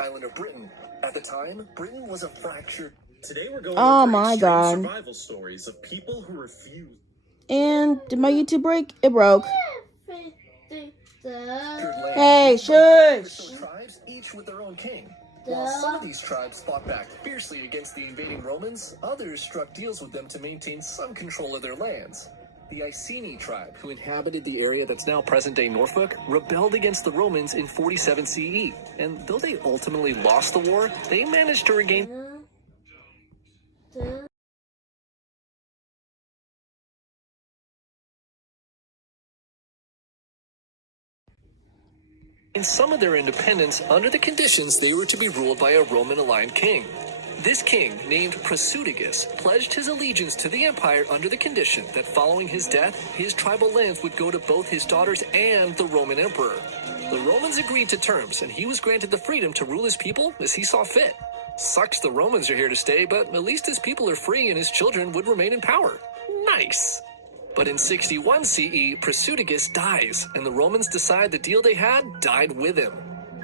Island of Britain. At the time, Britain was a fractured. Today we're going Oh over my extreme God. survival stories of people who refuse. And did my YouTube break? It broke. land. Hey, shush! Tribes, each with their own king. While some of these tribes fought back fiercely against the invading Romans, others struck deals with them to maintain some control of their lands. The Iceni tribe, who inhabited the area that's now present-day Norfolk, rebelled against the Romans in 47 CE, and though they ultimately lost the war, they managed to regain. In some of their independence under the conditions they were to be ruled by a Roman-aligned king. This king, named Prasutagus, pledged his allegiance to the empire under the condition that following his death, his tribal lands would go to both his daughters and the Roman emperor. The Romans agreed to terms, and he was granted the freedom to rule his people as he saw fit. Sucks the Romans are here to stay, but at least his people are free and his children would remain in power. Nice! But in 61 CE, Prasutagus dies, and the Romans decide the deal they had died with him.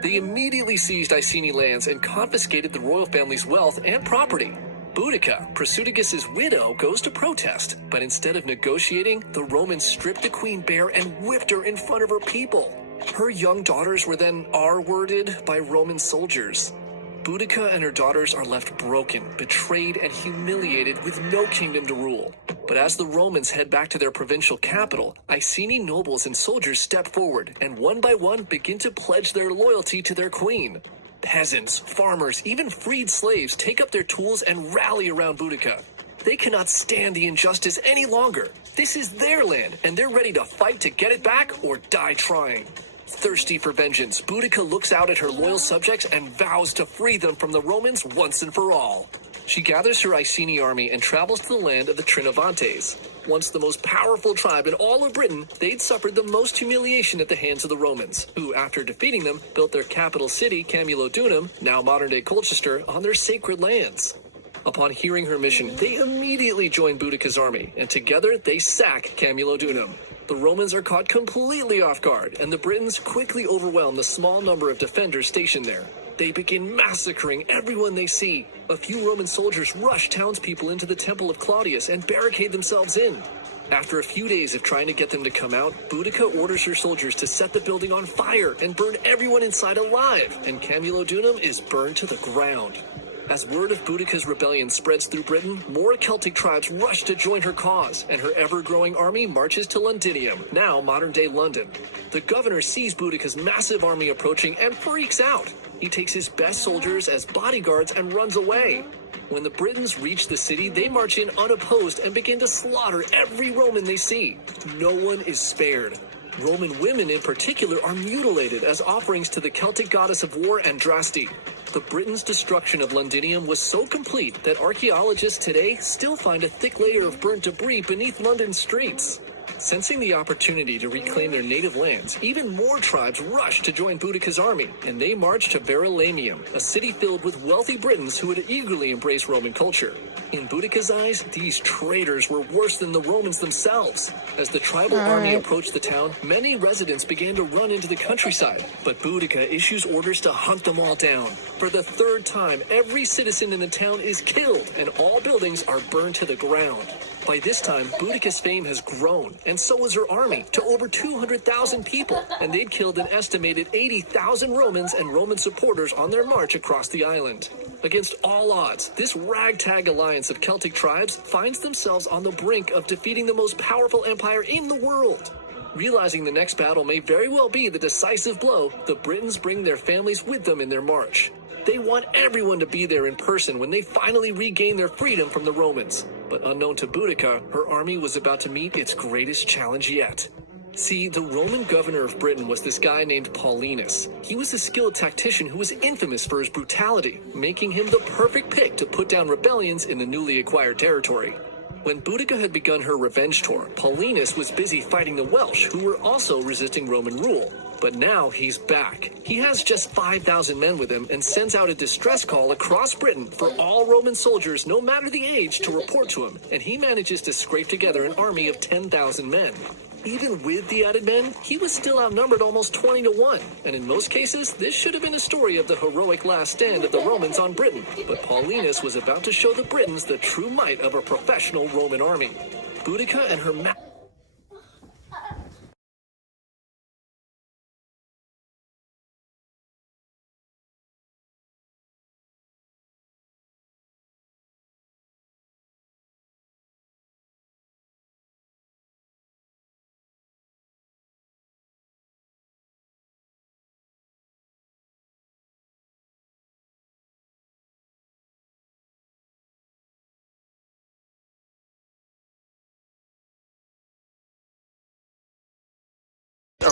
They immediately seized Iceni lands and confiscated the royal family's wealth and property. Boudica, Prasutagus' widow, goes to protest, but instead of negotiating, the Romans stripped the queen bare and whipped her in front of her people. Her young daughters were then R-worded by Roman soldiers. Boudica and her daughters are left broken, betrayed, and humiliated with no kingdom to rule. But as the Romans head back to their provincial capital, Iceni nobles and soldiers step forward and one by one begin to pledge their loyalty to their queen. Peasants, farmers, even freed slaves take up their tools and rally around Boudica. They cannot stand the injustice any longer. This is their land, and they're ready to fight to get it back or die trying. Thirsty for vengeance, Boudica looks out at her loyal subjects and vows to free them from the Romans once and for all. She gathers her Iceni army and travels to the land of the Trinovantes. Once the most powerful tribe in all of Britain, they'd suffered the most humiliation at the hands of the Romans, who, after defeating them, built their capital city, Camulodunum, now modern-day Colchester, on their sacred lands. Upon hearing her mission, they immediately join Boudica's army, and together they sack Camulodunum. The Romans are caught completely off guard, and the Britons quickly overwhelm the small number of defenders stationed there. They begin massacring everyone they see. A few Roman soldiers rush townspeople into the temple of Claudius and barricade themselves in. After a few days of trying to get them to come out, Boudica orders her soldiers to set the building on fire and burn everyone inside alive, and Camulodunum is burned to the ground. As word of Boudica's rebellion spreads through Britain, more Celtic tribes rush to join her cause, and her ever-growing army marches to Londinium, now modern-day London. The governor sees Boudica's massive army approaching and freaks out. He takes his best soldiers as bodyguards and runs away. When the Britons reach the city, they march in unopposed and begin to slaughter every Roman they see. No one is spared. Roman women in particular are mutilated as offerings to the Celtic goddess of war, Andraste. The Britons' destruction of Londinium was so complete that archaeologists today still find a thick layer of burnt debris beneath London's streets. Sensing the opportunity to reclaim their native lands, even more tribes rush to join Boudica's army, and they march to Verulamium, a city filled with wealthy Britons who would eagerly embrace Roman culture. In Boudica's eyes, these traitors were worse than the Romans themselves. As the tribal army approached the town, many residents began to run into the countryside, but Boudica issues orders to hunt them all down. For the third time, every citizen in the town is killed, and all buildings are burned to the ground. By this time, Boudica's fame has grown, and so has her army, to over 200,000 people, and they'd killed an estimated 80,000 Romans and Roman supporters on their march across the island. Against all odds, this ragtag alliance of Celtic tribes finds themselves on the brink of defeating the most powerful empire in the world. Realizing the next battle may very well be the decisive blow, the Britons bring their families with them in their march. They want everyone to be there in person when they finally regain their freedom from the Romans. But unknown to Boudica, her army was about to meet its greatest challenge yet. See, the Roman governor of Britain was this guy named Paulinus. He was a skilled tactician who was infamous for his brutality, making him the perfect pick to put down rebellions in the newly acquired territory. When Boudica had begun her revenge tour, Paulinus was busy fighting the Welsh, who were also resisting Roman rule. But now he's back. He has just 5,000 men with him and sends out a distress call across Britain for all Roman soldiers, no matter the age, to report to him, and he manages to scrape together an army of 10,000 men. Even with the added men, he was still outnumbered almost 20 to 1, and in most cases, this should have been a story of the heroic last stand of the Romans on Britain. But Paulinus was about to show the Britons the true might of a professional Roman army. Boudica and her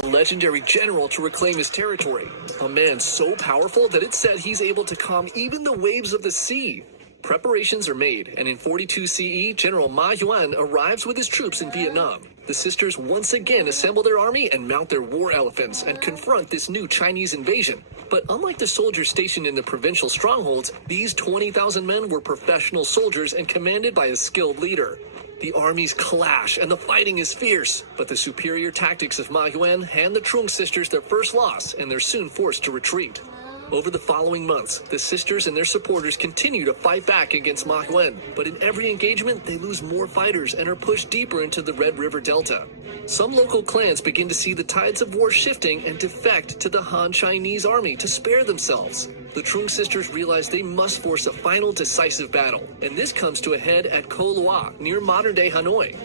a legendary general to reclaim his territory. A man so powerful that it's said he's able to calm even the waves of the sea. Preparations are made, and in 42 CE, General Ma Yuan arrives with his troops in Vietnam. The sisters once again assemble their army and mount their war elephants and confront this new Chinese invasion. But unlike the soldiers stationed in the provincial strongholds, these 20,000 men were professional soldiers and commanded by a skilled leader. The armies clash and the fighting is fierce, but the superior tactics of Ma Yuan hand the Trung sisters their first loss, and they're soon forced to retreat. Over the following months, the sisters and their supporters continue to fight back against Ma Yuan, but in every engagement, they lose more fighters and are pushed deeper into the Red River Delta. Some local clans begin to see the tides of war shifting and defect to the Han Chinese army to spare themselves. The Trung sisters realize they must force a final decisive battle, and this comes to a head at Ko Loa, near modern-day Hanoi.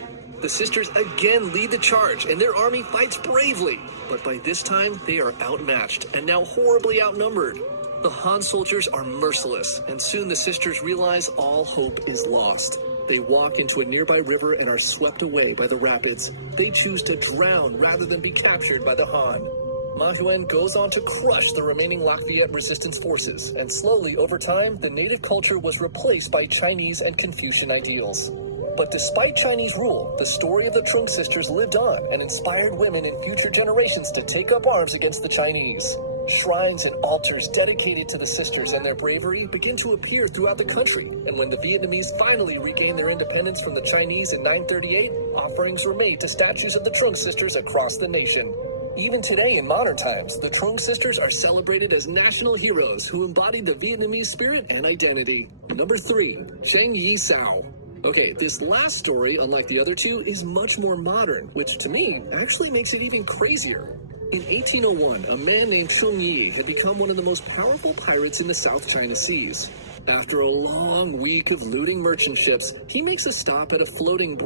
The sisters again lead the charge, and their army fights bravely. But by this time, they are outmatched and now horribly outnumbered. The Han soldiers are merciless, and soon the sisters realize all hope is lost. They walk into a nearby river and are swept away by the rapids. They choose to drown rather than be captured by the Han. Ma Yuan goes on to crush the remaining Lac Viet resistance forces, and slowly over time, the native culture was replaced by Chinese and Confucian ideals. But despite Chinese rule, the story of the Trung sisters lived on and inspired women in future generations to take up arms against the Chinese. Shrines and altars dedicated to the sisters and their bravery begin to appear throughout the country, and when the Vietnamese finally regained their independence from the Chinese in 938, offerings were made to statues of the Trung sisters across the nation. Even today in modern times, the Trung sisters are celebrated as national heroes who embodied the Vietnamese spirit and identity. Number 3, Cheng Yi Sao. Okay, this last story, unlike the other two, is much more modern, which to me actually makes it even crazier. In 1801, a man named Chung Yi had become one of the most powerful pirates in the South China Seas. After a long week of looting merchant ships, he makes a stop at a floating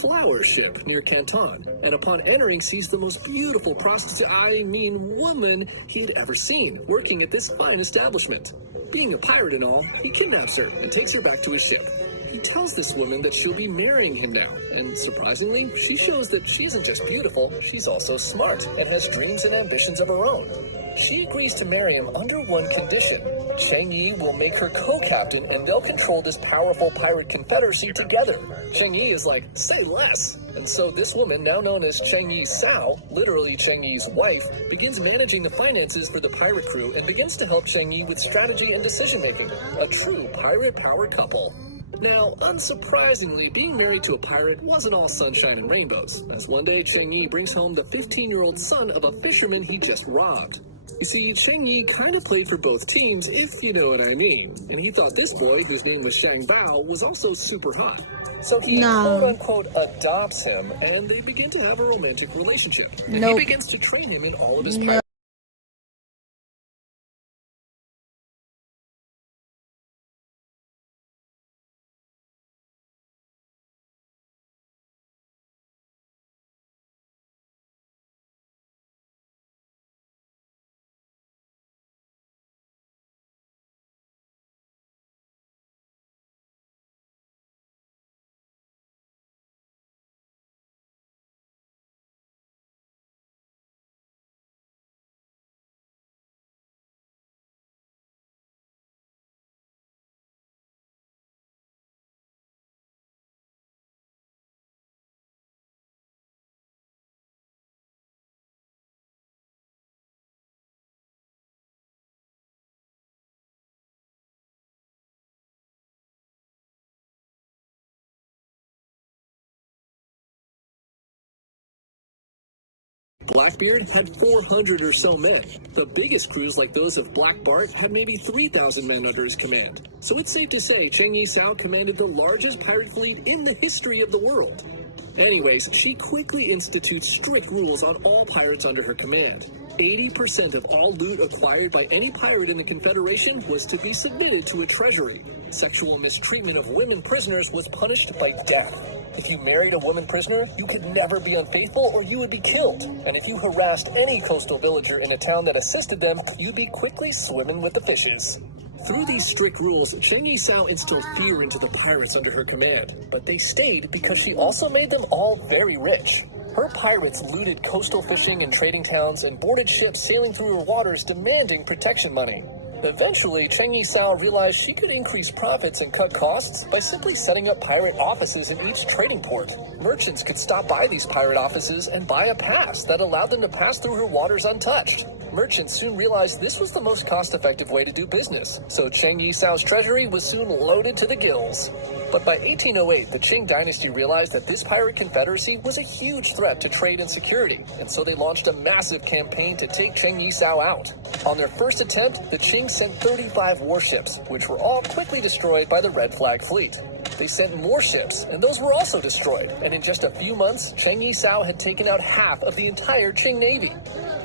flower ship near Canton, and upon entering sees the most beautiful woman he had ever seen, working at this fine establishment. Being a pirate and all, he kidnaps her and takes her back to his ship. He tells this woman that she'll be marrying him now, and surprisingly, she shows that she isn't just beautiful, she's also smart and has dreams and ambitions of her own. She agrees to marry him under one condition. Cheng Yi will make her co-captain and they'll control this powerful pirate confederacy together. Cheng Yi is like, say less. And so this woman, now known as Cheng Yi Sao, literally Cheng Yi's wife, begins managing the finances for the pirate crew and begins to help Cheng Yi with strategy and decision-making. A true pirate power couple. Now, unsurprisingly, being married to a pirate wasn't all sunshine and rainbows, as one day Cheng Yi brings home the 15-year-old son of a fisherman he just robbed. You see, Cheng Yi kind of played for both teams, if you know what I mean, and he thought this boy, whose name was Shang Bao, was also super hot. So he quote-unquote adopts him, and they begin to have a romantic relationship. And he begins to train him in all of his pirate Blackbeard had 400 or so men. The biggest crews, like those of Black Bart, had maybe 3,000 men under his command. So it's safe to say Cheng Yi-sao commanded the largest pirate fleet in the history of the world. Anyways, she quickly institutes strict rules on all pirates under her command. 80% of all loot acquired by any pirate in the Confederation was to be submitted to a treasury. Sexual mistreatment of women prisoners was punished by death. If you married a woman prisoner, you could never be unfaithful or you would be killed. And if you harassed any coastal villager in a town that assisted them, you'd be quickly swimming with the fishes. Through these strict rules, Cheng Yi-sao instilled fear into the pirates under her command, but they stayed because she also made them all very rich. Her pirates looted coastal fishing and trading towns and boarded ships sailing through her waters demanding protection money. Eventually, Cheng Yi-sao realized she could increase profits and cut costs by simply setting up pirate offices in each trading port. Merchants could stop by these pirate offices and buy a pass that allowed them to pass through her waters untouched. Merchants soon realized this was the most cost-effective way to do business, so Cheng Yi-sao's treasury was soon loaded to the gills. But by 1808, the Qing dynasty realized that this pirate confederacy was a huge threat to trade and security, and so they launched a massive campaign to take Cheng Yi-sao out. On their first attempt, the Qing sent 35 warships, which were all quickly destroyed by the Red Flag Fleet. They sent more ships, and those were also destroyed, and in just a few months, Cheng Yi-sao had taken out half of the entire Qing Navy.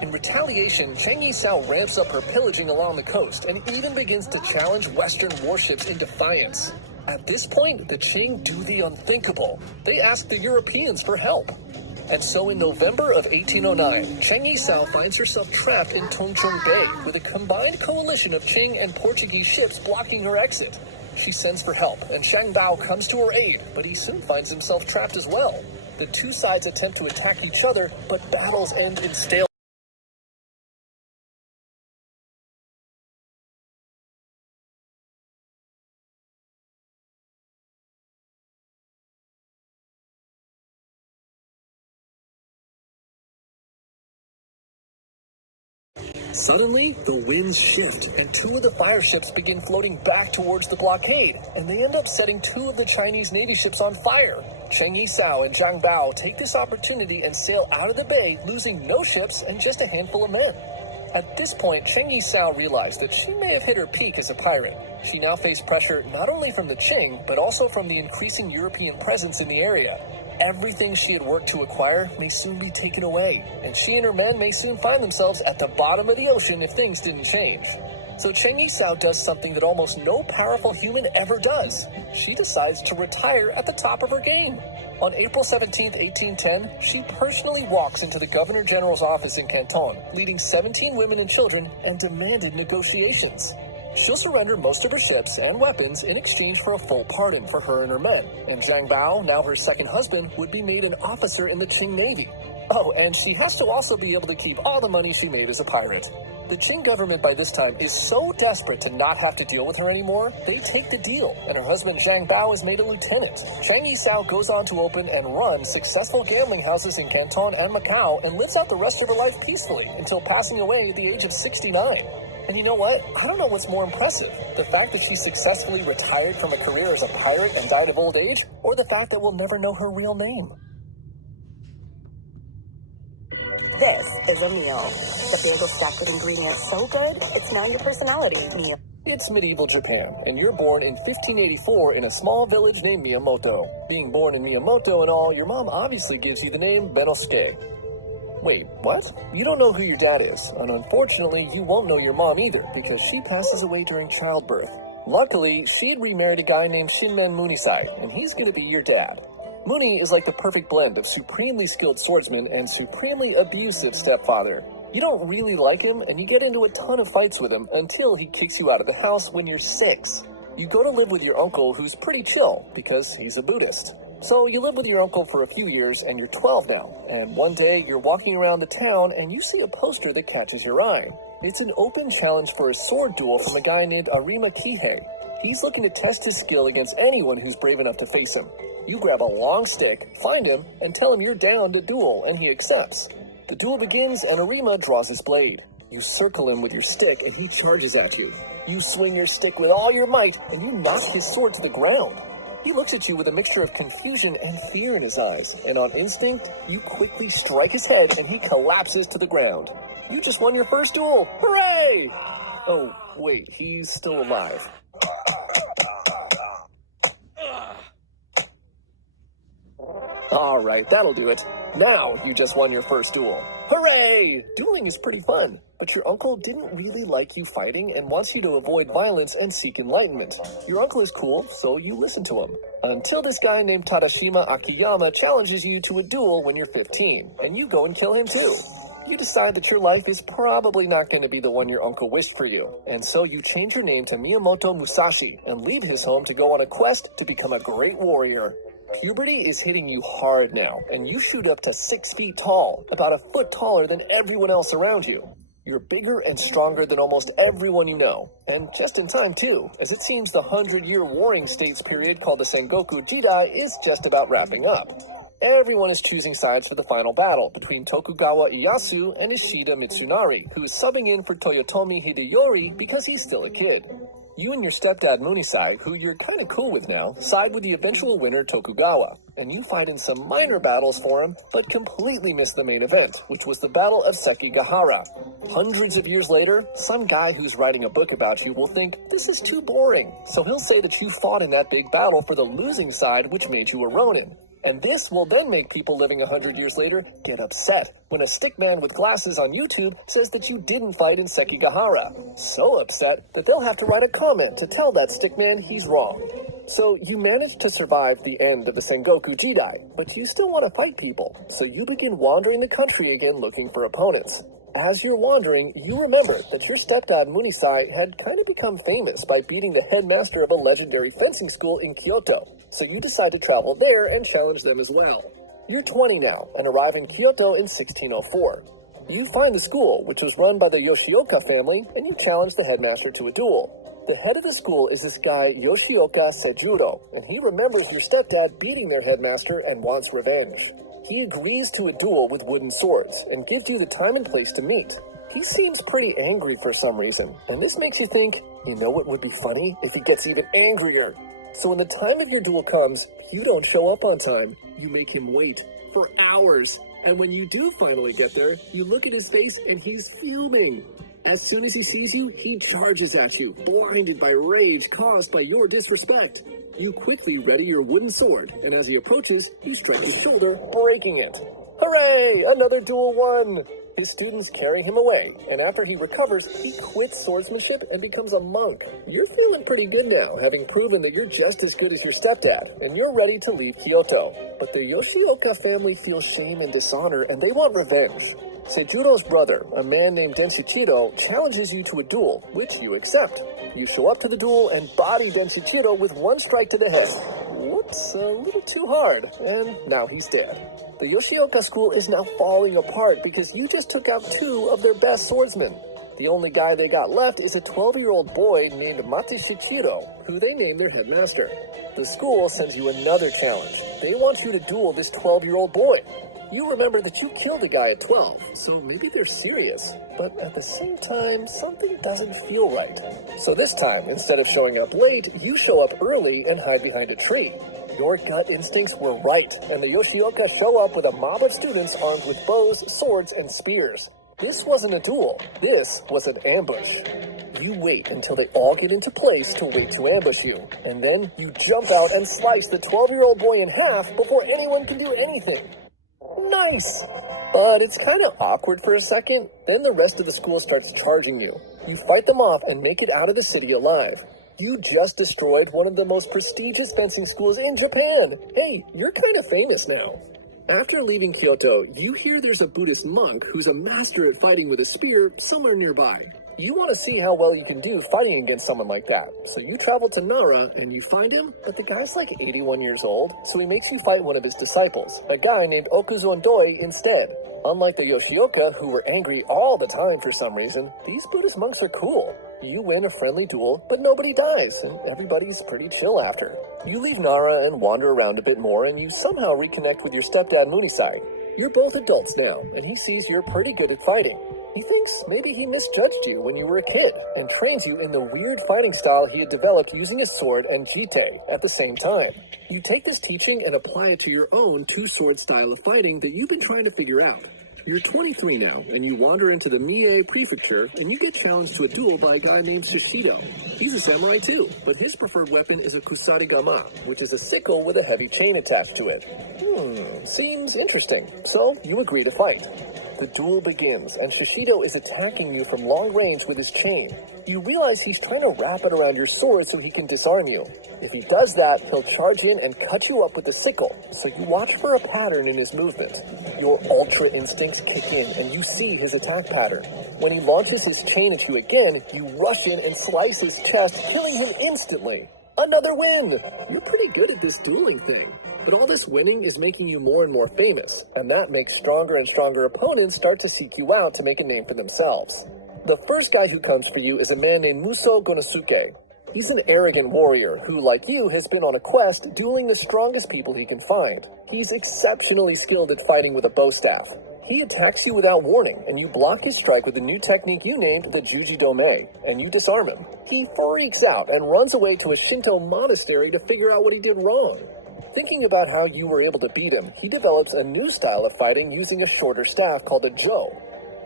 In retaliation, Cheng Yi-sao ramps up her pillaging along the coast and even begins to challenge Western warships in defiance. At this point, the Qing do the unthinkable. They ask the Europeans for help. And so in November of 1809, Cheng Yi-sao finds herself trapped in Tongchong Bay with a combined coalition of Qing and Portuguese ships blocking her exit. She sends for help, and Shang Bao comes to her aid, but he soon finds himself trapped as well. The two sides attempt to attack each other, but battles end in stalemate. Suddenly, the winds shift, and two of the fire ships begin floating back towards the blockade, and they end up setting two of the Chinese Navy ships on fire. Cheng Yi-sao and Zhang Bao take this opportunity and sail out of the bay, losing no ships and just a handful of men. At this point, Cheng Yi-sao realized that she may have hit her peak as a pirate. She now faced pressure not only from the Qing, but also from the increasing European presence in the area. Everything she had worked to acquire may soon be taken away, and she and her men may soon find themselves at the bottom of the ocean if things didn't change. So Cheng Yi-sao does something that almost no powerful human ever does. She decides to retire at the top of her game. On April 17, 1810, she personally walks into the Governor General's office in Canton, leading 17 women and children, and demanded negotiations. She'll surrender most of her ships and weapons in exchange for a full pardon for her and her men, and Zhang Bao, now her second husband, would be made an officer in the Qing Navy. Oh, and she has to also be able to keep all the money she made as a pirate. The Qing government by this time is so desperate to not have to deal with her anymore, they take the deal, and her husband Zhang Bao is made a lieutenant. Cheng Yi-sao goes on to open and run successful gambling houses in Canton and Macau and lives out the rest of her life peacefully until passing away at the age of 69. And you know what? I don't know what's more impressive. The fact that she successfully retired from a career as a pirate and died of old age, or the fact that we'll never know her real name. This is a meal. The bagel stacked with ingredients so good, it's now your personality meal. It's medieval Japan, and you're born in 1584 in a small village named Miyamoto. Being born in Miyamoto and all, your mom obviously gives you the name Benosuke. Wait, what? You don't know who your dad is, and unfortunately, you won't know your mom either, because she passes away during childbirth. Luckily, she had remarried a guy named Shinmen Munisai, and he's gonna be your dad. Muni is like the perfect blend of supremely skilled swordsman and supremely abusive stepfather. You don't really like him, and you get into a ton of fights with him until he kicks you out of the house when you're 6. You go to live with your uncle, who's pretty chill, because he's a Buddhist. So you live with your uncle for a few years, and you're 12 now, and one day you're walking around the town and you see a poster that catches your eye. It's an open challenge for a sword duel from a guy named Arima Kihei. He's looking to test his skill against anyone who's brave enough to face him. You grab a long stick, find him, and tell him you're down to duel, and he accepts. The duel begins, and Arima draws his blade. You circle him with your stick, and he charges at you. You swing your stick with all your might, and you knock his sword to the ground. He looks at you with a mixture of confusion and fear in his eyes, and on instinct, you quickly strike his head and he collapses to the ground. You just won your first duel! Hooray! Oh, wait, he's still alive. Alright, that'll do it. Now you just won your first duel. Hooray! Dueling is pretty fun, but your uncle didn't really like you fighting and wants you to avoid violence and seek enlightenment. Your uncle is cool, so you listen to him. Until this guy named Tadashima Akiyama challenges you to a duel when you're 15, and you go and kill him too. You decide that your life is probably not going to be the one your uncle wished for you, and so you change your name to Miyamoto Musashi and leave his home to go on a quest to become a great warrior. Puberty is hitting you hard now, and you shoot up to 6 feet tall, about a foot taller than everyone else around you. You're bigger and stronger than almost everyone you know, and just in time too, as it seems the 100-year warring states period called the Sengoku Jidai is just about wrapping up. Everyone is choosing sides for the final battle between Tokugawa Ieyasu and Ishida Mitsunari, who is subbing in for Toyotomi Hideyori because he's still a kid. You and your stepdad Munisai, who you're kind of cool with now, side with the eventual winner Tokugawa, and you fight in some minor battles for him, but completely miss the main event, which was the Battle of Sekigahara. Hundreds of years later, some guy who's writing a book about you will think, this is too boring, so he'll say that you fought in that big battle for the losing side which made you a Ronin. And this will then make people living 100 years later get upset when a stickman with glasses on YouTube says that you didn't fight in Sekigahara. So upset that they'll have to write a comment to tell that stickman he's wrong. So you managed to survive the end of the Sengoku Jidai, but you still want to fight people. So you begin wandering the country again looking for opponents. As you're wandering, you remember that your stepdad Munisai had kind of become famous by beating the headmaster of a legendary fencing school in Kyoto. So you decide to travel there and challenge them as well. You're 20 now and arrive in Kyoto in 1604. You find the school, which was run by the Yoshioka family, and you challenge the headmaster to a duel. The head of the school is this guy Yoshioka Sejuro, and he remembers your stepdad beating their headmaster and wants revenge. He agrees to a duel with wooden swords and gives you the time and place to meet. He seems pretty angry for some reason, and this makes you think, you know what would be funny if he gets even angrier? So when the time of your duel comes, you don't show up on time. You make him wait for hours. And when you do finally get there, you look at his face and he's fuming. As soon as he sees you, he charges at you, blinded by rage caused by your disrespect. You quickly ready your wooden sword, and as he approaches, you strike his shoulder, breaking it. Hooray! Another duel won! His students carry him away, and after he recovers, he quits swordsmanship and becomes a monk. You're feeling pretty good now, having proven that you're just as good as your stepdad, and you're ready to leave Kyoto. But the Yoshioka family feels shame and dishonor, and they want revenge. Seijuro's brother, a man named Denshichiro, challenges you to a duel, which you accept. You show up to the duel and body Denshichiro with one strike to the head. Whoops, a little too hard, and now he's dead. The Yoshioka school is now falling apart because you just took out 2 of their best swordsmen. The only guy they got left is a 12-year-old boy named Mate Shichiro, who they named their headmaster. The school sends you another challenge. They want you to duel this 12-year-old boy. You remember that you killed a guy at 12, so maybe they're serious. But at the same time, something doesn't feel right. So this time, instead of showing up late, you show up early and hide behind a tree. Your gut instincts were right, and the Yoshioka show up with a mob of students armed with bows, swords, and spears. This wasn't a duel. This was an ambush. You wait until they all get into place to wait to ambush you, and then you jump out and slice the 12-year-old boy in half before anyone can do anything. Nice! But it's kind of awkward for a second. Then the rest of the school starts charging you. You fight them off and make it out of the city alive. You just destroyed one of the most prestigious fencing schools in Japan. Hey, you're kind of famous now. After leaving Kyoto, you hear there's a Buddhist monk who's a master at fighting with a spear somewhere nearby. You want to see how well you can do fighting against someone like that. So you travel to Nara and you find him, but the guy's like 81 years old, so he makes you fight one of his disciples, a guy named Okuzondoi instead. Unlike the Yoshioka, who were angry all the time for some reason, these Buddhist monks are cool. You win a friendly duel, but nobody dies, and everybody's pretty chill after. You leave Nara and wander around a bit more, and you somehow reconnect with your stepdad Munisai. You're both adults now, and he sees you're pretty good at fighting. He thinks maybe he misjudged you when you were a kid and trains you in the weird fighting style he had developed using his sword and jite at the same time. You take this teaching and apply it to your own two-sword style of fighting that you've been trying to figure out. You're 23 now, and you wander into the Mie Prefecture, and you get challenged to a duel by a guy named Shishido. He's a samurai too, but his preferred weapon is a kusarigama, which is a sickle with a heavy chain attached to it. Seems interesting. So, you agree to fight. The duel begins, and Shishido is attacking you from long range with his chain. You realize he's trying to wrap it around your sword so he can disarm you. If he does that, he'll charge in and cut you up with the sickle, so you watch for a pattern in his movement. Your ultra instincts kick in, and you see his attack pattern. When he launches his chain at you again, you rush in and slice his chest, killing him instantly. Another win! You're pretty good at this dueling thing. But all this winning is making you more and more famous, and that makes stronger and stronger opponents start to seek you out to make a name for themselves. The first guy who comes for you is a man named Muso Gonosuke. He's an arrogant warrior who, like you, has been on a quest dueling the strongest people he can find. He's exceptionally skilled at fighting with a bow staff. He attacks you without warning, and you block his strike with a new technique you named the Juji Dome, and you disarm him. He freaks out and runs away to a Shinto monastery to figure out what he did wrong. Thinking about how you were able to beat him, he develops a new style of fighting using a shorter staff called a jo.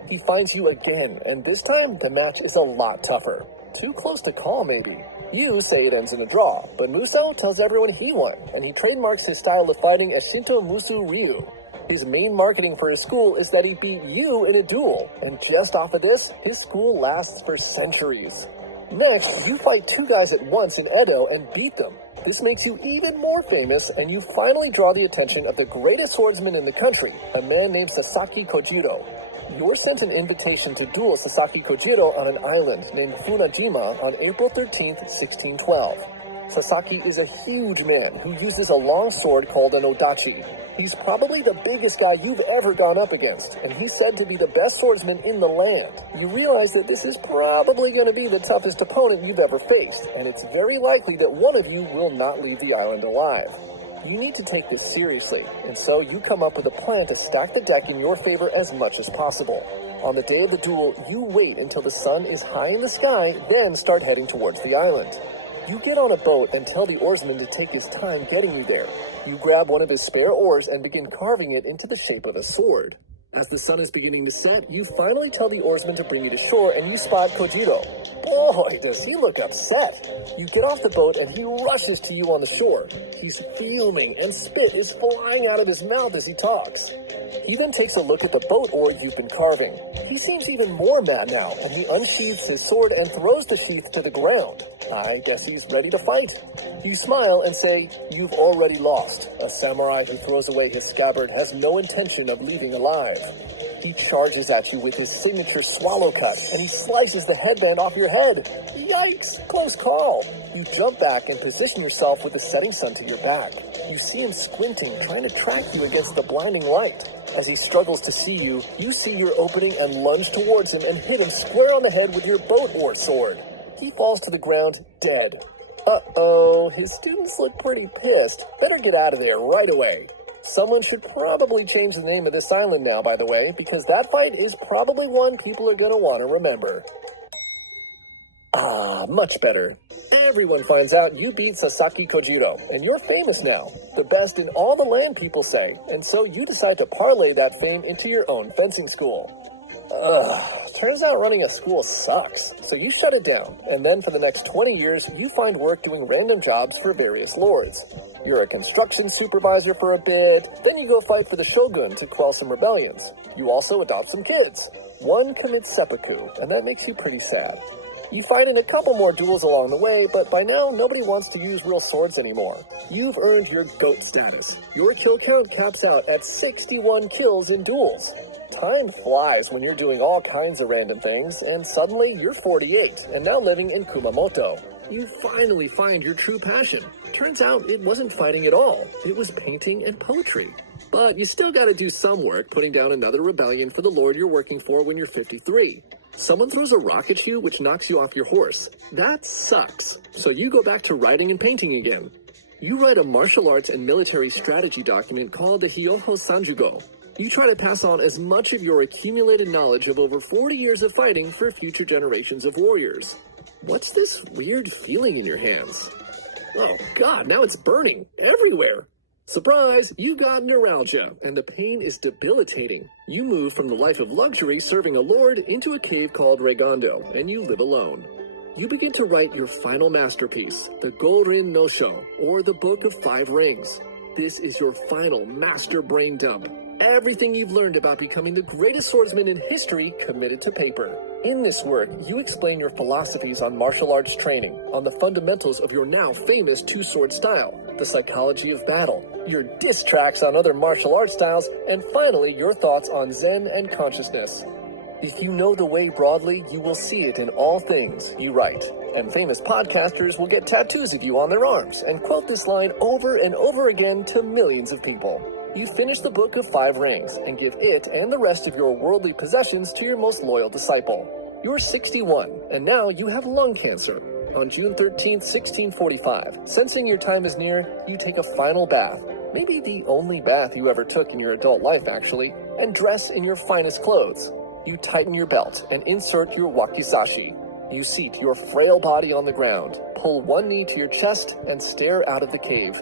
He finds you again, and this time the match is a lot tougher. Too close to call, maybe. You say it ends in a draw, but Muso tells everyone he won, and he trademarks his style of fighting as Shinto Musu Ryu. His main marketing for his school is that he beat you in a duel, and just off of this, his school lasts for centuries. Next, you fight two guys at once in Edo and beat them. This makes you even more famous, and you finally draw the attention of the greatest swordsman in the country, a man named Sasaki Kojiro. You're sent an invitation to duel Sasaki Kojiro on an island named Funajima on April 13th, 1612. Sasaki is a huge man who uses a long sword called an odachi. He's probably the biggest guy you've ever gone up against, and he's said to be the best swordsman in the land. You realize that this is probably going to be the toughest opponent you've ever faced, and it's very likely that one of you will not leave the island alive. You need to take this seriously, and so you come up with a plan to stack the deck in your favor as much as possible. On the day of the duel, you wait until the sun is high in the sky, then start heading towards the island. You get on a boat and tell the oarsman to take his time getting you there. You grab one of his spare oars and begin carving it into the shape of a sword. As the sun is beginning to set, you finally tell the oarsman to bring you to shore, and you spot Kojiro. Boy, does he look upset. You get off the boat and he rushes to you on the shore. He's fuming and spit is flying out of his mouth as he talks. He then takes a look at the boat oar you've been carving. He seems even more mad now, and he unsheathes his sword and throws the sheath to the ground. I guess he's ready to fight. You smile and say, "You've already lost. A samurai who throws away his scabbard has no intention of leaving alive." He charges at you with his signature swallow cut, and he slices the headband off your head. Yikes! Close call. You jump back and position yourself with the setting sun to your back. You see him squinting, trying to track you against the blinding light. As he struggles to see you, you see your opening and lunge towards him and hit him square on the head with your boat oar sword. He falls to the ground, dead. Uh-oh, his students look pretty pissed. Better get out of there right away. Someone should probably change the name of this island now, by the way, because that fight is probably one people are going to want to remember. Ah, much better. Everyone finds out you beat Sasaki Kojiro, and you're famous now. The best in all the land, people say, and so you decide to parlay that fame into your own fencing school. Turns out running a school sucks, so you shut it down, and then for the next 20 years, you find work doing random jobs for various lords. You're a construction supervisor for a bit, then you go fight for the shogun to quell some rebellions. You also adopt some kids. One commits seppuku, and that makes you pretty sad. You fight in a couple more duels along the way, but by now, nobody wants to use real swords anymore. You've earned your GOAT status. Your kill count caps out at 61 kills in duels. Time flies when you're doing all kinds of random things, and suddenly you're 48, and now living in Kumamoto. You finally find your true passion. Turns out it wasn't fighting at all. It was painting and poetry. But you still gotta do some work putting down another rebellion for the lord you're working for when you're 53. Someone throws a rock at you which knocks you off your horse. That sucks. So you go back to writing and painting again. You write a martial arts and military strategy document called the Hyoho Sanjugo. You try to pass on as much of your accumulated knowledge of over 40 years of fighting for future generations of warriors. What's this weird feeling in your hands? Oh god, now it's burning everywhere! Surprise, you got neuralgia, and the pain is debilitating. You move from the life of luxury serving a lord into a cave called Regondo, and you live alone. You begin to write your final masterpiece, the Golden no Sho, or the Book of Five Rings. This is your final master brain dump. Everything you've learned about becoming the greatest swordsman in history committed to paper. In this work, you explain your philosophies on martial arts training, on the fundamentals of your now famous two-sword style, the psychology of battle, your diss tracks on other martial arts styles, and finally your thoughts on Zen and consciousness. If you know the way broadly, you will see it in all things you write. And famous podcasters will get tattoos of you on their arms and quote this line over and over again to millions of people. You finish the Book of Five Rings and give it and the rest of your worldly possessions to your most loyal disciple. You're 61, and now you have lung cancer. On June 13th, 1645, sensing your time is near, you take a final bath, maybe the only bath you ever took in your adult life actually, and dress in your finest clothes. You tighten your belt and insert your wakizashi. You seat your frail body on the ground, pull one knee to your chest, and stare out of the cave.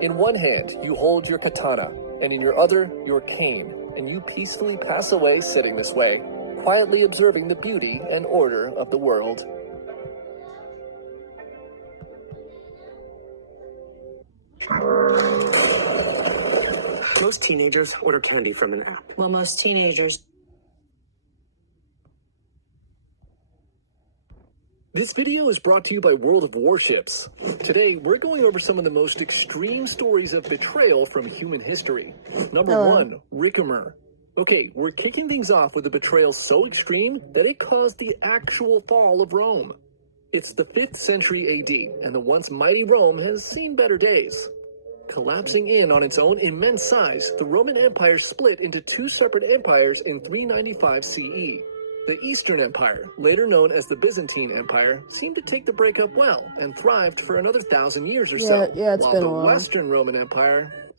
In one hand, you hold your katana, and in your other, your cane, and you peacefully pass away sitting this way, quietly observing the beauty and order of the world. Most teenagers order candy from an app. Well, most teenagers. This video is brought to you by World of Warships. Today, we're going over some of the most extreme stories of betrayal from human history. Number 1, Ricimer. Okay, we're kicking things off with a betrayal so extreme that it caused the actual fall of Rome. It's the 5th century AD, and the once mighty Rome has seen better days. Collapsing in on its own immense size, the Roman Empire split into two separate empires in 395 CE. The Eastern Empire, later known as the Byzantine Empire, seemed to take the breakup well and thrived for another 1,000 years or so. Yeah, it's while been the a while. Western Roman Empire,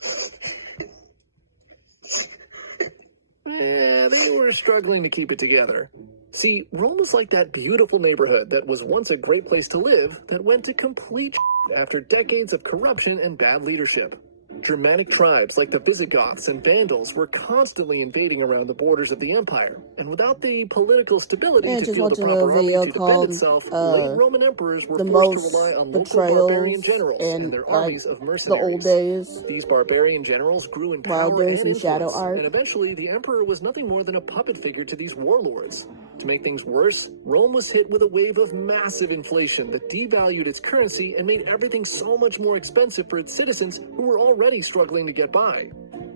they were struggling to keep it together. See, Rome was like that beautiful neighborhood that was once a great place to live that went to complete after decades of corruption and bad leadership. Germanic tribes like the Visigoths and Vandals were constantly invading around the borders of the empire, and without the political stability to just field the watching a proper army video to defend called, itself, late Roman emperors were the forced most to rely on local barbarian betrayals generals in and their like armies of the mercenaries. old days. These barbarian generals grew in power Wilders and and Shadow influence, Art. and eventually the emperor was nothing more than a puppet figure to these warlords. To make things worse, Rome was hit with a wave of massive inflation that devalued its currency and made everything so much more expensive for its citizens who were already struggling to get by.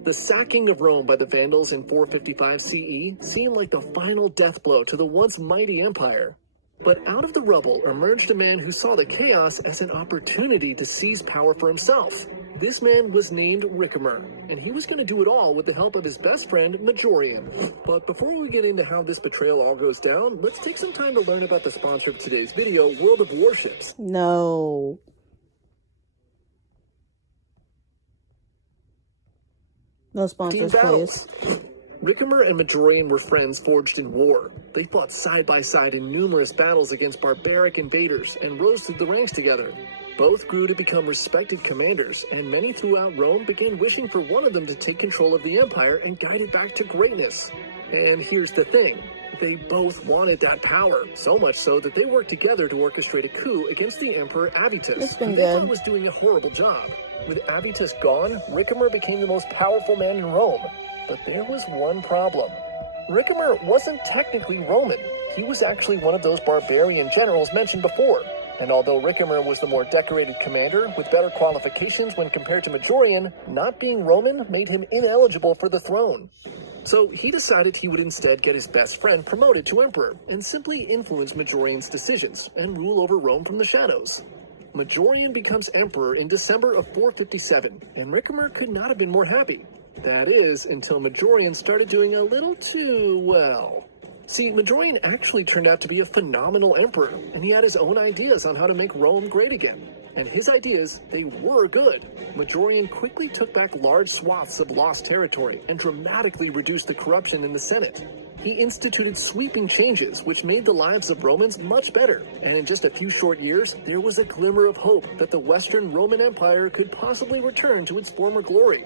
The sacking of Rome by the Vandals in 455 CE seemed like the final death blow to the once mighty empire. But out of the rubble emerged a man who saw the chaos as an opportunity to seize power for himself. This man was named Ricimer, and he was going to do it all with the help of his best friend, Majorian. But before we get into how this betrayal all goes down, let's take some time to learn about the sponsor of today's video, World of Warships. No. No sponsors, please. Ricimer and Majorian were friends forged in war. They fought side by side in numerous battles against barbaric invaders and rose through the ranks together. Both grew to become respected commanders, and many throughout Rome began wishing for one of them to take control of the empire and guide it back to greatness. And here's the thing. They both wanted that power, so much so that they worked together to orchestrate a coup against the Emperor Avitus, It's been who they good. thought was doing a horrible job. With Avitus gone, Ricimer became the most powerful man in Rome. But there was one problem. Ricimer wasn't technically Roman. He was actually one of those barbarian generals mentioned before. And although Ricimer was the more decorated commander with better qualifications when compared to Majorian, not being Roman made him ineligible for the throne. So he decided he would instead get his best friend promoted to emperor and simply influence Majorian's decisions and rule over Rome from the shadows. Majorian becomes emperor in December of 457, and Ricimer could not have been more happy. That is, until Majorian started doing a little too well. See, Majorian actually turned out to be a phenomenal emperor, and he had his own ideas on how to make Rome great again. and his ideas, they were good. Majorian quickly took back large swaths of lost territory and dramatically reduced the corruption in the Senate. He instituted sweeping changes which made the lives of Romans much better, and in just a few short years, there was a glimmer of hope that the Western Roman Empire could possibly return to its former glory.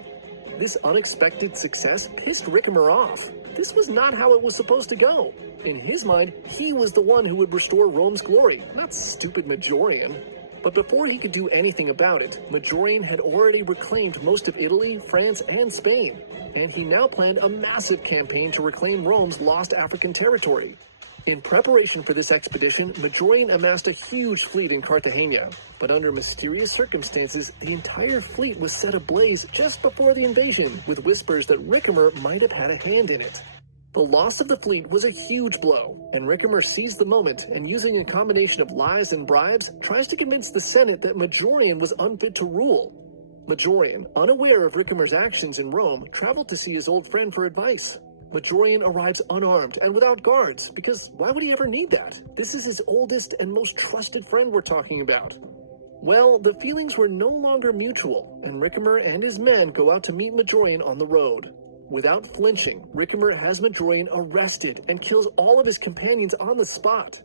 This unexpected success pissed Ricimer off. This was not how it was supposed to go. In his mind, he was the one who would restore Rome's glory, not stupid Majorian. But before he could do anything about it, Majorian had already reclaimed most of Italy, France, and Spain, and he now planned a massive campaign to reclaim Rome's lost African territory. In preparation for this expedition, Majorian amassed a huge fleet in Cartagena, but under mysterious circumstances, the entire fleet was set ablaze just before the invasion, with whispers that Ricimer might have had a hand in it. The loss of the fleet was a huge blow, and Ricimer seized the moment and, using a combination of lies and bribes, tries to convince the Senate that Majorian was unfit to rule. Majorian, unaware of Ricimer's actions in Rome, traveled to see his old friend for advice. Majorian arrives unarmed and without guards, because why would he ever need that? This is his oldest and most trusted friend we're talking about. Well, the feelings were no longer mutual, and Ricimer and his men go out to meet Majorian on the road. Without flinching, Ricimer has Majorian arrested and kills all of his companions on the spot.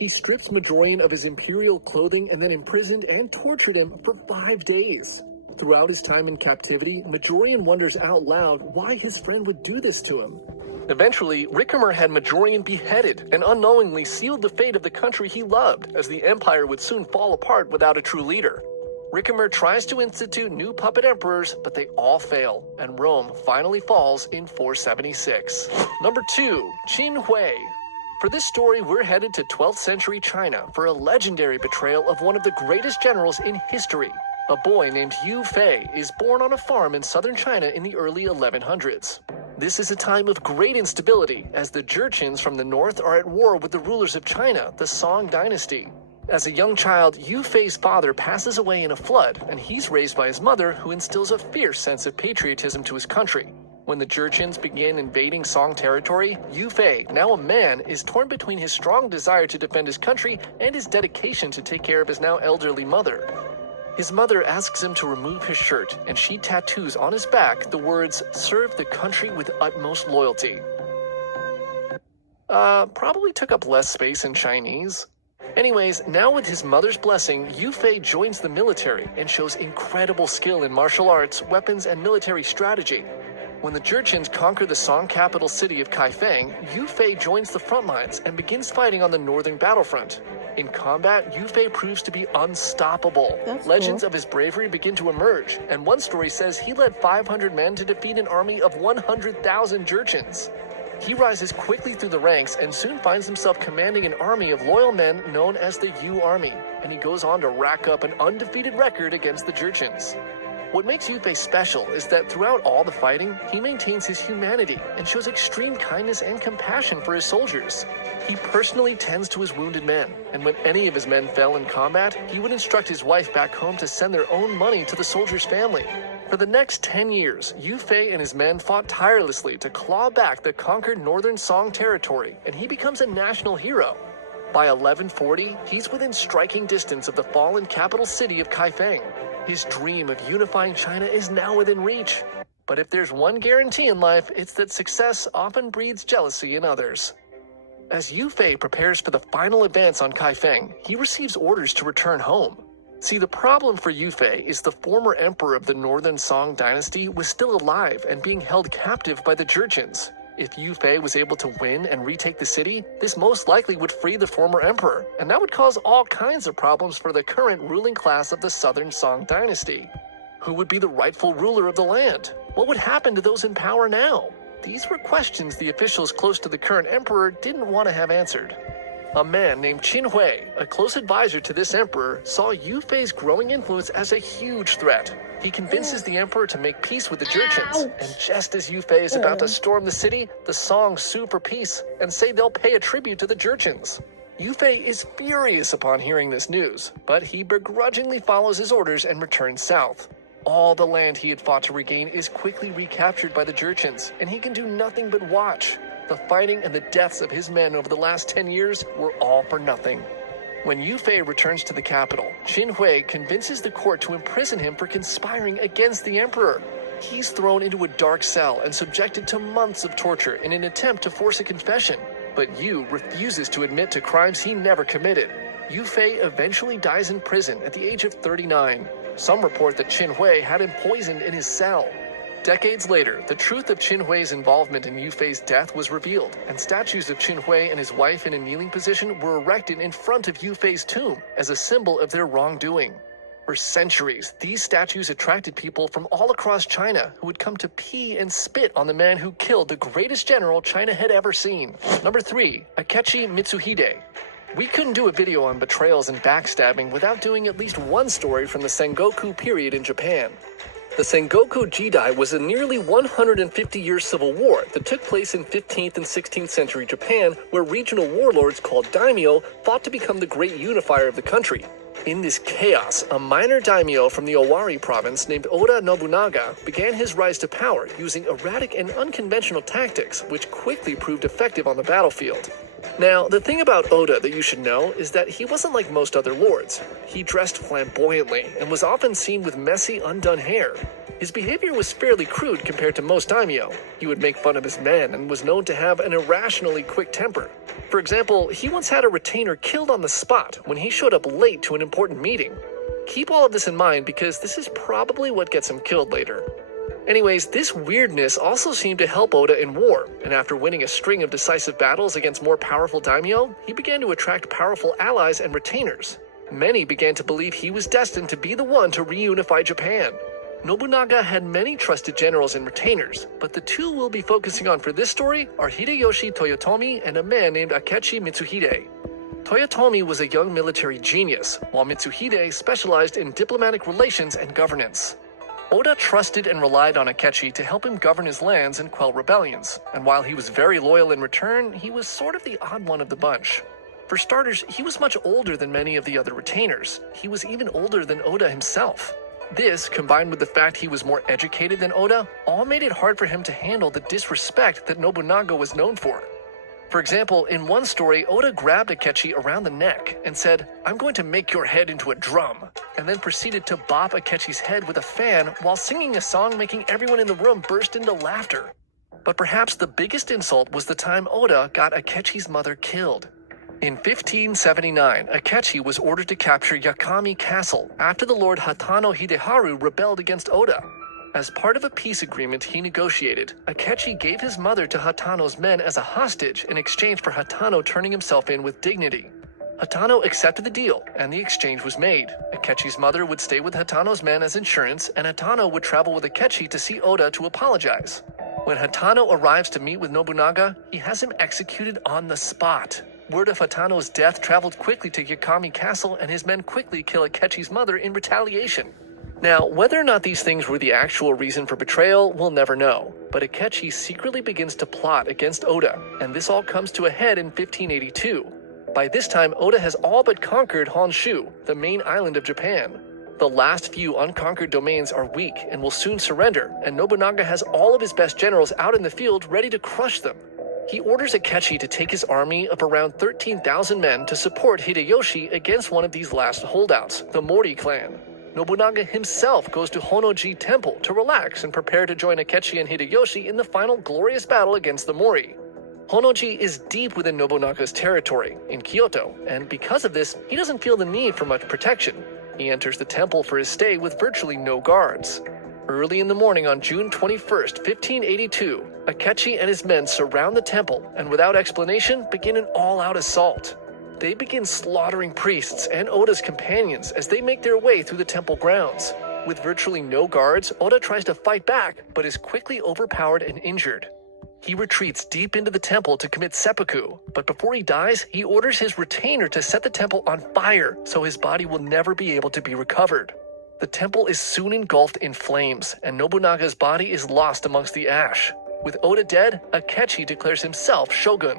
He strips Majorian of his imperial clothing and then imprisoned and tortured him for 5 days. Throughout his time in captivity, Majorian wonders out loud why his friend would do this to him. Eventually, Ricimer had Majorian beheaded and unknowingly sealed the fate of the country he loved, as the empire would soon fall apart without a true leader. Ricimer tries to institute new puppet emperors, but they all fail, and Rome finally falls in 476. Number 2. Qin Hui. For this story, we're headed to 12th century China for a legendary betrayal of one of the greatest generals in history. A boy named Yu Fei is born on a farm in southern China in the early 1100s. This is a time of great instability, as the Jurchens from the north are at war with the rulers of China, the Song dynasty. As a young child, Yu Fei's father passes away in a flood, and he's raised by his mother, who instills a fierce sense of patriotism to his country. When the Jurchens begin invading Song territory, Yu Fei, now a man, is torn between his strong desire to defend his country and his dedication to take care of his now elderly mother. His mother asks him to remove his shirt, and she tattoos on his back the words, "Serve the country with utmost loyalty." Probably took up less space in Chinese. Anyways, now with his mother's blessing, Yu Fei joins the military and shows incredible skill in martial arts, weapons, and military strategy. When the Jurchens conquer the Song capital city of Kaifeng, Yu Fei joins the front lines and begins fighting on the northern battlefront. In combat, Yu Fei proves to be unstoppable. Legends of his bravery begin to emerge, and one story says he led 500 men to defeat an army of 100,000 Jurchens. He rises quickly through the ranks and soon finds himself commanding an army of loyal men known as the Yu Army, and he goes on to rack up an undefeated record against the Jurchens. What makes Yu Fei special is that throughout all the fighting, he maintains his humanity and shows extreme kindness and compassion for his soldiers. He personally tends to his wounded men, and when any of his men fell in combat, he would instruct his wife back home to send their own money to the soldier's family. For the next 10 years, Yu Fei and his men fought tirelessly to claw back the conquered northern Song territory, and he becomes a national hero. By 1140, he's within striking distance of the fallen capital city of Kaifeng. His dream of unifying China is now within reach. But if there's one guarantee in life, it's that success often breeds jealousy in others. As Yu Fei prepares for the final advance on Kaifeng, he receives orders to return home. See, the problem for Yu Fei is the former emperor of the northern Song dynasty was still alive and being held captive by the Jurchens. If Yu Fei was able to win and retake the city, this most likely would free the former emperor, and that would cause all kinds of problems for the current ruling class of the southern Song dynasty. Who would be the rightful ruler of the land? What would happen to those in power now? These were questions the officials close to the current emperor didn't want to have answered. A man named Qin Hui, a close advisor to this emperor, saw Yu Fei's growing influence as a huge threat. He convinces the emperor to make peace with the Jurchens, and just as Yu Fei is about to storm the city, the Song sue for peace and say they'll pay a tribute to the Jurchens. Yu Fei is furious upon hearing this news, but he begrudgingly follows his orders and returns south. All the land he had fought to regain is quickly recaptured by the Jurchens, and he can do nothing but watch. The fighting and the deaths of his men over the last 10 years were all for nothing. When Yu Fei returns to the capital, Qin Hui convinces the court to imprison him for conspiring against the emperor. He's thrown into a dark cell and subjected to months of torture in an attempt to force a confession. But Yu refuses to admit to crimes he never committed. Yu Fei eventually dies in prison at the age of 39. Some report that Qin Hui had him poisoned in his cell. Decades later, the truth of Qin Hui's involvement in Yu Fei's death was revealed, and statues of Qin Hui and his wife in a kneeling position were erected in front of Yu Fei's tomb as a symbol of their wrongdoing. For centuries, these statues attracted people from all across China who would come to pee and spit on the man who killed the greatest general China had ever seen. Number 3. Akechi Mitsuhide. We couldn't do a video on betrayals and backstabbing without doing at least one story from the Sengoku period in Japan. The Sengoku Jidai was a nearly 150-year civil war that took place in 15th and 16th century Japan, where regional warlords called daimyo fought to become the great unifier of the country. In this chaos, a minor daimyo from the Owari province named Oda Nobunaga began his rise to power using erratic and unconventional tactics, which quickly proved effective on the battlefield. Now, the thing about Oda that you should know is that he wasn't like most other lords. He dressed flamboyantly and was often seen with messy, undone hair. His behavior was fairly crude compared to most daimyo. He would make fun of his men and was known to have an irrationally quick temper. For example, he once had a retainer killed on the spot when he showed up late to an important meeting. Keep all of this in mind because this is probably what gets him killed later. Anyways, this weirdness also seemed to help Oda in war, and after winning a string of decisive battles against more powerful daimyo, he began to attract powerful allies and retainers. Many began to believe he was destined to be the one to reunify Japan. Nobunaga had many trusted generals and retainers, but the two we'll be focusing on for this story are Hideyoshi Toyotomi and a man named Akechi Mitsuhide. Toyotomi was a young military genius, while Mitsuhide specialized in diplomatic relations and governance. Oda trusted and relied on Akechi to help him govern his lands and quell rebellions, and while he was very loyal in return, he was sort of the odd one of the bunch. For starters, he was much older than many of the other retainers. He was even older than Oda himself. This, combined with the fact he was more educated than Oda, all made it hard for him to handle the disrespect that Nobunaga was known for. For example, in one story, Oda grabbed Akechi around the neck and said, "I'm going to make your head into a drum," and then proceeded to bop Akechi's head with a fan while singing a song making everyone in the room burst into laughter. But perhaps the biggest insult was the time Oda got Akechi's mother killed. In 1579, Akechi was ordered to capture Yakami Castle after the Lord Hatano Hideharu rebelled against Oda. As part of a peace agreement he negotiated, Akechi gave his mother to Hatano's men as a hostage in exchange for Hatano turning himself in with dignity. Hatano accepted the deal, and the exchange was made. Akechi's mother would stay with Hatano's men as insurance, and Hatano would travel with Akechi to see Oda to apologize. When Hatano arrives to meet with Nobunaga, he has him executed on the spot. Word of Hatano's death traveled quickly to Yakami Castle, and his men quickly kill Akechi's mother in retaliation. Now, whether or not these things were the actual reason for betrayal, we'll never know. But Akechi secretly begins to plot against Oda, and this all comes to a head in 1582. By this time, Oda has all but conquered Honshu, the main island of Japan. The last few unconquered domains are weak and will soon surrender, and Nobunaga has all of his best generals out in the field ready to crush them. He orders Akechi to take his army of around 13,000 men to support Hideyoshi against one of these last holdouts, the Mori clan. Nobunaga himself goes to Honnoji Temple to relax and prepare to join Akechi and Hideyoshi in the final glorious battle against the Mori. Honnoji is deep within Nobunaga's territory, in Kyoto, and because of this, he doesn't feel the need for much protection. He enters the temple for his stay with virtually no guards. Early in the morning on June 21st, 1582, Akechi and his men surround the temple and without explanation begin an all-out assault. They begin slaughtering priests and Oda's companions as they make their way through the temple grounds. With virtually no guards, Oda tries to fight back, but is quickly overpowered and injured. He retreats deep into the temple to commit seppuku, but before he dies, he orders his retainer to set the temple on fire so his body will never be able to be recovered. The temple is soon engulfed in flames, and Nobunaga's body is lost amongst the ash. With Oda dead, Akechi declares himself shogun.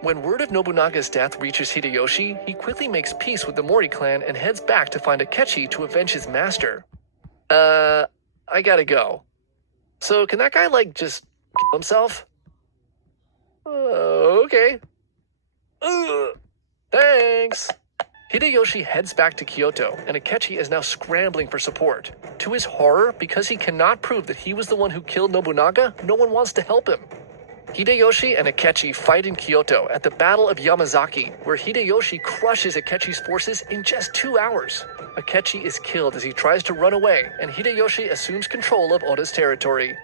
When word of Nobunaga's death reaches Hideyoshi, he quickly makes peace with the Mori clan and heads back to find Akechi to avenge his master. I gotta go. So can that guy, just kill himself? Okay. Thanks. Hideyoshi heads back to Kyoto, and Akechi is now scrambling for support. To his horror, because he cannot prove that he was the one who killed Nobunaga, no one wants to help him. Hideyoshi and Akechi fight in Kyoto at the Battle of Yamazaki, where Hideyoshi crushes Akechi's forces in just 2 hours. Akechi is killed as he tries to run away, and Hideyoshi assumes control of Oda's territory.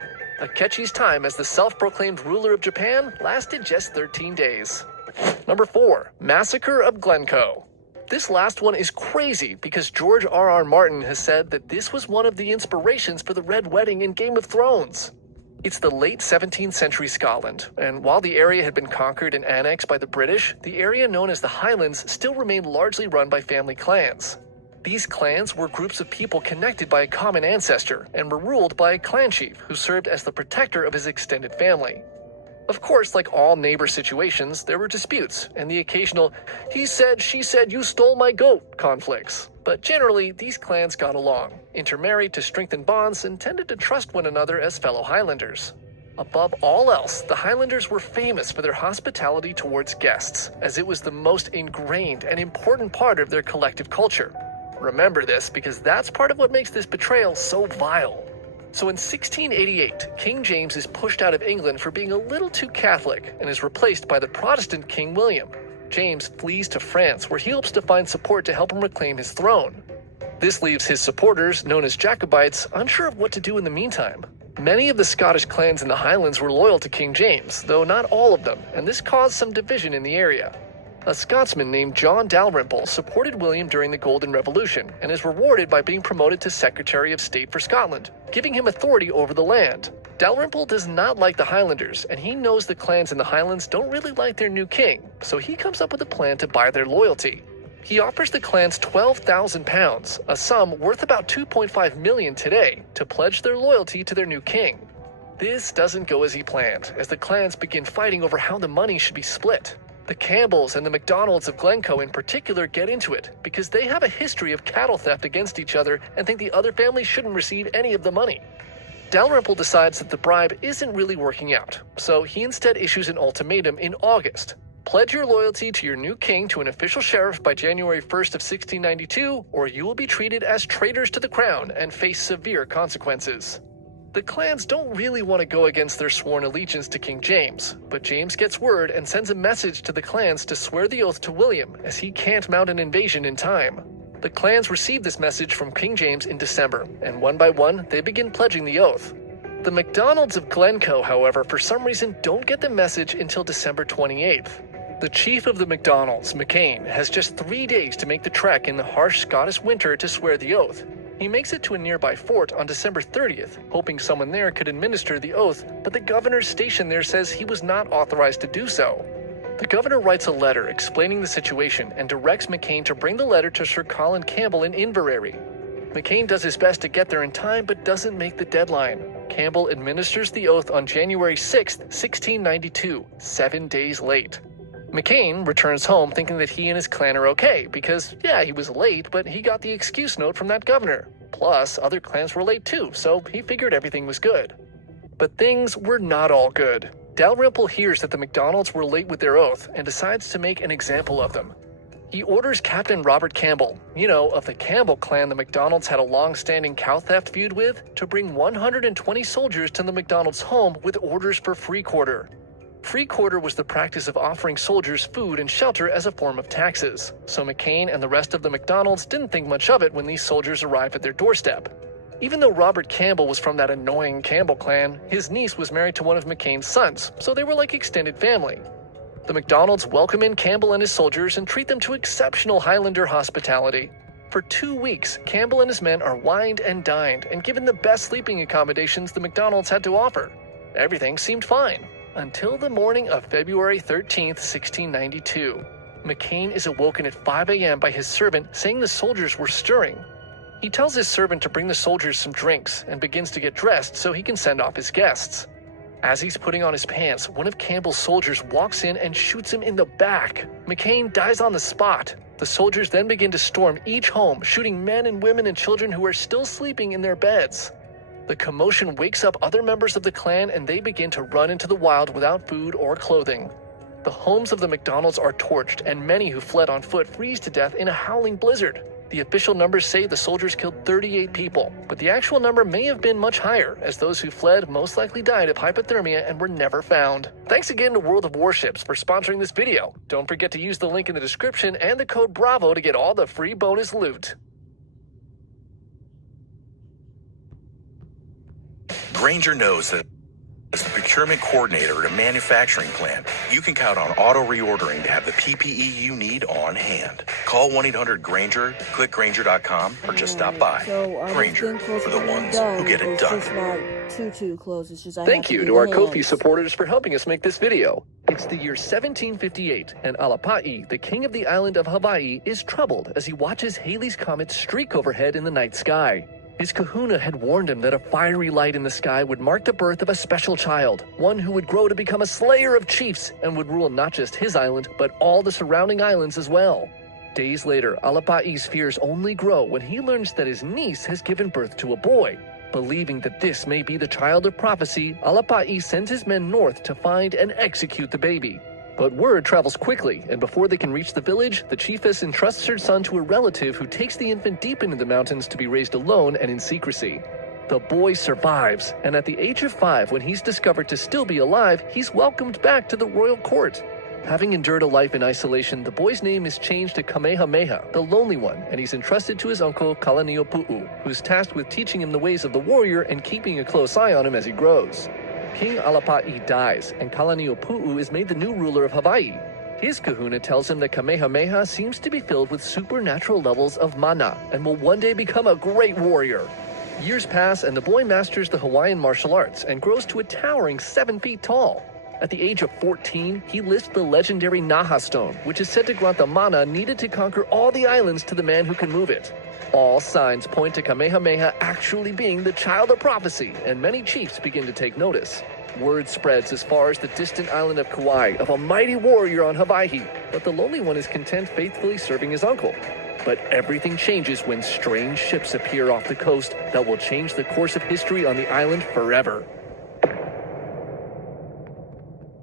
Akechi's time as the self-proclaimed ruler of Japan lasted just 13 days. Number 4. Massacre of Glencoe. This last one is crazy because George R.R. Martin has said that this was one of the inspirations for the Red Wedding in Game of Thrones. It's the late 17th century Scotland, and while the area had been conquered and annexed by the British, the area known as the Highlands still remained largely run by family clans. These clans were groups of people connected by a common ancestor and were ruled by a clan chief who served as the protector of his extended family. Of course, like all neighbor situations, there were disputes and the occasional "he said, she said, you stole my goat" conflicts. But generally, these clans got along, intermarried to strengthen bonds, and tended to trust one another as fellow Highlanders. Above all else, the Highlanders were famous for their hospitality towards guests, as it was the most ingrained and important part of their collective culture. Remember this because that's part of what makes this betrayal so vile. So in 1688, King James is pushed out of England for being a little too Catholic and is replaced by the Protestant King William. James flees to France, where he hopes to find support to help him reclaim his throne. This leaves his supporters, known as Jacobites, unsure of what to do in the meantime. Many of the Scottish clans in the Highlands were loyal to King James, though not all of them, and this caused some division in the area. A Scotsman named John Dalrymple supported William during the Golden Revolution and is rewarded by being promoted to Secretary of State for Scotland, giving him authority over the land. Dalrymple does not like the Highlanders, and he knows the clans in the Highlands don't really like their new king, so he comes up with a plan to buy their loyalty. He offers the clans £12,000, a sum worth about $2.5 million today, to pledge their loyalty to their new king. This doesn't go as he planned, as the clans begin fighting over how the money should be split. The Campbells and the MacDonalds of Glencoe in particular get into it because they have a history of cattle theft against each other and think the other family shouldn't receive any of the money. Dalrymple decides that the bribe isn't really working out, so he instead issues an ultimatum in August. Pledge your loyalty to your new king to an official sheriff by January 1st of 1692, or you will be treated as traitors to the crown and face severe consequences. The clans don't really want to go against their sworn allegiance to King James, but James gets word and sends a message to the clans to swear the oath to William, as he can't mount an invasion in time. The clans receive this message from King James in December, and one by one, they begin pledging the oath. The MacDonalds of Glencoe, however, for some reason don't get the message until December 28th. The chief of the MacDonalds, McCain, has just 3 days to make the trek in the harsh Scottish winter to swear the oath. He makes it to a nearby fort on December 30th, hoping someone there could administer the oath, but the governor's station there says he was not authorized to do so. The governor writes a letter explaining the situation and directs McCain to bring the letter to Sir Colin Campbell in Inverary. McCain does his best to get there in time but doesn't make the deadline. Campbell administers the oath on January 6, 1692, 7 days late. McCain returns home thinking that he and his clan are okay because, yeah, he was late, but he got the excuse note from that governor. Plus, other clans were late too, so he figured everything was good. But things were not all good. Dalrymple hears that the MacDonalds were late with their oath and decides to make an example of them. He orders Captain Robert Campbell, of the Campbell clan the MacDonalds had a long-standing cow theft feud with, to bring 120 soldiers to the MacDonalds' home with orders for free quarter. Free quarter was the practice of offering soldiers food and shelter as a form of taxes, so McCain and the rest of the MacDonalds didn't think much of it when these soldiers arrived at their doorstep. Even though Robert Campbell was from that annoying Campbell clan, his niece was married to one of McCain's sons, so they were like extended family. The MacDonalds welcome in Campbell and his soldiers and treat them to exceptional Highlander hospitality. For 2 weeks, Campbell and his men are wined and dined and given the best sleeping accommodations the MacDonalds had to offer. Everything seemed fine. Until the morning of February 13, 1692. McCain is awoken at 5 a.m. by his servant saying the soldiers were stirring. He tells his servant to bring the soldiers some drinks and begins to get dressed so he can send off his guests. As he's putting on his pants, one of Campbell's soldiers walks in and shoots him in the back. McCain dies on the spot. The soldiers then begin to storm each home, shooting men and women and children who are still sleeping in their beds. The commotion wakes up other members of the clan and they begin to run into the wild without food or clothing. The homes of the McDonald's are torched, and many who fled on foot freeze to death in a howling blizzard. The official numbers say the soldiers killed 38 people, but the actual number may have been much higher, as those who fled most likely died of hypothermia and were never found. Thanks again to World of Warships for sponsoring this video. Don't forget to use the link in the description and the code BRAVO to get all the free bonus loot. Grainger knows that as the procurement coordinator at a manufacturing plant, you can count on auto reordering to have the PPE you need on hand. Call 1-800-GRAINGER, click Grainger.com, or just stop by. Grainger, for the ones who get it done. It's not too close. It's just Thank you to our Ko-fi supporters for helping us make this video. It's the year 1758, and Alapa'i, the king of the island of Hawaii, is troubled as he watches Halley's Comet streak overhead in the night sky. His kahuna had warned him that a fiery light in the sky would mark the birth of a special child, one who would grow to become a slayer of chiefs and would rule not just his island, but all the surrounding islands as well. Days later, Alapa'i's fears only grow when he learns that his niece has given birth to a boy. Believing that this may be the child of prophecy, Alapa'i sends his men north to find and execute the baby. But word travels quickly, and before they can reach the village, the chiefess entrusts her son to a relative who takes the infant deep into the mountains to be raised alone and in secrecy. The boy survives, and at the age of 5, when he's discovered to still be alive, he's welcomed back to the royal court. Having endured a life in isolation, the boy's name is changed to Kamehameha, the Lonely One, and he's entrusted to his uncle Kalaniʻopuʻu, who's tasked with teaching him the ways of the warrior and keeping a close eye on him as he grows. King Alapa'i dies, and Kalaniʻopuʻu is made the new ruler of Hawaii. His kahuna tells him that Kamehameha seems to be filled with supernatural levels of mana and will one day become a great warrior. Years pass, and the boy masters the Hawaiian martial arts and grows to a towering 7 feet tall. At the age of 14, he lifts the legendary Naha Stone, which is said to grant the mana needed to conquer all the islands to the man who can move it. All signs point to Kamehameha actually being the child of prophecy, and many chiefs begin to take notice. Word spreads as far as the distant island of Kauai of a mighty warrior on Hawaii, but the Lonely One is content faithfully serving his uncle. But everything changes when strange ships appear off the coast that will change the course of history on the island forever.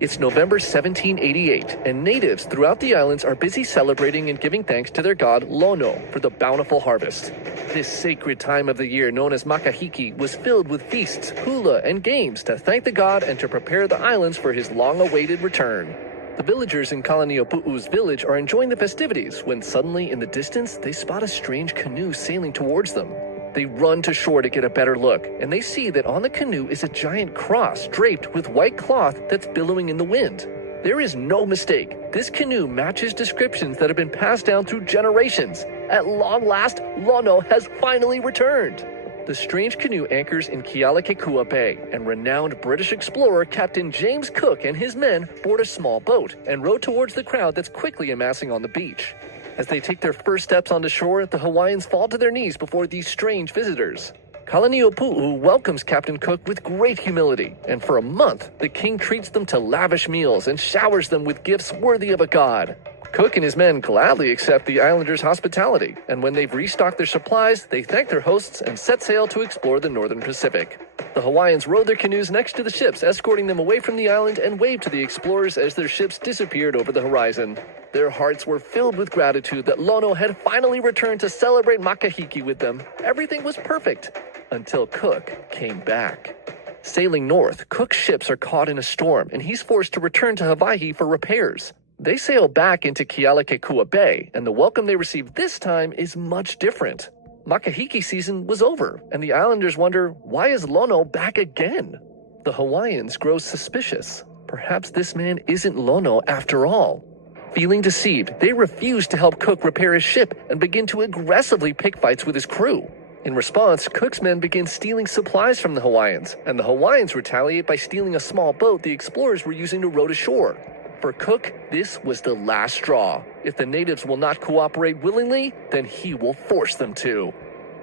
It's November 1788, and natives throughout the islands are busy celebrating and giving thanks to their god Lono for the bountiful harvest. This sacred time of the year, known as Makahiki, was filled with feasts, hula, and games to thank the god and to prepare the islands for his long-awaited return. The villagers in Kalaniʻopuʻu's village are enjoying the festivities when suddenly in the distance they spot a strange canoe sailing towards them. They run to shore to get a better look, and they see that on the canoe is a giant cross draped with white cloth that's billowing in the wind. There is no mistake. This canoe matches descriptions that have been passed down through generations. At long last, Lono has finally returned. The strange canoe anchors in Kealakekua Bay, and renowned British explorer Captain James Cook and his men board a small boat and row towards the crowd that's quickly amassing on the beach. As they take their first steps onto shore, the Hawaiians fall to their knees before these strange visitors. Kalaniʻopuʻu welcomes Captain Cook with great humility, and for a month, the king treats them to lavish meals and showers them with gifts worthy of a god. Cook and his men gladly accept the islanders' hospitality, and when they've restocked their supplies, they thank their hosts and set sail to explore the northern Pacific. The Hawaiians rowed their canoes next to the ships, escorting them away from the island, and waved to the explorers as their ships disappeared over the horizon. Their hearts were filled with gratitude that Lono had finally returned to celebrate Makahiki with them. Everything was perfect, until Cook came back. Sailing north, Cook's ships are caught in a storm, and he's forced to return to Hawaii for repairs. They sail back into Kealakekua Bay, and the welcome they receive this time is much different. Makahiki season was over, and the islanders wonder, why is Lono back again? The Hawaiians grow suspicious. Perhaps this man isn't Lono after all. Feeling deceived, they refuse to help Cook repair his ship and begin to aggressively pick fights with his crew. In response, Cook's men begin stealing supplies from the Hawaiians, and the Hawaiians retaliate by stealing a small boat the explorers were using to row to shore. For Cook, this was the last straw. If the natives will not cooperate willingly, then he will force them to.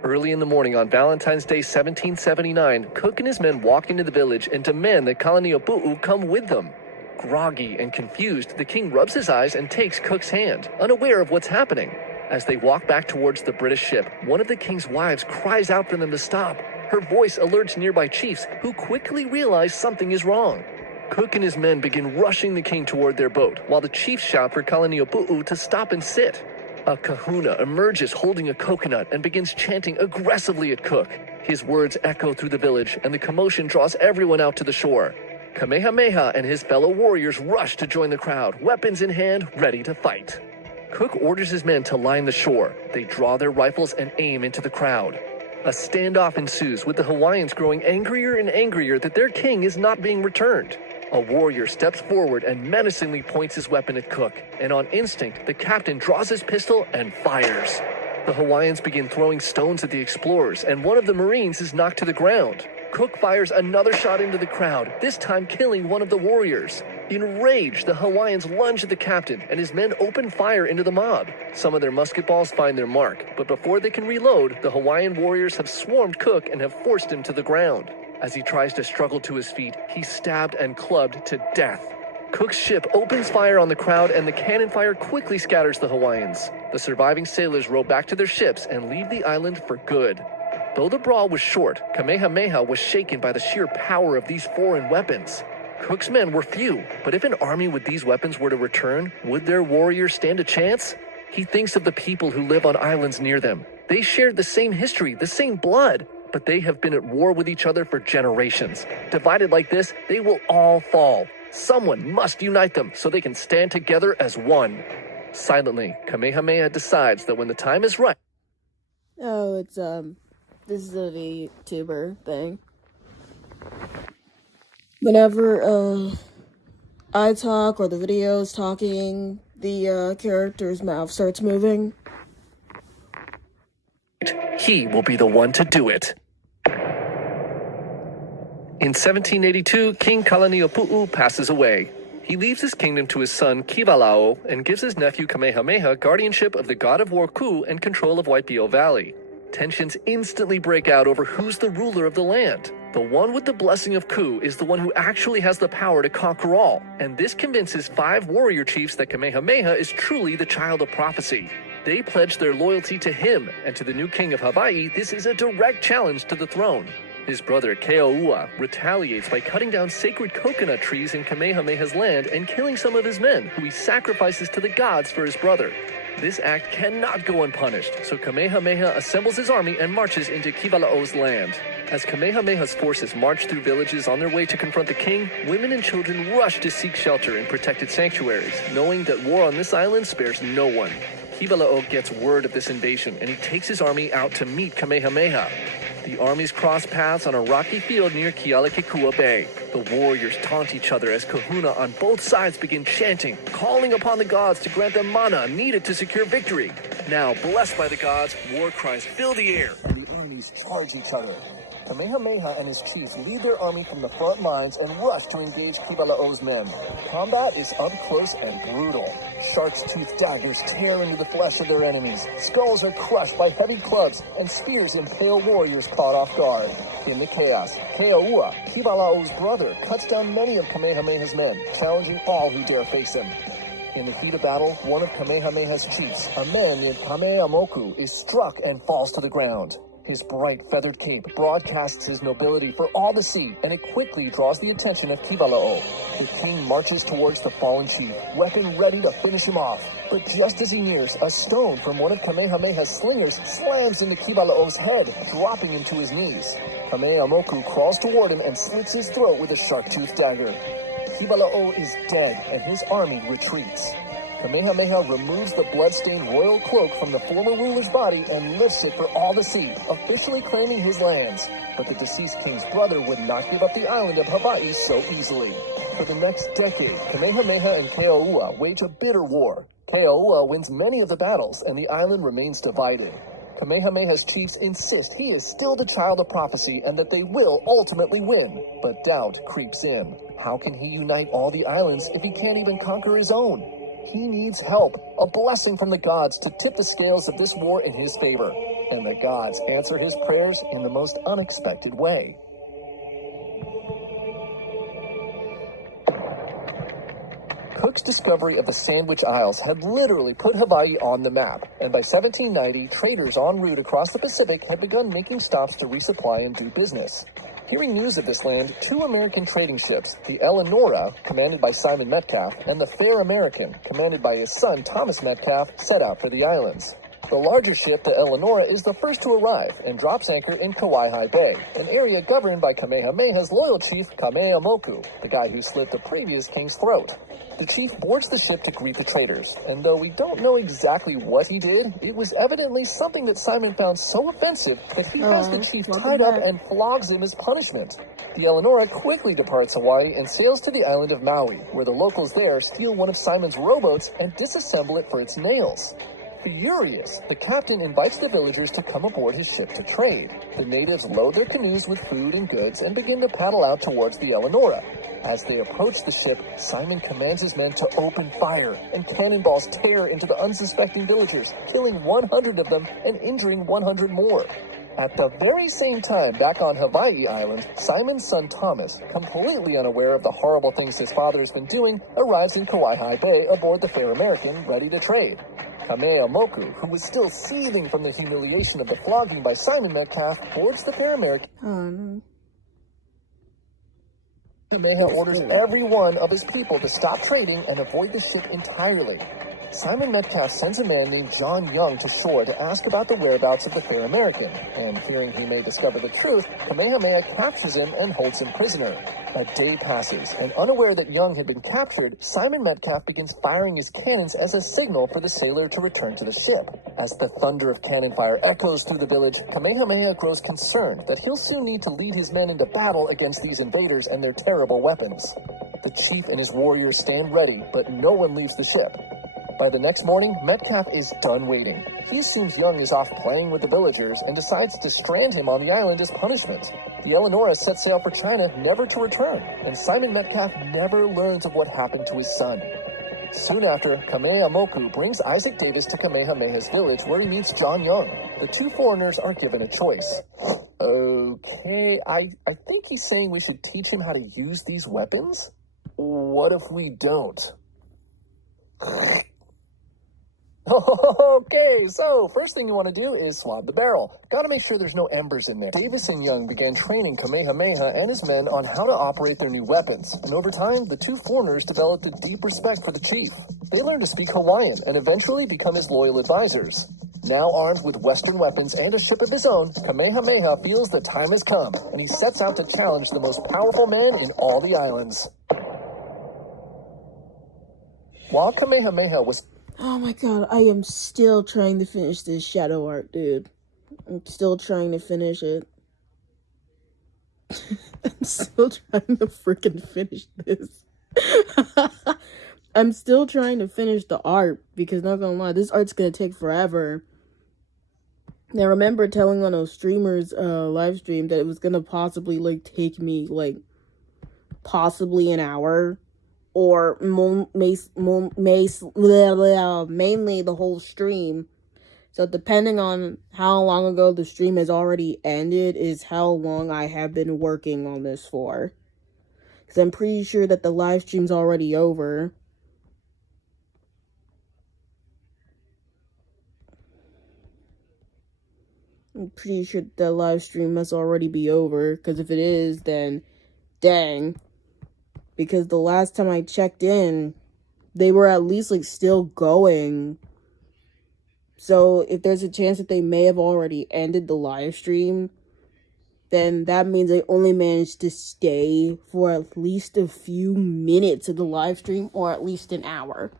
Early in the morning on Valentine's Day 1779, Cook and his men walk into the village and demand that Kalaniʻopuʻu come with them. Groggy and confused, the king rubs his eyes and takes Cook's hand, unaware of what's happening. As they walk back towards the British ship, one of the king's wives cries out for them to stop. Her voice alerts nearby chiefs, who quickly realize something is wrong. Cook and his men begin rushing the king toward their boat, while the chiefs shout for Kalaniʻōpuʻu to stop and sit. A kahuna emerges holding a coconut and begins chanting aggressively at Cook. His words echo through the village, and the commotion draws everyone out to the shore. Kamehameha and his fellow warriors rush to join the crowd, weapons in hand, ready to fight. Cook orders his men to line the shore. They draw their rifles and aim into the crowd. A standoff ensues, with the Hawaiians growing angrier and angrier that their king is not being returned. A warrior steps forward and menacingly points his weapon at Cook, and on instinct, the captain draws his pistol and fires. The Hawaiians begin throwing stones at the explorers, and one of the Marines is knocked to the ground. Cook fires another shot into the crowd, this time killing one of the warriors. Enraged, the Hawaiians lunge at the captain, and his men open fire into the mob. Some of their musket balls find their mark, but before they can reload, the Hawaiian warriors have swarmed Cook and have forced him to the ground. As he tries to struggle to his feet, he's stabbed and clubbed to death. Cook's ship opens fire on the crowd, and the cannon fire quickly scatters the Hawaiians. The surviving sailors row back to their ships and leave the island for good. Though the brawl was short, Kamehameha was shaken by the sheer power of these foreign weapons. Cook's men were few, but if an army with these weapons were to return, would their warriors stand a chance? He thinks of the people who live on islands near them. They shared the same history, the same blood, but they have been at war with each other for generations. Divided like this, they will all fall. Someone must unite them so they can stand together as one. Silently, Kamehameha decides that when the time is right... Oh, it's, this is a VTuber thing. Whenever, I talk or the video's talking, the, character's mouth starts moving. He will be the one to do it. In 1782, King Kalaniʻōpuʻu passes away. He leaves his kingdom to his son Kivalao and gives his nephew Kamehameha guardianship of the god of war Ku and control of Waipio Valley. Tensions instantly break out over who's the ruler of the land. The one with the blessing of Ku is the one who actually has the power to conquer all, and this convinces 5 warrior chiefs that Kamehameha is truly the child of prophecy. They pledge their loyalty to him, and to the new king of Hawaii, this is a direct challenge to the throne. His brother Keoua retaliates by cutting down sacred coconut trees in Kamehameha's land and killing some of his men, who he sacrifices to the gods for his brother. This act cannot go unpunished, so Kamehameha assembles his army and marches into Kivalao's land. As Kamehameha's forces march through villages on their way to confront the king, women and children rush to seek shelter in protected sanctuaries, knowing that war on this island spares no one. Kivalao gets word of this invasion, and he takes his army out to meet Kamehameha. The armies cross paths on a rocky field near Kealakekua Bay. The warriors taunt each other as kahuna on both sides begin chanting, calling upon the gods to grant them mana needed to secure victory. Now, blessed by the gods, war cries fill the air, and the armies charge each other. Kamehameha and his chiefs lead their army from the front lines and rush to engage Kivalao's men. Combat is up close and brutal. Shark's tooth daggers tear into the flesh of their enemies. Skulls are crushed by heavy clubs, and spears impale warriors caught off guard. In the chaos, Keoua, Kivalao's brother, cuts down many of Kamehameha's men, challenging all who dare face him. In the heat of battle, one of Kamehameha's chiefs, a man named Kameamoku, is struck and falls to the ground. His bright feathered cape broadcasts his nobility for all to see, and it quickly draws the attention of Kivalao. The king marches towards the fallen chief, weapon ready to finish him off. But just as he nears, a stone from one of Kamehameha's slingers slams into Kivalao's head, dropping him to his knees. Kameamoku crawls toward him and slits his throat with a shark-toothed dagger. Kivalao is dead, and his army retreats. Kamehameha removes the blood-stained royal cloak from the former ruler's body and lifts it for all to see, officially claiming his lands. But the deceased king's brother would not give up the island of Hawaii so easily. For the next decade, Kamehameha and Keoua wage a bitter war. Keoua wins many of the battles, and the island remains divided. Kamehameha's chiefs insist he is still the child of prophecy and that they will ultimately win. But doubt creeps in. How can he unite all the islands if he can't even conquer his own? He needs help, a blessing from the gods to tip the scales of this war in his favor. And the gods answer his prayers in the most unexpected way. Cook's discovery of the Sandwich Isles had literally put Hawaii on the map, and by 1790, traders en route across the Pacific had begun making stops to resupply and do business. Hearing news of this land, two American trading ships, the Eleonora, commanded by Simon Metcalf, and the Fair American, commanded by his son Thomas Metcalf, set out for the islands. The larger ship, the Eleonora, is the first to arrive and drops anchor in Kawaihae Bay, an area governed by Kamehameha's loyal chief, Kamehamoku, the guy who slit the previous king's throat. The chief boards the ship to greet the traders, and though we don't know exactly what he did, it was evidently something that Simon found so offensive that he has the chief tied up and flogs him as punishment. The Eleonora quickly departs Hawaii and sails to the island of Maui, where the locals there steal one of Simon's rowboats and disassemble it for its nails. Furious, the captain invites the villagers to come aboard his ship to trade. The natives load their canoes with food and goods and begin to paddle out towards the Eleonora. As they approach the ship, Simon commands his men to open fire, and cannonballs tear into the unsuspecting villagers, killing 100 of them and injuring 100 more. At the very same time, back on Hawaii Island, Simon's son Thomas, completely unaware of the horrible things his father has been doing, arrives in Kawaihae Bay aboard the Fair American, ready to trade. Kamehamoku, who was still seething from the humiliation of the flogging by Simon Metcalf, boards the Fair American. Kamehameha orders every one of his people to stop trading and avoid the ship entirely. Simon Metcalf sends a man named John Young to shore to ask about the whereabouts of the Fair American, and fearing he may discover the truth, Kamehameha captures him and holds him prisoner. A day passes, and unaware that Young had been captured, Simon Metcalf begins firing his cannons as a signal for the sailor to return to the ship. As the thunder of cannon fire echoes through the village, Kamehameha grows concerned that he'll soon need to lead his men into battle against these invaders and their terrible weapons. The chief and his warriors stand ready, but no one leaves the ship. By the next morning, Metcalf is done waiting. He assumes Young is off playing with the villagers and decides to strand him on the island as punishment. The Eleonora sets sail for China, never to return, and Simon Metcalf never learns of what happened to his son. Soon after, Kamehamoku brings Isaac Davis to Kamehameha's village where he meets John Young. The two foreigners are given a choice. Okay, I think he's saying we should teach him how to use these weapons? What if we don't? Okay, so first thing you want to do is swab the barrel. Gotta make sure there's no embers in there. Davis and Young began training Kamehameha and his men on how to operate their new weapons, and over time, the two foreigners developed a deep respect for the chief. They learned to speak Hawaiian and eventually become his loyal advisors. Now armed with Western weapons and a ship of his own, Kamehameha feels the time has come, and he sets out to challenge the most powerful man in all the islands. While Kamehameha was... Oh my god, I am still trying to finish this shadow art, dude. I'm still trying to finish it. I'm still trying to freaking finish this. I'm still trying to finish the art, because not gonna lie, this art's gonna take forever. Now, I remember telling one of those streamers, live stream, that it was gonna possibly, take me, possibly an hour. Or mainly the whole stream. So depending on how long ago the stream has already ended is how long I have been working on this for. Because I'm pretty sure that the live stream's already over. I'm pretty sure the live stream must already be over. Because if it is, then dang. Because the last time I checked in, they were at least, still going. So, if there's a chance that they may have already ended the live stream, then that means they only managed to stay for at least a few minutes of the live stream, or at least an hour.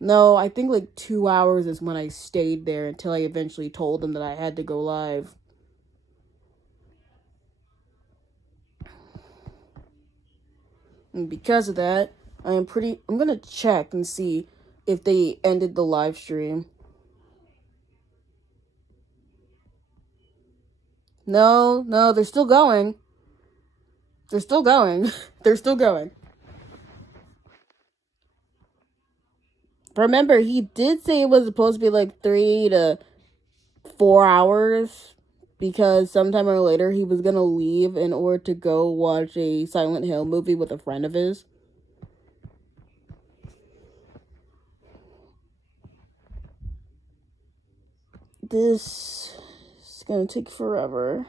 No, I think, 2 hours is when I stayed there until I eventually told them that I had to go live. And because of that, I'm gonna check and see if they ended the live stream. No, they're still going. They're still going. They're still going. Remember, he did say it was supposed to be 3 to 4 hours. Because sometime or later he was gonna leave in order to go watch a Silent Hill movie with a friend of his. This is gonna take forever.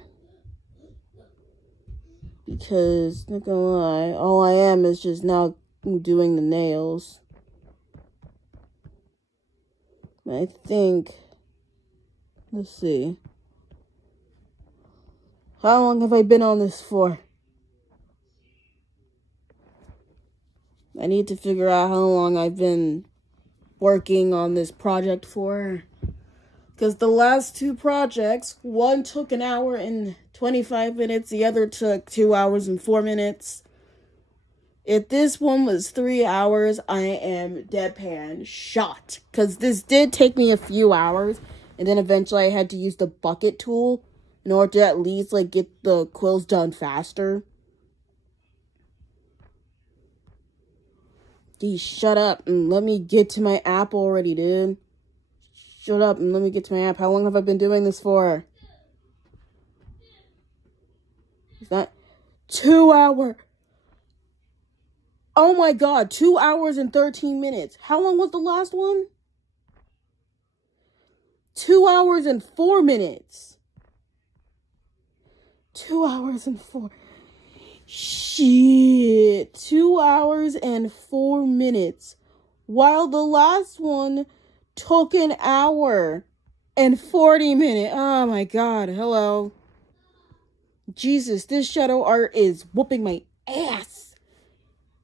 Because, not gonna lie, all I am is just now doing the nails. I think, let's see. How long have I been on this for? I need to figure out how long I've been working on this project for. Because the last two projects, one took an hour and 25 minutes, the other took 2 hours and 4 minutes. If this one was 3 hours, I am deadpan shot. Because this did take me a few hours, and then eventually I had to use the bucket tool in order to at least, like, get the quills done faster. Geez, shut up and let me get to my app already, dude. Shut up and let me get to my app. How long have I been doing this for? Is that 2 hours? Oh my god, 2 hours and 13 minutes. How long was the last one? 2 hours and 4 minutes. 2 hours and 4. Shit. 2 hours and 4 minutes. While the last one took an hour and 40 minutes. Oh my god. Hello. Jesus, this shadow art is whooping my ass.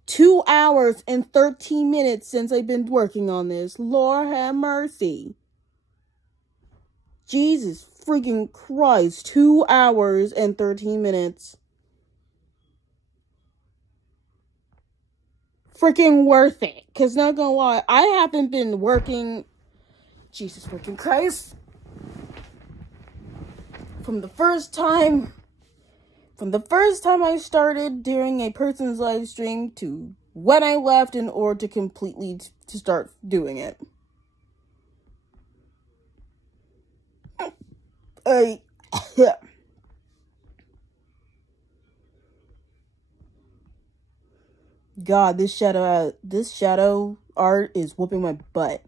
2 hours and 13 minutes since I've been working on this. Lord have mercy. Jesus freaking Christ. 2 hours and 13 minutes. Freaking worth it. Because not gonna lie, I haven't been working. Jesus freaking Christ. From the first time I started doing a person's live stream to when I left in order to completely to start doing it. God, this shadow art is whooping my butt.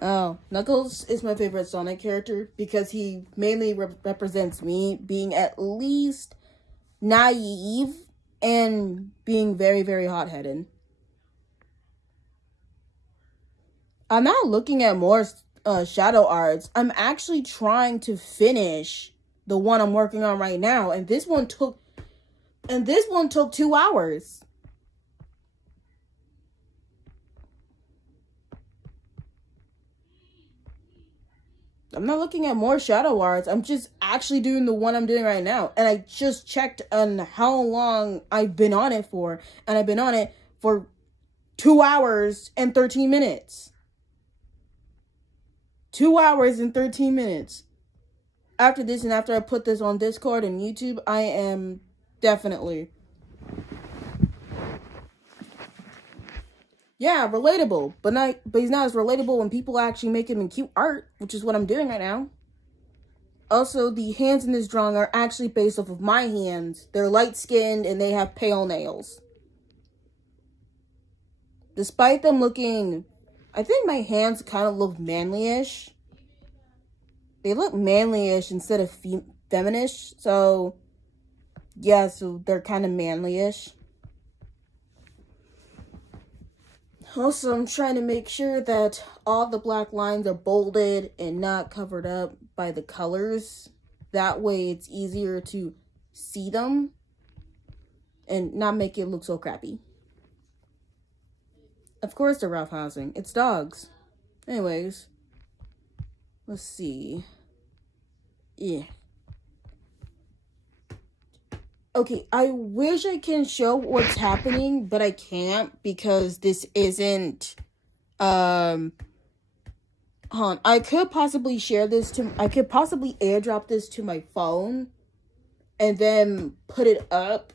Oh, Knuckles is my favorite Sonic character because he mainly represents me being at least naive and being very, very hot-headed. I'm not looking at more shadow arts. I'm actually trying to finish the one I'm working on right now, and this one took 2 hours. I'm not looking at more shadow arts. I'm just actually doing the one I'm doing right now. And I just checked on how long I've been on it for. And I've been on it for 2 hours and 13 minutes. 2 hours and 13 minutes. After this and after I put this on Discord and YouTube, I am definitely... Yeah, relatable, but he's not as relatable when people actually make him in cute art, which is what I'm doing right now. Also, the hands in this drawing are actually based off of my hands. They're light-skinned and they have pale nails. Despite them looking... I think my hands kind of look manly-ish. They look manly-ish instead of feminish, so... Yeah, so they're kind of manly-ish. Also, I'm trying to make sure that all the black lines are bolded and not covered up by the colors. That way it's easier to see them and not make it look so crappy. Of course they're roughhousing. It's dogs. Anyways, let's see. Yeah. Okay, I wish I can show what's happening, but I can't because this isn't, hold on. I could possibly airdrop this to my phone and then put it up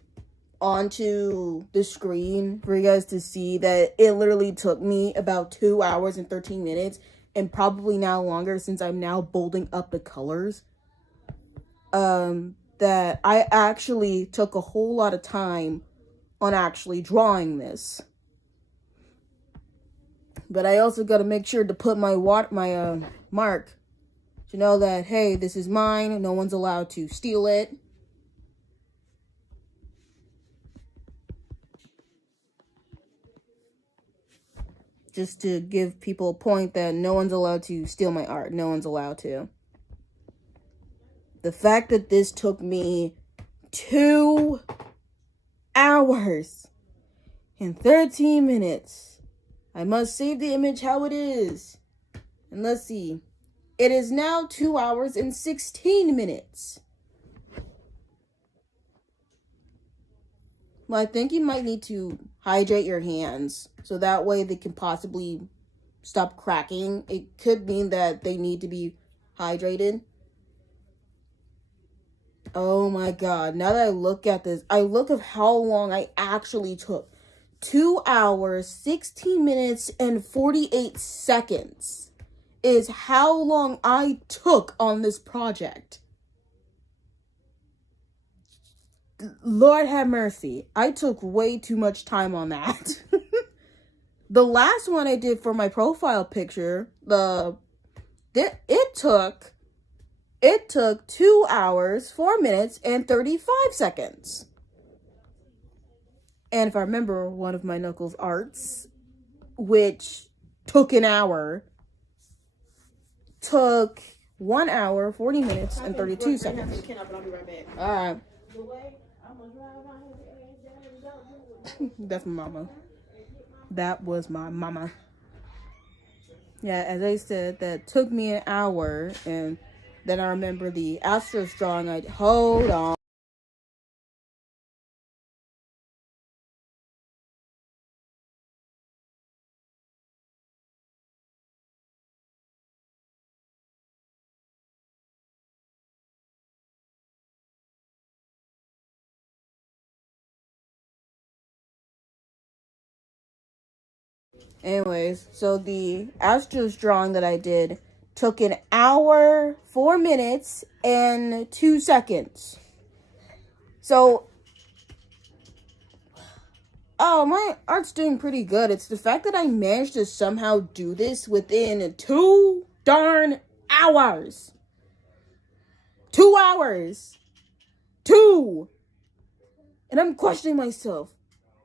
onto the screen for you guys to see that it literally took me about 2 hours and 13 minutes and probably now longer since I'm now bolding up the colors. that I actually took a whole lot of time on actually drawing this. But I also got to make sure to put my mark to know that, hey, this is mine. No one's allowed to steal it. Just to give people a point that no one's allowed to steal my art. No one's allowed to. The fact that this took me 2 hours and 13 minutes. I must save the image how it is. And let's see. It is now 2 hours and 16 minutes. Well, I think you might need to hydrate your hands so that way they can possibly stop cracking. It could mean that they need to be hydrated. Oh my god, now that I look at this, I look at how long I actually took. 2 hours, 16 minutes, and 48 seconds is how long I took on this project. Lord have mercy. I took way too much time on that. The last one I did for my profile picture, it took 2 hours, 4 minutes, and 35 seconds. And if I remember, one of my Knuckles arts, which took an hour, took 1 hour, 40 minutes, and 32 seconds. Alright. That's my mama. That was my mama. Yeah, as I said, that took me an hour, and then I remember the Astros drawing. Hold on. Anyways, so the Astros drawing that I did took an hour, 4 minutes, and 2 seconds. So, oh, my art's doing pretty good. It's the fact that I managed to somehow do this within 2 darn hours. 2 hours. 2. And I'm questioning myself.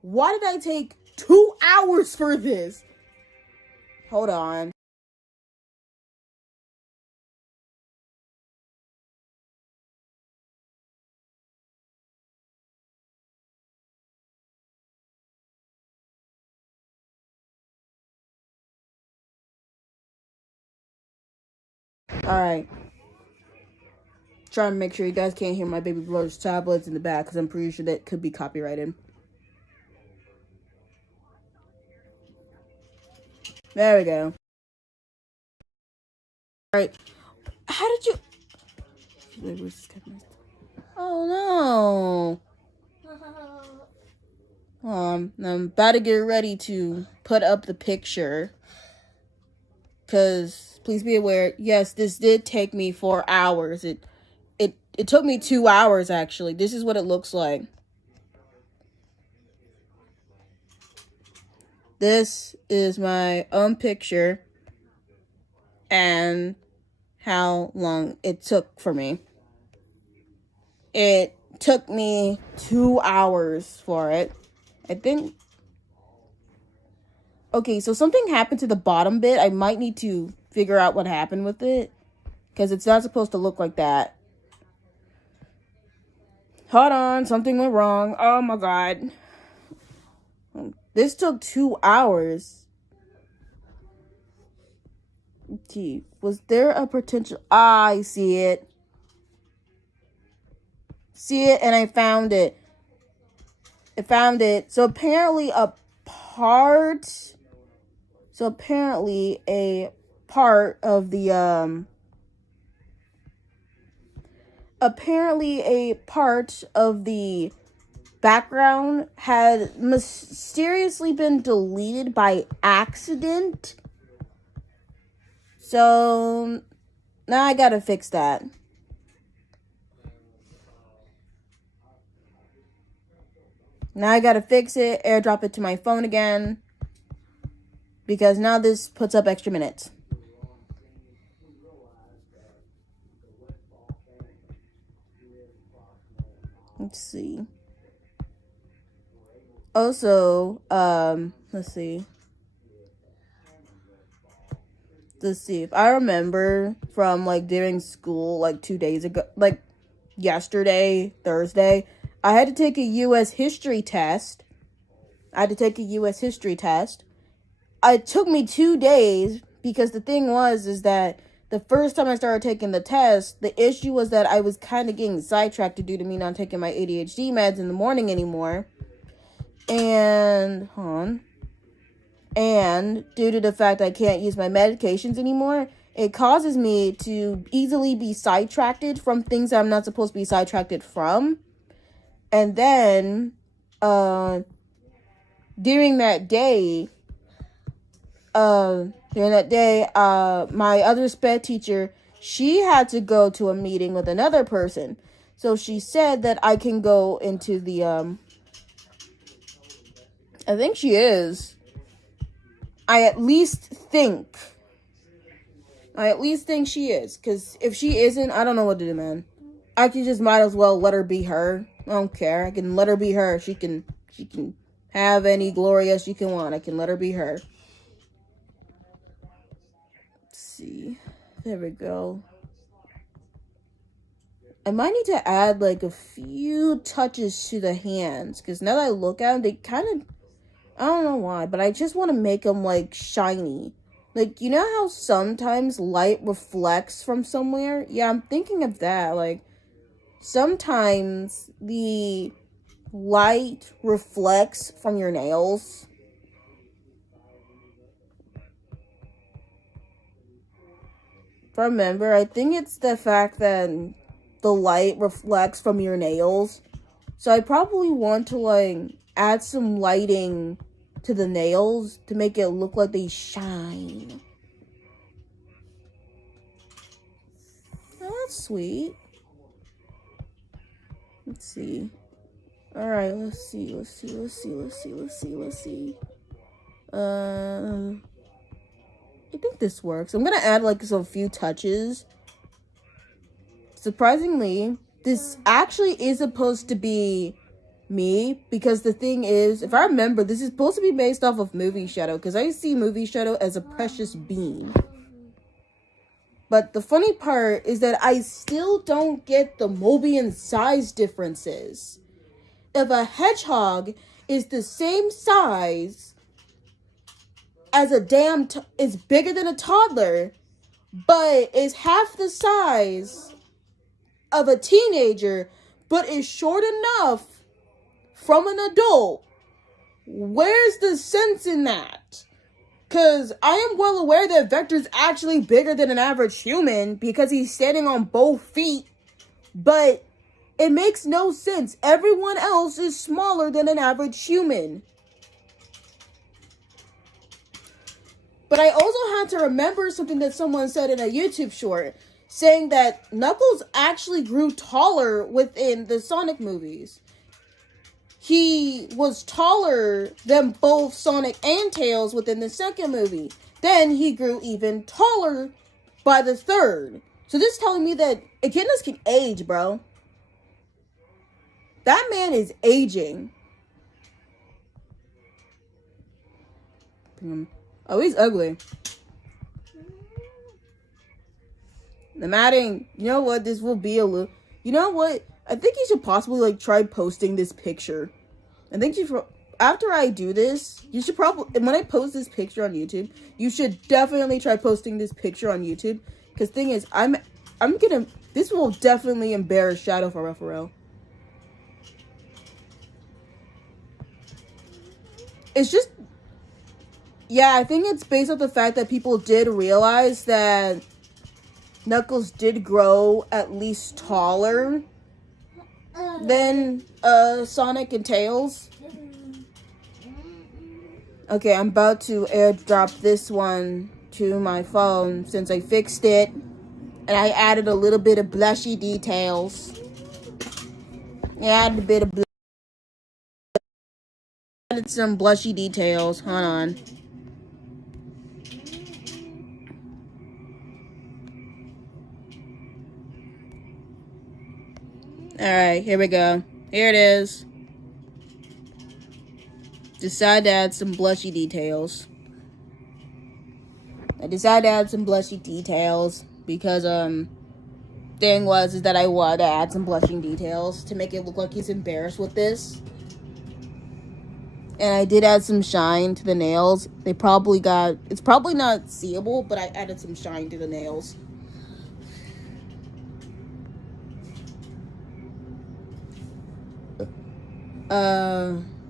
Why did I take 2 hours for this? Hold on. Alright. Trying to make sure you guys can't hear my baby blur's tablets in the back, because I'm pretty sure that could be copyrighted. There we go. Alright. How did you... Oh no. I'm about to get ready to put up the picture. Because, please be aware, yes, this did take me 4 hours. It took me 2 hours, actually. This is what it looks like. This is my own picture. And how long it took for me. It took me 2 hours for it. I think... Okay, so something happened to the bottom bit. I might need to figure out what happened with it. Because it's not supposed to look like that. Hold on, something went wrong. Oh my god. This took 2 hours. Gee, was there a potential... Ah, I see it. See it, and I found it. I found it. So apparently a part... So apparently a part of the, Apparently a part of the background had mysteriously been deleted by accident. So now I gotta fix that. Now I gotta fix it, airdrop it to my phone again, because now this puts up extra minutes. Let's see. Also, let's see. If I remember from, like, during school, like, 2 days ago, like, yesterday, Thursday, I had to take a U.S. history test. It took me 2 days, because the thing is that the first time I started taking the test, the issue was that I was kind of getting sidetracked due to me not taking my ADHD meds in the morning anymore. And due to the fact I can't use my medications anymore, it causes me to easily be sidetracked from things I'm not supposed to be sidetracked from. And then, during that day, my other sped teacher, she had to go to a meeting with another person. So she said that I can go into the, I think she is. I at least think she is. Because if she isn't, I don't know what to do, man. I can just might as well let her be her. I don't care. I can let her be her. She can have any glory as she can want. I can let her be her. Let's see. There we go. I might need to add, like, a few touches to the hands. Because now that I look at them, they kind of... I don't know why, but I just want to make them, like, shiny. Like, you know how sometimes light reflects from somewhere? Yeah, I'm thinking of that. Like, sometimes the light reflects from your nails. If I remember, I think it's the fact that the light reflects from your nails. So I probably want to, like, add some lighting to the nails to make it look like they shine. Oh, that's sweet. Let's see. Alright, let's see. I think this works. I'm gonna add, like, some few touches. Surprisingly, this actually is supposed to be me, because the thing is, if I remember, this is supposed to be based off of Movie Shadow, because I see Movie Shadow as a precious being. But the funny part is that I still don't get the Mobian size differences. If a hedgehog is the same size as a is bigger than a toddler, but is half the size of a teenager, but is short enough from an adult, where's the sense in that? Because I am well aware that Vector's actually bigger than an average human because he's standing on both feet, but it makes no sense. Everyone else is smaller than an average human. But I also had to remember something that someone said in a YouTube short, saying that Knuckles actually grew taller within the Sonic movies. He was taller than both Sonic and Tails within the second movie. Then he grew even taller by the third. So this is telling me that Echidnas can age, bro. That man is aging. Oh, he's ugly. The matting, you know what? This will be a little... You know what? I think you should possibly, like, try posting this picture. I think after I do this, you should probably... When I post this picture on YouTube, you should definitely try posting this picture on YouTube. Because thing is, I'm gonna... This will definitely embarrass Shadow for real. It's just... Yeah, I think it's based on the fact that people did realize that Knuckles did grow at least taller than Sonic and Tails. Okay, I'm about to airdrop this one to my phone since I fixed it. And I added a little bit of blushy details. I added a bit of Added some blushy details. Hold on. Alright, here we go. Here it is. Decided to add some blushy details. I decided to add some blushy details because, thing was is that I wanted to add some blushing details to make it look like he's embarrassed with this. And I did add some shine to the nails. It's probably not seeable, but I added some shine to the nails.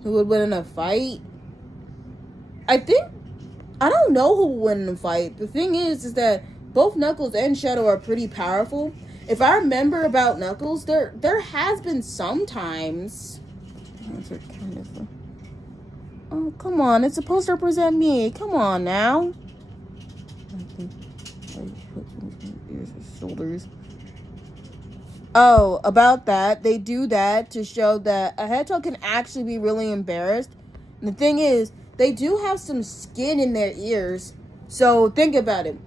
Who would win in a fight? I don't know who would win in a fight. The thing is that both Knuckles and Shadow are pretty powerful. If I remember about Knuckles, there has been some times. Oh, come on. It's supposed to represent me. Come on now. Shoulders. Oh, about that. They do that to show that a hedgehog can actually be really embarrassed. And the thing is, they do have some skin in their ears. So think about it.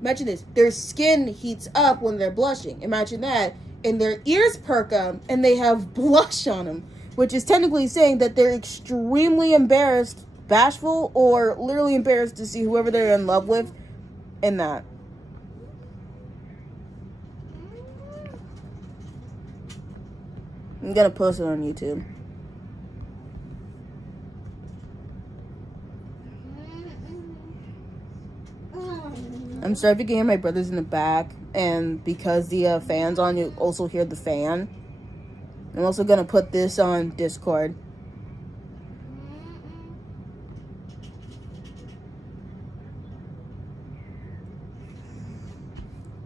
Imagine this. Their skin heats up when they're blushing. Imagine that. And their ears perk up and they have blush on them. Which is technically saying that they're extremely embarrassed, bashful, or literally embarrassed to see whoever they're in love with in that. I'm gonna post it on YouTube. I'm sorry if you can hear my brothers in the back, and because the fan's on, you also hear the fan. I'm also gonna put this on Discord.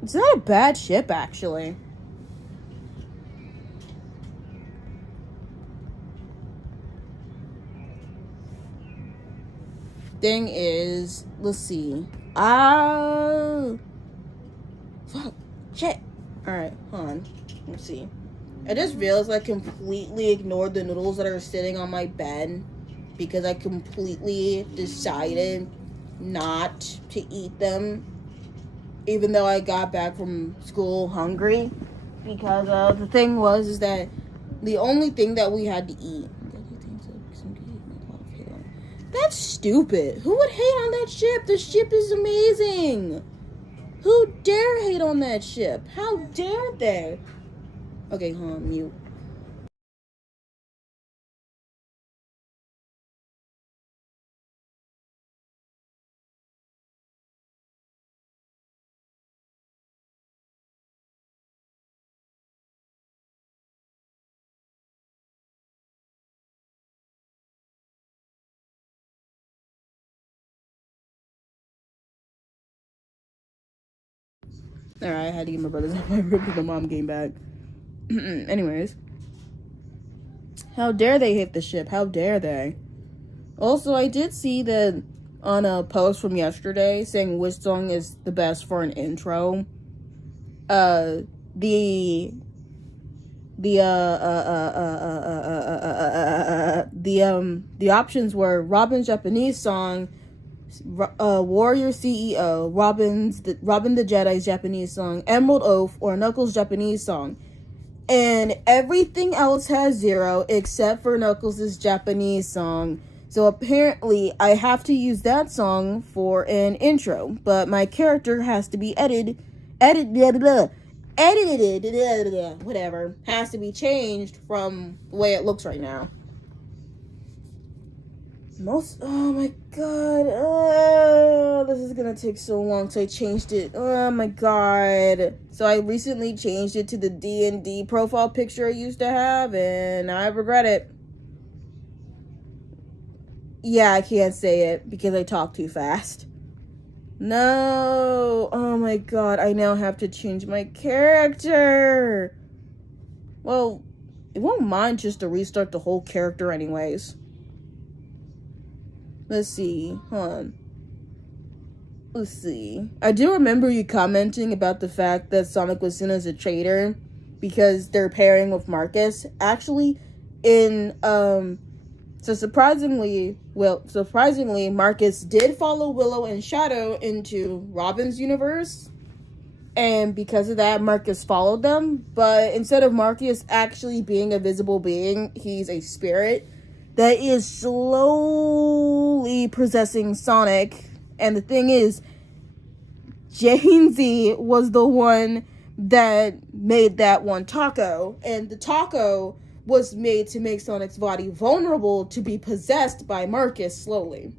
It's not a bad ship, actually. Thing is, let's see. Fuck. Shit. Alright, hold on. Let's see. I just realized I completely ignored the noodles that are sitting on my bed because I completely decided not to eat them, even though I got back from school hungry. Because the thing was is that the only thing that we had to eat. That's stupid. Who would hate on that ship? The ship is amazing. Who dare hate on that ship? How dare they? Okay, hold on, mute. Alright, I had to get my brothers out of my room because my mom came back. Anyways. How dare they hit the ship? How dare they? Also, I did see that on a post from yesterday saying which song is the best for an intro. The options were Robin's Japanese song, Warrior CEO, Robin the Jedi's Japanese song, Emerald Oath, or Knuckles' Japanese song. And everything else has 0 except for Knuckles' Japanese song. So apparently I have to use that song for an intro, but my character has to be edited, whatever, has to be changed from the way it looks right now. Oh my god, this is gonna take so long, so I changed it. Oh my god. So I recently changed it to the D&D profile picture I used to have, and I regret it. Yeah, I can't say it because I talk too fast. No, oh my god, I now have to change my character. Well, it won't mind just to restart the whole character anyways. Let's see. Hold on. Let's see. I do remember you commenting about the fact that Sonic was seen as a traitor because they're pairing with Marcus. Actually, in So surprisingly, Marcus did follow Willow and Shadow into Robin's universe. And because of that, Marcus followed them. But instead of Marcus actually being a visible being, he's a spirit that is slowly possessing Sonic. And the thing is, Jainsey was the one that made that one taco. And the taco was made to make Sonic's body vulnerable to be possessed by Marcus slowly.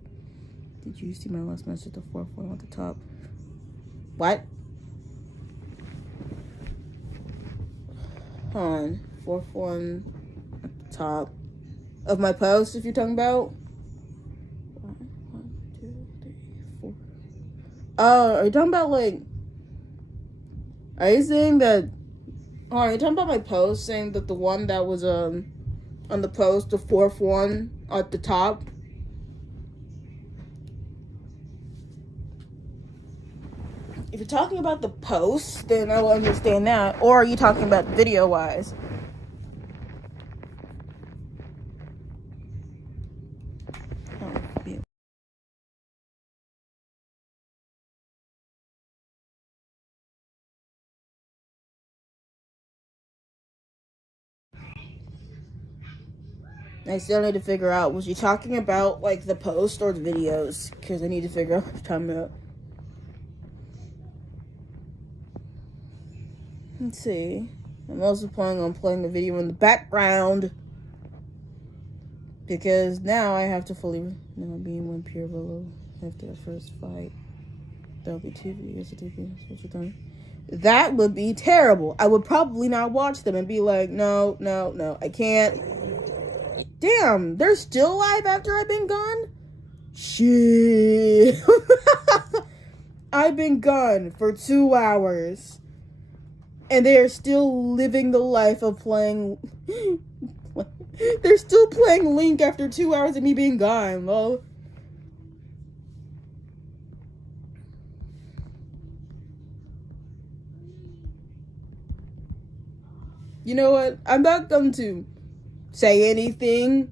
Did you see my last message? The fourth one at the top. What? Hold on. Fourth one at the top of my post, if you're talking about. 1, 2, 3, 4. Oh, are you talking about like? Are you saying that? Oh, are you talking about my post saying that the one that was on the post, the fourth one at the top? If you're talking about the post, then I will understand that. Or are you talking about video-wise? Oh, yeah. I still need to figure out, was you talking about, like, the post or the videos? Because I need to figure out what you're talking about. Let's see. I'm also planning on playing the video in the background. Because now I have to fully... Now being one pure Willow after the first fight. There'll be 2 videos to take in. What you think? That would be terrible. I would probably not watch them and be like, no, I can't. Damn, they're still alive after I've been gone? Shit. I've been gone for 2 hours. And they are still living the life of playing... They're still playing Link after 2 hours of me being gone, lol. You know what? I'm not going to say anything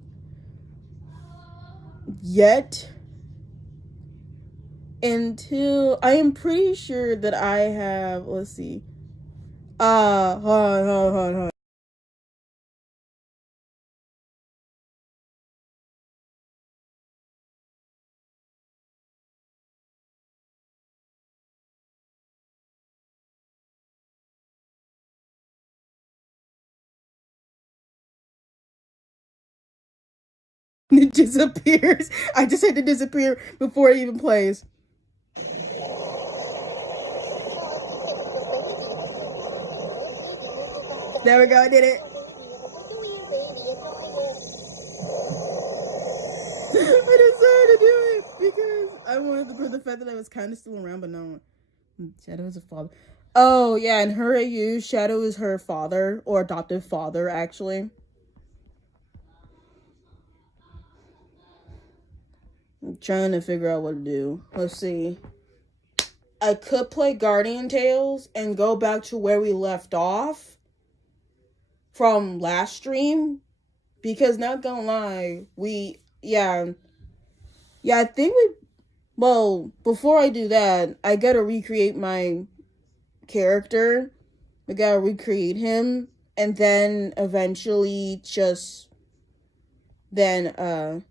yet until I am pretty sure that I have, let's see. Hold on. It disappears. I just had to disappear before it even plays. There we go, I did it. I decided to do it because I wanted to prove the fact that I was kind of still around, but no. Shadow is a father. Oh, yeah, in her AU, Shadow is her father, or adoptive father, actually. I'm trying to figure out what to do. Let's see. I could play Guardian Tales and go back to where we left off from last stream. Because, not gonna lie, I think well, before I do that, I gotta recreate my character. I gotta recreate him. And then, eventually, then I'll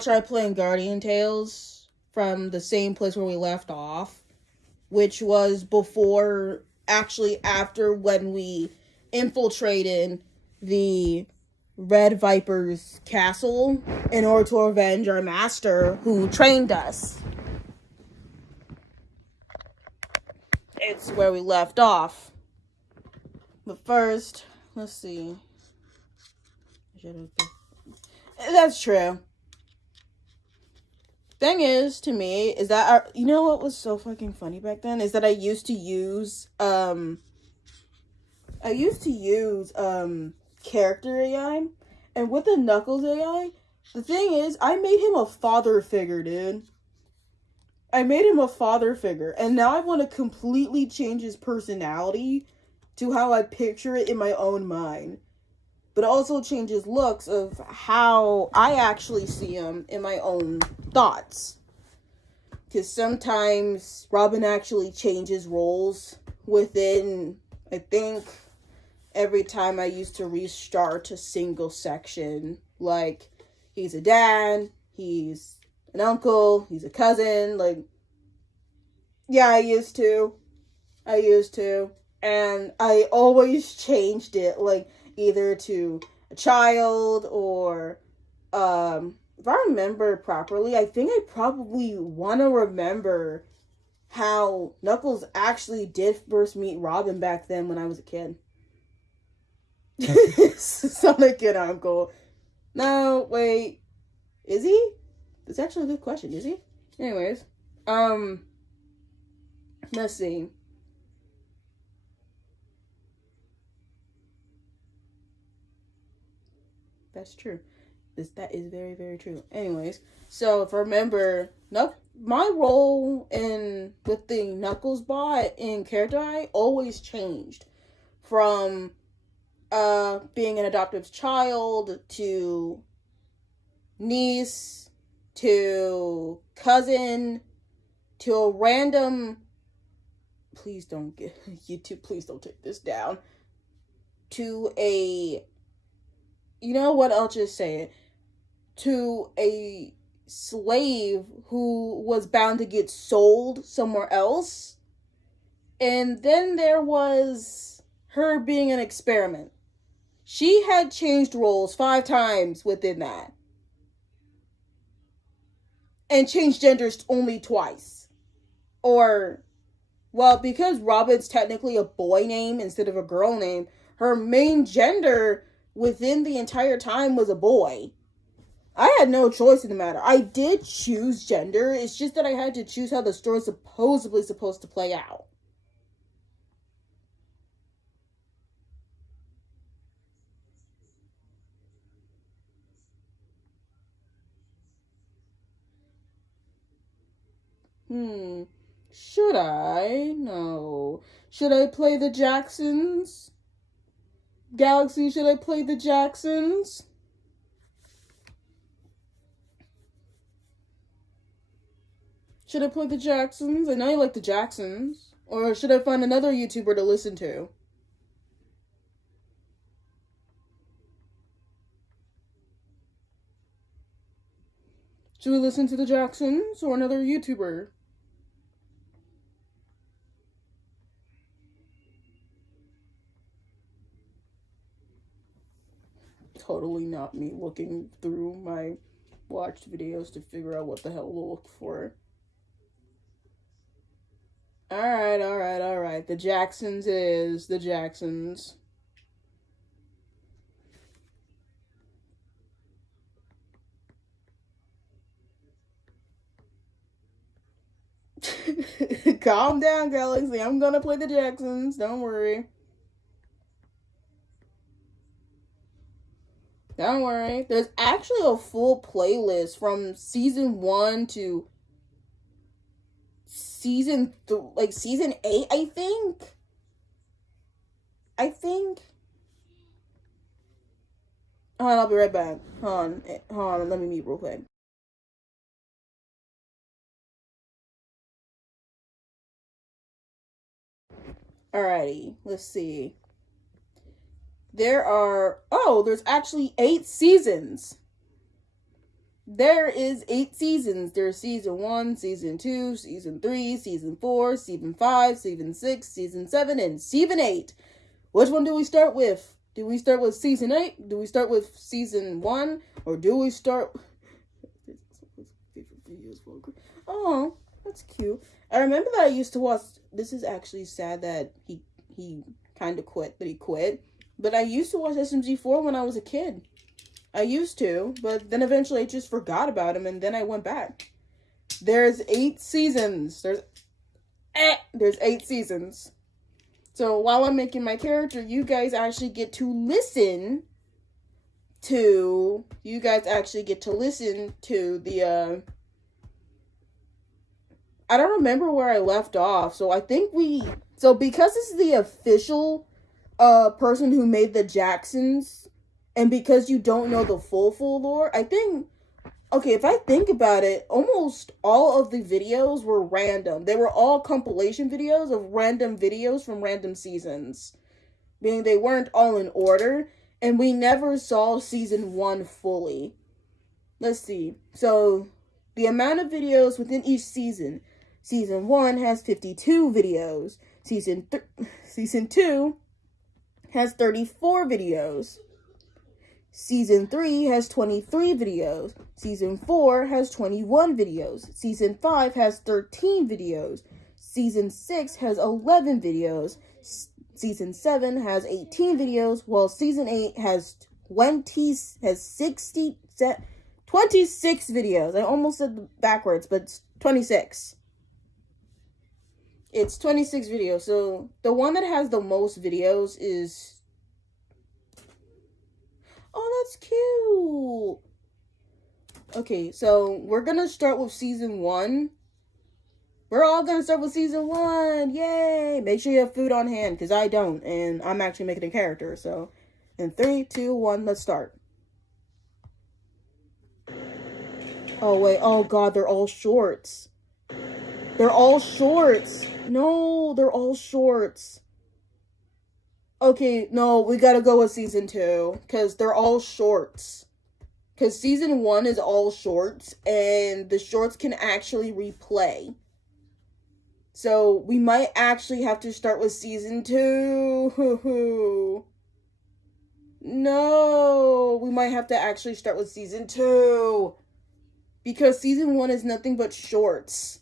try playing Guardian Tales from the same place where we left off, which was after when we infiltrated the Red Viper's castle in order to avenge our master who trained us. It's where we left off. But first, let's see. That's true. Thing is, to me, is that you know what was so fucking funny back then? Is that I used to use character AI, and with the Knuckles AI, the thing is, I made him a father figure, dude. I made him a father figure, and now I want to completely change his personality to how I picture it in my own mind. But also change his looks of how I actually see him in my own thoughts. Because sometimes Robin actually changes roles within, I think, every time I used to restart a single section. Like, he's a dad, he's an uncle, he's a cousin, like, yeah, I used to. And I always changed it, like, either to a child or, if I remember properly, I think I probably want to remember how Knuckles actually did first meet Robin back then when I was a kid. Sonic and Uncle. No, wait. Is he? That's actually a good question. Is he? Anyways. Let's see. That's true. That is very, very true. Anyways, so if I remember, my role with the Knuckles bot in Character Eye always changed from being an adoptive child to niece to cousin to a random. Please don't get YouTube. Please don't take this down. To a. You know what? I'll just say it. To a slave who was bound to get sold somewhere else. And then there was her being an experiment. She had changed roles 5 times within that. And changed genders only twice. Or, well, because Robin's technically a boy name instead of a girl name, her main gender within the entire time was a boy. I had no choice in the matter. I did choose gender. It's just that I had to choose how the story's supposedly supposed to play out. Should I? No. Should I play the Jacksons? Galaxy, should I play the Jacksons? Should I play the Jacksons? I know you like the Jacksons. Or should I find another YouTuber to listen to? Should we listen to the Jacksons or another YouTuber? Totally not me looking through my watched videos to figure out what the hell to look for. Alright. The Jacksons is the Jacksons. Calm down, Galaxy. I'm gonna play the Jacksons. Don't worry. Don't worry. There's actually a full playlist from season 1 to season 8, I think. Hold on, I'll be right back. Hold on, let me mute real quick. Alrighty, let's see. There's actually 8 seasons. There is 8 seasons. There's season 1, season 2, season 3, season 4, season 5, season 6, season 7, and season 8. Which one do we start with? Do we start with season 8? Do we start with season 1? Or do we start... Oh, that's cute. I remember that I used to watch... This is actually sad that he kind of quit, that he quit. But I used to watch SMG4 when I was a kid. I used to, but then eventually I just forgot about him, and then I went back. There's 8 seasons. There's 8 seasons. So while I'm making my character, you guys actually get to listen to... I don't remember where I left off. So I think so because this is the official person who made the Jacksons, and because you don't know the full lore, I think, okay, if I think about it, almost all of the videos were random. They were all compilation videos of random videos from random seasons. Meaning they weren't all in order, and we never saw season 1 fully. Let's see. So, the amount of videos within each season. Season 1 has 52 videos. Season 2 has 34 videos. Season 3 has 23 videos. Season 4 has 21 videos. Season 5 has 13 videos. Season 6 has 11 videos. Season 7 has 18 videos, while Season 8 has 26 videos. I almost said backwards, but it's 26. It's 26 videos. So the one that has the most videos is... Oh, that's cute. Okay, so we're gonna start with Season 1. We're all gonna start with Season 1. Yay! Make sure you have food on hand, because I don't, and I'm actually making a character. So, in 3, 2, 1, let's start. Oh, wait. Oh, God, they're all shorts. They're all shorts. No, they're all shorts. Okay, no, we gotta go with Season 2, because they're all shorts. Because Season 1 is all shorts, and the shorts can actually replay. So, we might actually have to start with Season 2. No, we might have to actually start with Season 2. Because Season 1 is nothing but shorts.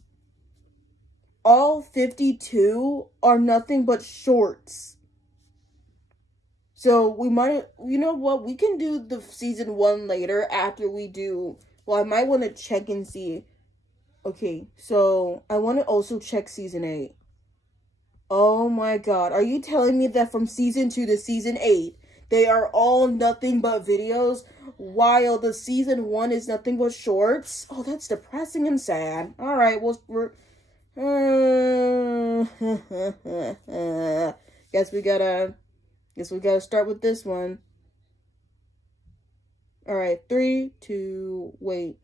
All 52 are nothing but shorts. So, we might, you know what, we can do the Season 1 later after we do, well, I might want to check and see. Okay, so I want to also check Season 8. Oh my God, are you telling me that from Season 2 to Season 8, they are all nothing but videos, while the Season 1 is nothing but shorts? Oh, that's depressing and sad. Alright, well, guess we gotta start with this one. Alright, 3, 2, wait.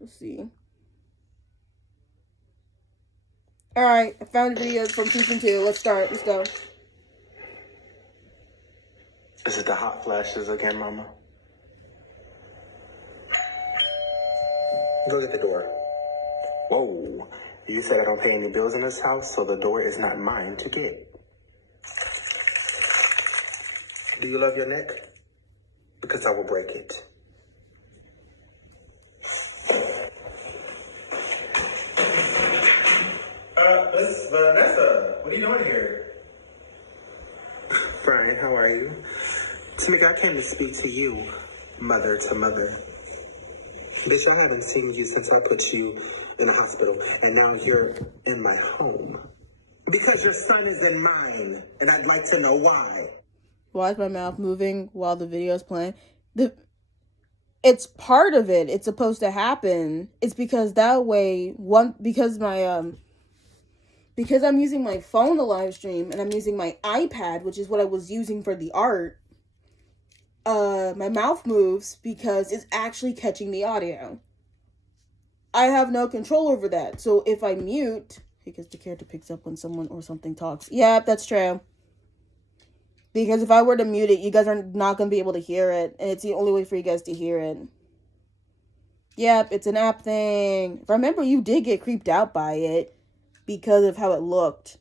Let's see. Alright, I found videos from Season 2. Let's start. Let's go. Is it the hot flashes again, Mama? Go get the door. Whoa. You said I don't pay any bills in this house, so the door is not mine to get. Do you love your neck? Because I will break it. Miss Vanessa, what are you doing here? Brian, how are you? Tamika, I came to speak to you, mother to mother. Bitch, I haven't seen you since I put you in a hospital, and now you're in my home. Because your son is in mine, and I'd like to know why. Why is my mouth moving while the video is playing? It's part of it. It's supposed to happen. It's because that way, because I'm using my phone to live stream, and I'm using my iPad, which is what I was using for the art, my mouth moves because it's actually catching the audio. I have no control over that. So if I mute, because the character picks up when someone or something talks. Yep, that's true. Because if I were to mute it, you guys are not going to be able to hear it, and it's the only way for you guys to hear it. Yep, it's an app thing. If I remember, you did get creeped out by it because of how it looked.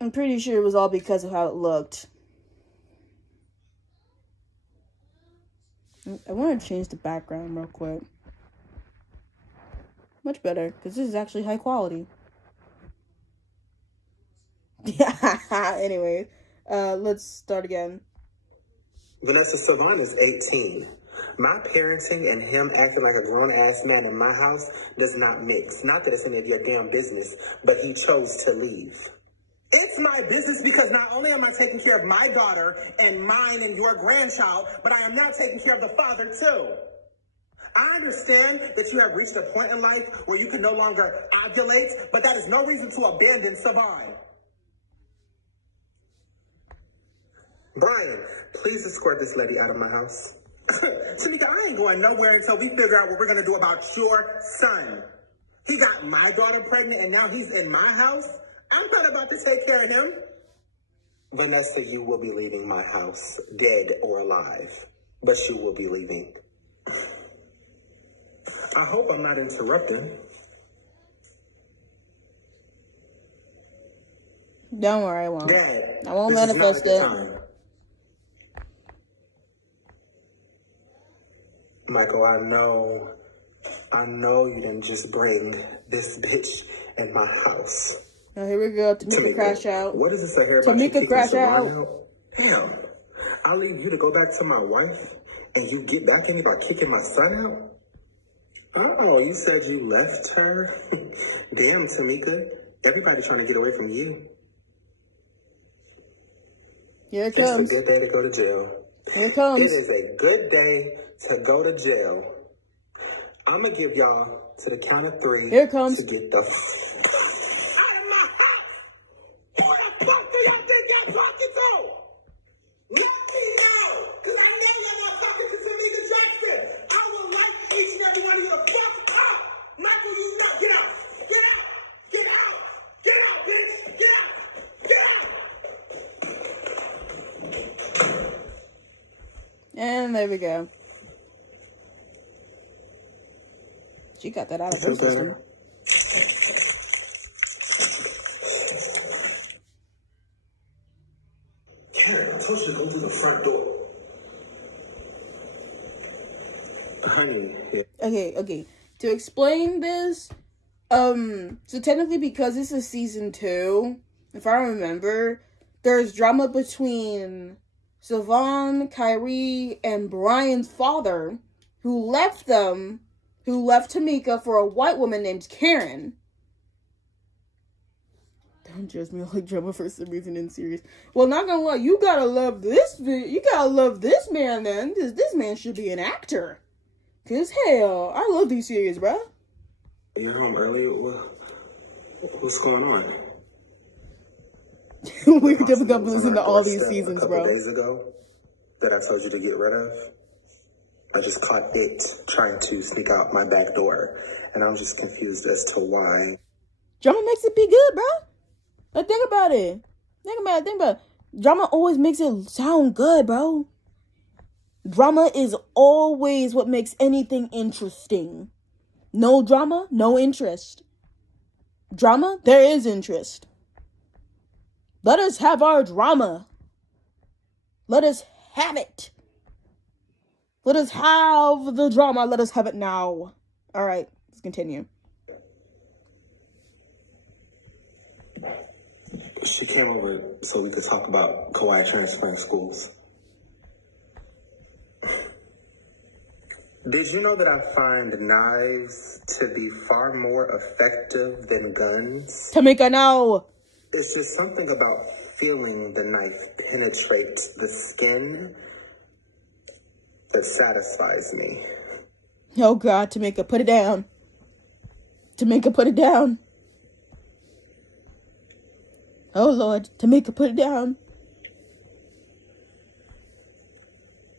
I'm pretty sure it was all because of how it looked. I want to change the background real quick. Much better, because this is actually high quality. Yeah, anyways, let's start again. Vanessa, Savon is 18. My parenting and him acting like a grown-ass man in my house does not mix. Not that it's any of your damn business, but he chose to leave. It's my business because not only am I taking care of my daughter and mine and your grandchild, but I am now taking care of the father too. I understand that you have reached a point in life where you can no longer ovulate, but that is no reason to abandon Savon. Brian, please escort this lady out of my house. Tamika, I ain't going nowhere until we figure out what we're going to do about your son. He got my daughter pregnant and now he's in my house? I'm not about to take care of him. Vanessa, you will be leaving my house, dead or alive. But you will be leaving. I hope I'm not interrupting. Don't worry, I won't. Dad, I won't this is not manifest the it. time. Michael, I know you didn't just bring this bitch in my house. Oh, here we go. Tamika crash out. What is this I hear about you Tamika kicking crash Savon out. Damn. I'll leave you to go back to my wife and you get back at me by kicking my son out? Oh, you said you left her? Damn, Tamika. Everybody trying to get away from you. Here it comes. It's a good day to go to jail. Here it comes. It is a good day to go to jail. I'm going to give y'all to the count of 3 Here it comes. to get the out of my house. Who the fuck do y'all think y'all talking to? Let me know, because I know y'all not talking to Tamika Jackson. I will light each and every one of you the fuck up. Michael, you know, get out. Get out. Get out. Get out, bitch. Get out. Get out. And there we go. She got that out of her system. Karen, I told you to go through the front door. Honey. Okay. To explain this, so technically because this is season 2, if I remember, there's drama between Savon, Kyrie, and Brian's father, who left Tamika for a white woman named Karen. Don't judge me, I like drama for some reason in series. Well, not gonna lie, you gotta love this man then, because this man should be an actor. Cause hell, I love these series, bro. You're home early? What's going on? We're definitely gonna listen to all these seasons, a couple bro. days ago that I told you to get rid of. I just caught it trying to sneak out my back door, and I'm just confused as to why. Drama makes it be good, bro. Like, think about it. Think about it. Drama always makes it sound good, bro. Drama is always what makes anything interesting. No drama, no interest. Drama, there is interest. Let us have our drama. Let us have it. Let us have the drama. Let us have it now. All right, let's continue. She came over so we could talk about Kawhi transferring schools. Did you know that I find knives to be far more effective than guns? Tamika, no. It's just something about feeling the knife penetrate the skin that satisfies me. Oh God, Tamika, put it down. Tamika, put it down. Oh Lord, Tamika, put it down.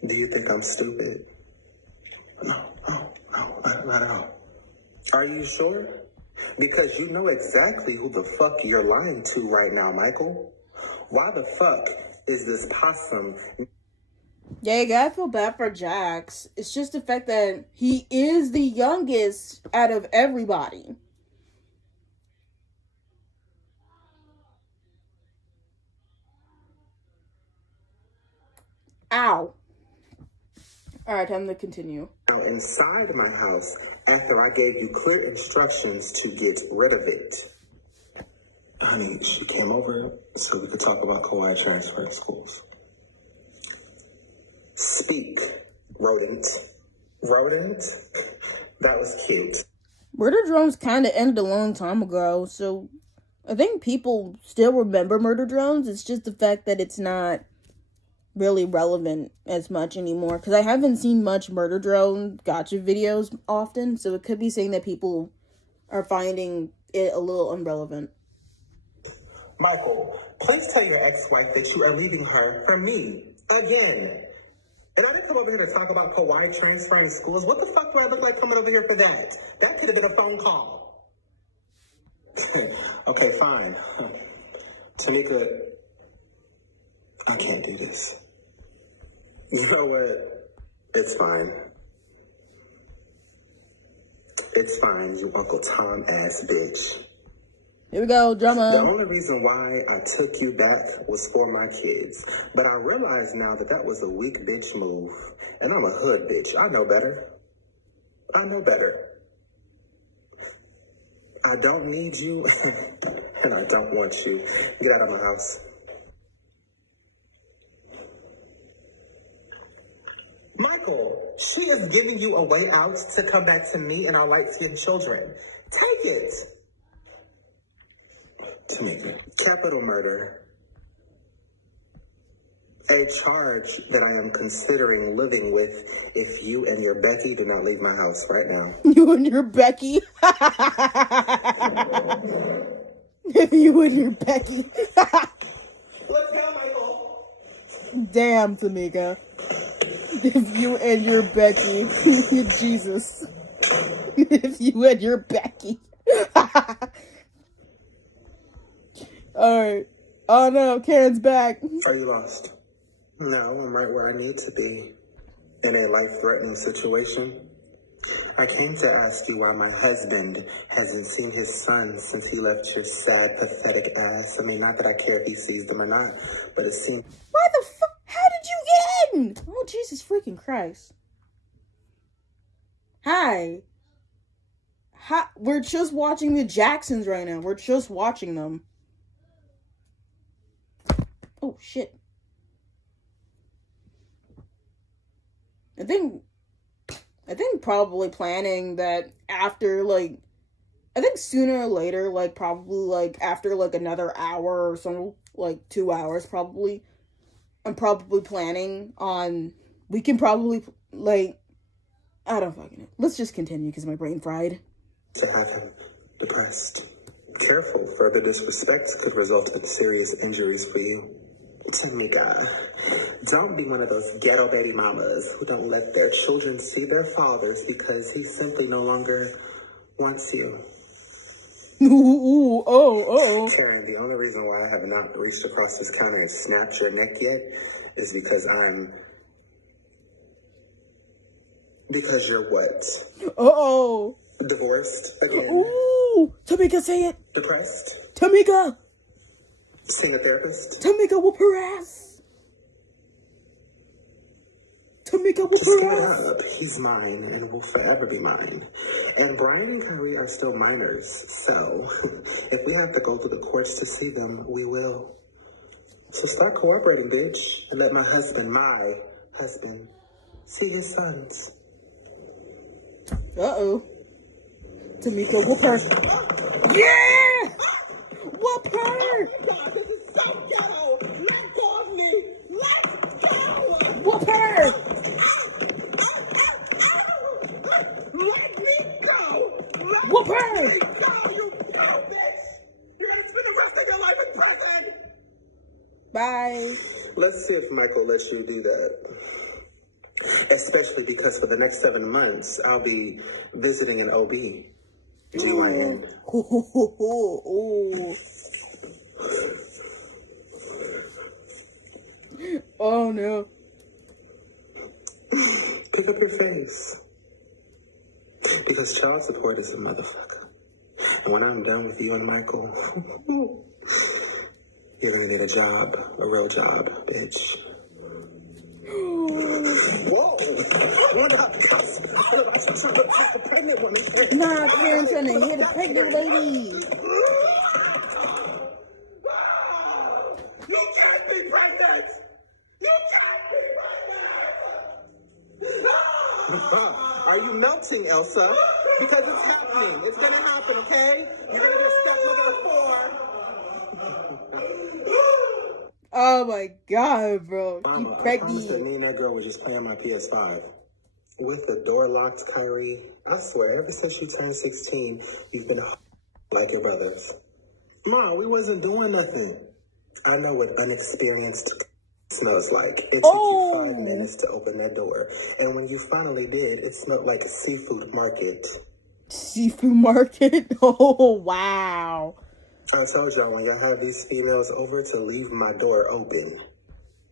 Do you think I'm stupid? No, not at all. Are you sure? Because you know exactly who the fuck you're lying to right now, Michael. Why the fuck is this possum? Yeah, you gotta feel bad for Jax. It's just the fact that he is the youngest out of everybody. Ow. Alright, time to continue. Now, inside my house, after I gave you clear instructions to get rid of it. Honey, she came over so we could talk about Kawhi transferring schools. Speak, rodent. Rodent? That was cute. Murder Drones kind of ended a long time ago, so I think people still remember Murder Drones. It's just the fact that it's not really relevant as much anymore. Because I haven't seen much Murder Drone gotcha videos often, so it could be saying that people are finding it a little irrelevant. Michael, please tell your ex-wife that you are leaving her for me again. And I didn't come over here to talk about Kauai transferring schools. What the fuck do I look like coming over here for that? That could have been a phone call. Okay, fine. Tamika, I can't do this. You know what? It's fine. It's fine, you Uncle Tom ass bitch. Here we go, The drama. only reason why I took you back was for my kids. But I realize now that that was a weak bitch move. And I'm a hood bitch. I know better. I know better. I don't need you, and I don't want you. Get out of my house. Michael, she is giving you a way out to come back to me and our light-skinned children. Take it. Tamika, capital murder. A charge that I am considering living with if you and your Becky do not leave my house right now. You and your Becky. You and your Becky. Let's go, Michael. Damn, Tamika. If you and your Becky. Jesus. If you and your Becky. Alright. Oh no, Karen's back. Are you lost? No, I'm right where I need to be. In a life-threatening situation. I came to ask you why my husband hasn't seen his son since he left your sad, pathetic ass. I mean, not that I care if he sees them or not, but it seems... Why the fuck? How did you get in? Oh, Jesus freaking Christ. Hi. We're just watching the Jacksons right now. We're just watching them. Oh, shit. I think probably planning that after, like, I think sooner or later, like, probably, like, after, like, another hour or so, like, 2 hours, probably, I'm probably planning on, we can probably, like, I don't fucking know. Let's just continue, because my brain fried. to have him depressed. Careful, further disrespect could result in serious injuries for you. Tamika, don't be one of those ghetto baby mamas who don't let their children see their fathers because he simply no longer wants you. Karen, the only reason why I have not reached across this counter and snapped your neck yet is because because you're what? Divorced again? Ooh! Tamika, say it! Depressed? Tamika! Seeing a therapist? Tamika, whoop her ass! Tamika, whoop Just give her it ass! up. He's mine and will forever be mine. And Brian and Kyrie are still minors, so if we have to go through the courts to see them, we will. So start cooperating, bitch, and let my husband, see his sons. Tamika, whoop her. Yeah! Whoop her! God, this is so ghetto! Let go of me! Let go! Whoop her! Let me go! Whoop her! Let me go, you bitch! You're gonna spend the rest of your life in prison! Bye. Let's see if Michael lets you do that. Especially because for the next 7 months, I'll be visiting an OB. GYN. Oh no. Pick up your face. Because child support is a motherfucker. And when I'm done with you and Michael, you're gonna need a job. A real job, bitch. Whoa! Nah, Karen trying to hit a pregnant lady. You can't be pregnant! You can't be pregnant! Are you melting, Elsa? Because it's happening. It's gonna happen, okay? You're gonna get a stepmother of 4. Oh my god, bro. You Mama, I promised that pregnant. me and that girl were just playing my PS5. With the door locked, Kyrie, I swear, ever since you turned 16, you've been like your brothers. Mom, we wasn't doing nothing. I know what unexperienced smells like. It took you 5 minutes to open that door. And when you finally did, it smelled like a seafood market. Seafood market? Oh, wow. I told y'all when y'all have these females over to leave my door open.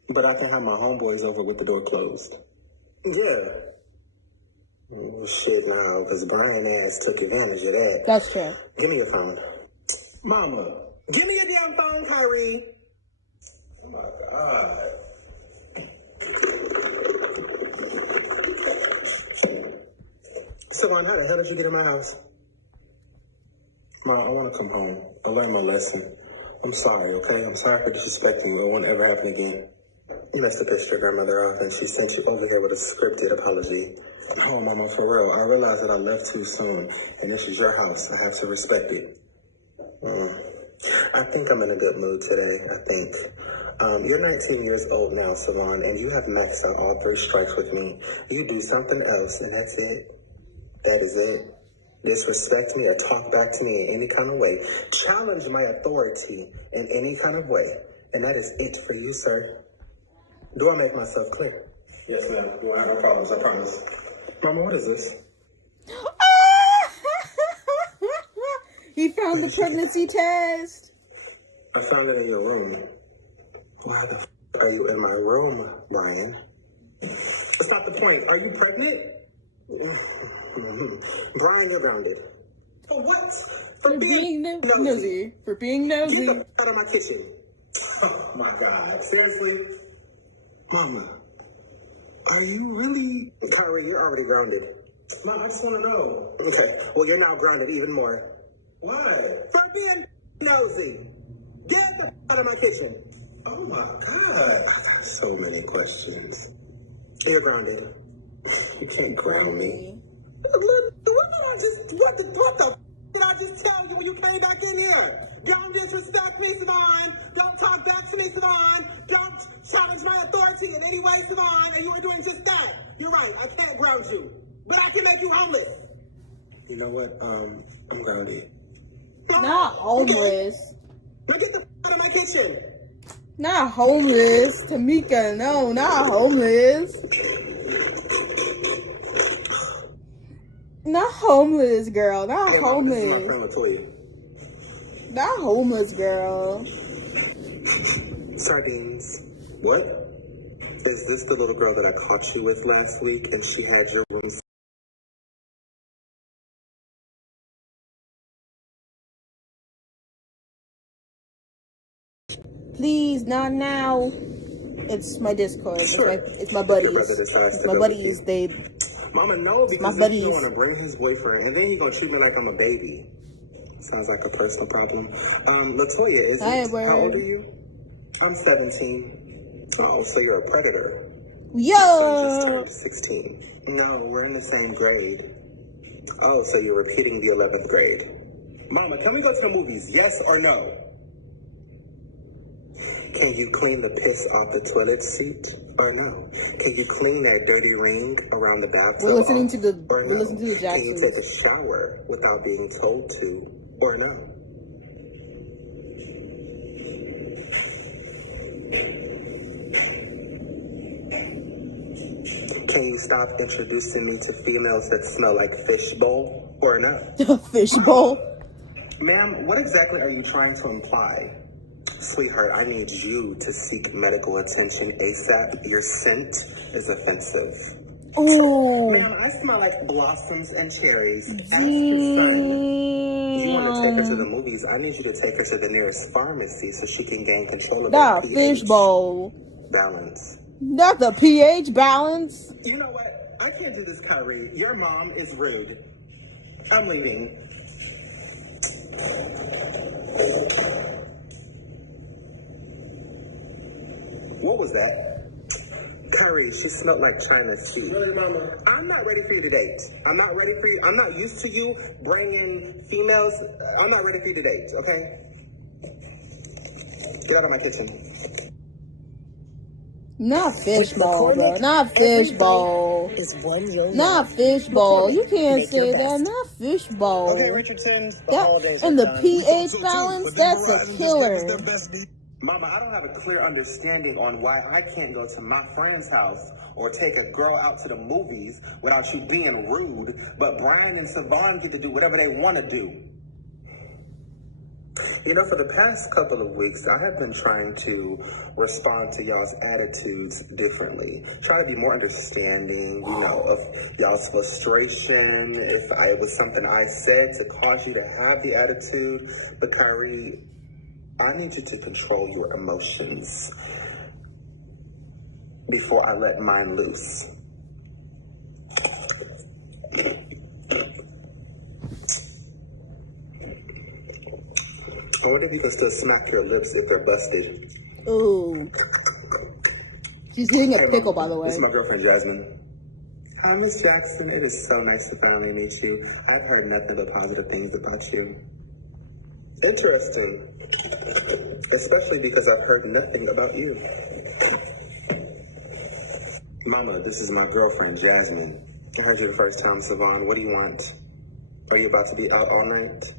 But I can have my homeboys over with the door closed. Yeah. Oh, shit now, because Brian ass took advantage of that. That's true. Give me your phone. Mama, give me your damn phone, Kyrie. Oh my God. Savon, how the hell did you get in my house? Mom, I want to come home. I learned my lesson. I'm sorry, okay? I'm sorry for disrespecting you. It won't ever happen again. You must have pissed your grandmother off and she sent you over here with a scripted apology. Oh, Mama, for real. I realized that I left too soon and this is your house. I have to respect it. I think I'm in a good mood today. I think. You're 19 years old now, Savon, and you have maxed out all 3 strikes with me. You do something else, and that's it. That is it. Disrespect me or talk back to me in any kind of way. Challenge my authority in any kind of way. And that is it for you, sir. Do I make myself clear? Yes, ma'am. You won't have no problems, I promise. Mama, what is this? He found the pregnancy test. I found it in your room. Why the are you in my room, Brian? That's not the point. Are you pregnant? Brian, you're grounded. For what? For being nosy. For being nosy. Get the f- out of my kitchen. Oh my God. Seriously? Mama, are you really? Kyrie, you're already grounded. Mom, I just want to know. Okay, well, you're now grounded even more. Why? For being nosy. Get the f- out of my kitchen. Oh my God. I got so many questions. You're grounded. You can't ground me. What the f- did I just tell you when you came back in here? Don't disrespect me, Savon. Don't talk back to me, Savon. Don't challenge my authority in any way, Savon. And you are doing just that. You're right. I can't ground you. But I can make you homeless. You know what? I'm grounded. Not homeless. Now get the f- out of my kitchen. Not homeless. Tamika, no, not homeless. Not homeless, girl. Not This is my homeless. friend Latoya. Not homeless, girl. Sardines. What? Is this the little girl that I caught you with last week and she had your room? Please, not now. It's my Discord. Sure. It's my If buddies. your brother decides It's to my go with buddies. you. They Mama, no, because my then buddies. you don't want to bring his boyfriend and then you're going to treat me like I'm a baby. Sounds like a personal problem. Latoya, is Hi, it? word. How old are you? I'm 17. Oh, so you're a predator. So you just Yo. turned 16. No, we're in the same grade. Oh, so you're repeating the 11th grade. Mama, can we go to the movies? Yes or no? Can you clean the piss off the toilet seat or no? Can you clean that dirty ring around the bathtub? We're listening to the Can you Jacksons. take a shower without being told to or no? Can you stop introducing me to females that smell like fishbowl or no? Fishbowl. Ma'am, what exactly are you trying to imply? Sweetheart, I need you to seek medical attention ASAP. Your scent is offensive. Oh. Ma'am, I smell like blossoms and cherries. Ask your son. You want to take her to the movies? I need you to take her to the nearest pharmacy so she can gain control of Nah, her pH fishbowl. balance. Not the pH balance. You know what? I can't do this, Kyrie. Your mom is rude. I'm leaving. What was that? Kyrie, she smelled like China tea. Really, Mama? I'm not ready for you to date. I'm not ready for you. I'm not used to you bringing females. I'm not ready for you to date, okay? Get out of my kitchen. Not fishbowl, bro. Not fishbowl. Is one you'll Not love. fishbowl. You can't Make your say that. best. Not fishbowl. Okay, Richardson, the That holidays and are the done. pH balance. That's a killer. Mama, I don't have a clear understanding on why I can't go to my friend's house or take a girl out to the movies without you being rude, but Brian and Savon get to do whatever they want to do. You know, for the past couple of weeks, I have been trying to respond to y'all's attitudes differently. Try to be more understanding, you know, of y'all's frustration. If it was something I said to cause you to have the attitude. But Kyrie, I need you to control your emotions before I let mine loose. I wonder if you can still smack your lips if they're busted. Ooh. She's eating a pickle, by the way. This is my girlfriend, Jasmine. Hi, Miss Jackson. It is so nice to finally meet you. I've heard nothing but positive things about you. Interesting. Especially because I've heard nothing about you. Mama, this is my girlfriend, Jasmine. I heard you the first time, Savon. What do you want? Are you about to be out all night?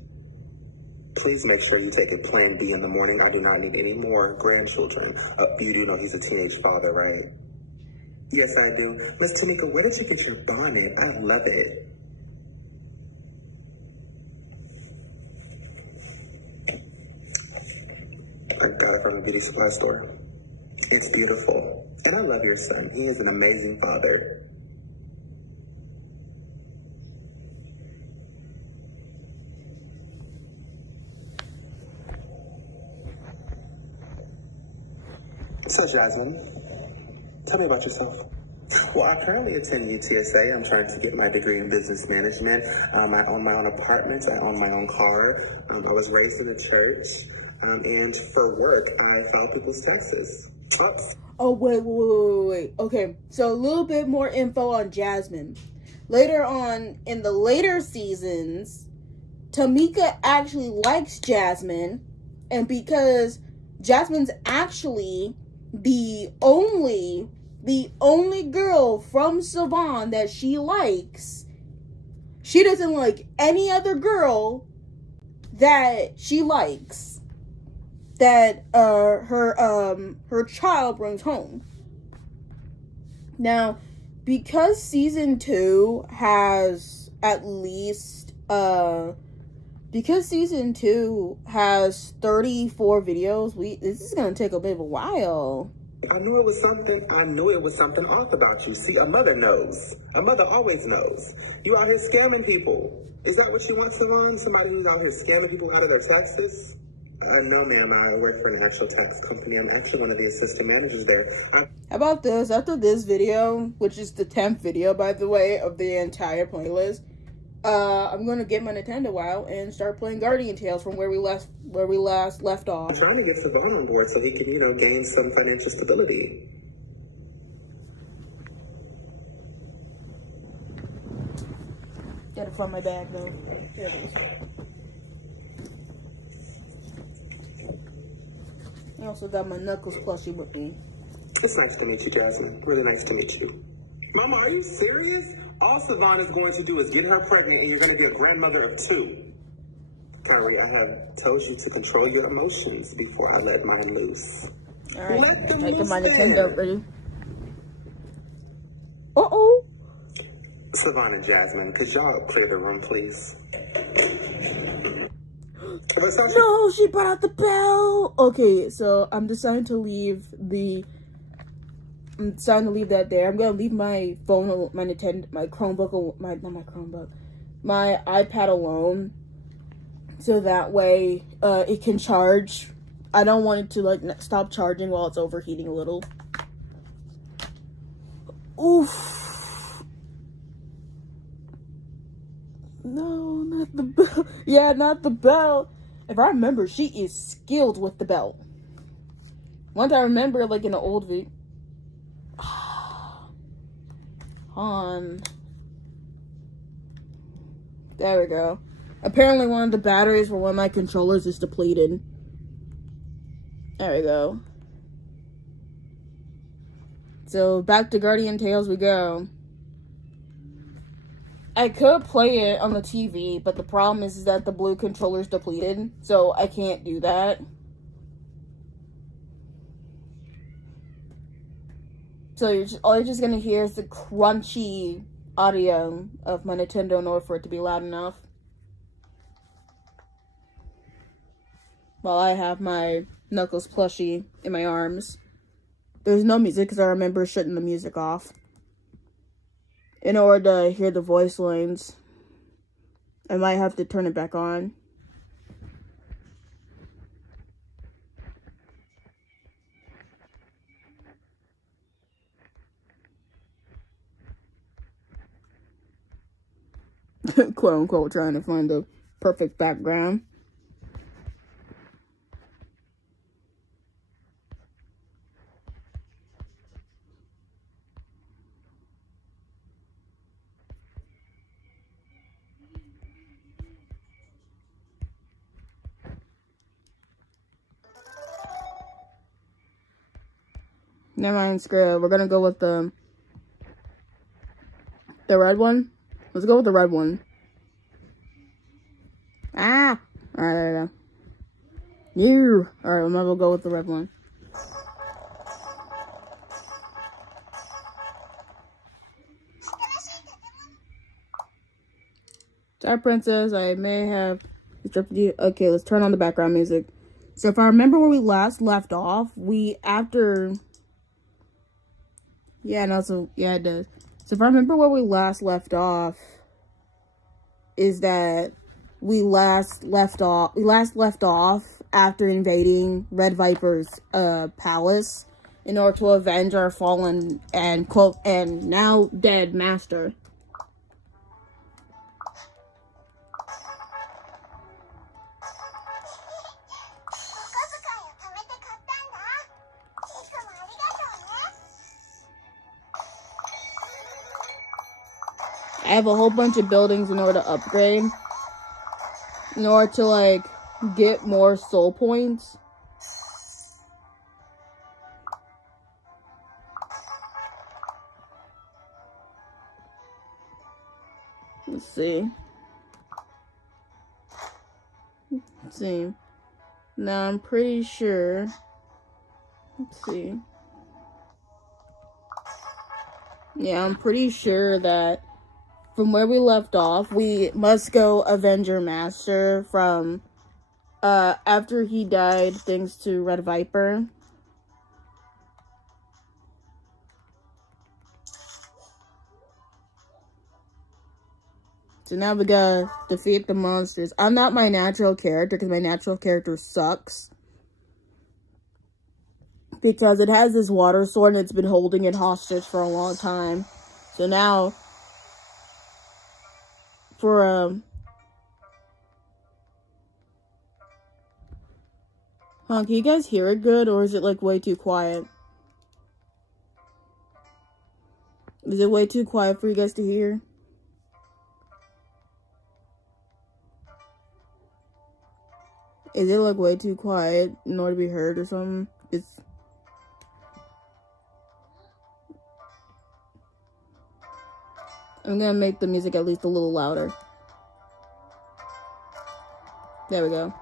Please make sure you take a plan B in the morning. I do not need any more grandchildren. You do know he's a teenage father, right? Yes, I do. Miss Tamika, where did you get your bonnet? I love it. I got it from the beauty supply store. It's beautiful. And I love your son. He is an amazing father. So, Jasmine, tell me about yourself. Well, I currently attend UTSA. I'm trying to get my degree in business management. I own my own apartment. I own my own car. I was raised in the church. And for work, I file people's taxes. Oops. Oh, wait. Okay, so a little bit more info on Jasmine. Later on, in the later seasons, Tamika actually likes Jasmine. And because Jasmine's actually the only girl from Savon that she likes, she doesn't like any other girl that she likes that her child brings home. Now, because season 2 has because season 2 has 34 videos, this is gonna take a bit of a while. I knew it was something off about you. See, a mother knows. A mother always knows. You out here scamming people. Is that what you want, Savon? Somebody who's out here scamming people out of their taxes? No, ma'am. I work for an actual tax company. I'm actually one of the assistant managers there. How about this? After this video, which is the 10th video, by the way, of the entire playlist, I'm gonna get my Nintendo out and start playing Guardian Tales from where we last left off. I'm trying to get Savon on board so he can, gain some financial stability. Gotta find my bag though. There it is. I also got my Knuckles plushie with me. It's nice to meet you, Jasmine. Really nice to meet you. Mama, are you serious? All Savon is going to do is get her pregnant and you're going to be a grandmother of 2. Kyrie, I have told you to control your emotions before I let mine loose. Alright, Let them taking loose my there. Nintendo ready. Uh-oh. Savon and Jasmine, could y'all clear the room, please? No, she brought out the bell. Okay, so I'm deciding to leave that there. I'm gonna leave my phone, my Nintendo, my Chromebook, my iPad alone, so that way it can charge. I don't want it to stop charging while it's overheating a little. Oof. No, not the bell. Yeah, not the bell. If I remember, she is skilled with the belt. Once I remember, in an old video. There we go. Apparently, one of the batteries for one of my controllers is depleted. There we go. So back to Guardian Tales we go. I could play it on the TV, but the problem is that the blue controller's depleted, so I can't do that. So all you're just gonna hear is the crunchy audio of my Nintendo in order for it to be loud enough. While I have my Knuckles plushie in my arms. There's no music because I remember shutting the music off. In order to hear the voice lines, I might have to turn it back on. Quote unquote, trying to find the perfect background. Never mind, screw it. We're gonna go with the red one. Let's go with the red one. Ah! Alright, there we go. You! Alright, I'm gonna go with the red one. Sorry, princess, I may have disrupted you. Okay, let's turn on the background music. So if I remember where we last left off, yeah, it does. So if I remember where we last left off, is that we last left off after invading Red Viper's palace in order to avenge our fallen and now dead master. I have a whole bunch of buildings in order to upgrade. In order to, like, get more soul points. Let's see. Now, I'm pretty sure. Let's see. Yeah, I'm pretty sure that from where we left off, we must go Avenger Master from, after he died thanks to Red Viper. So now we gotta defeat the monsters. I'm not my natural character, because my natural character sucks. Because it has this water sword and it's been holding it hostage for a long time. So now, can you guys hear it good, or is it, like, way too quiet? Is it way too quiet for you guys to hear? Is it, like, way too quiet in order to be heard or something? I'm gonna make the music at least a little louder. There we go.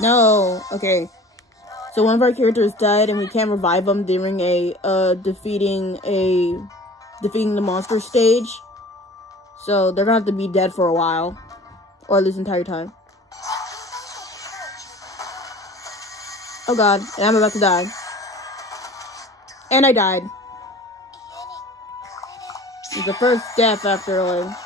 No, okay. So one of our characters died and we can't revive them during defeating the monster stage. So they're gonna have to be dead for a while. Or this entire time. Oh god, and I'm about to die. And I died. It's the first death after, like,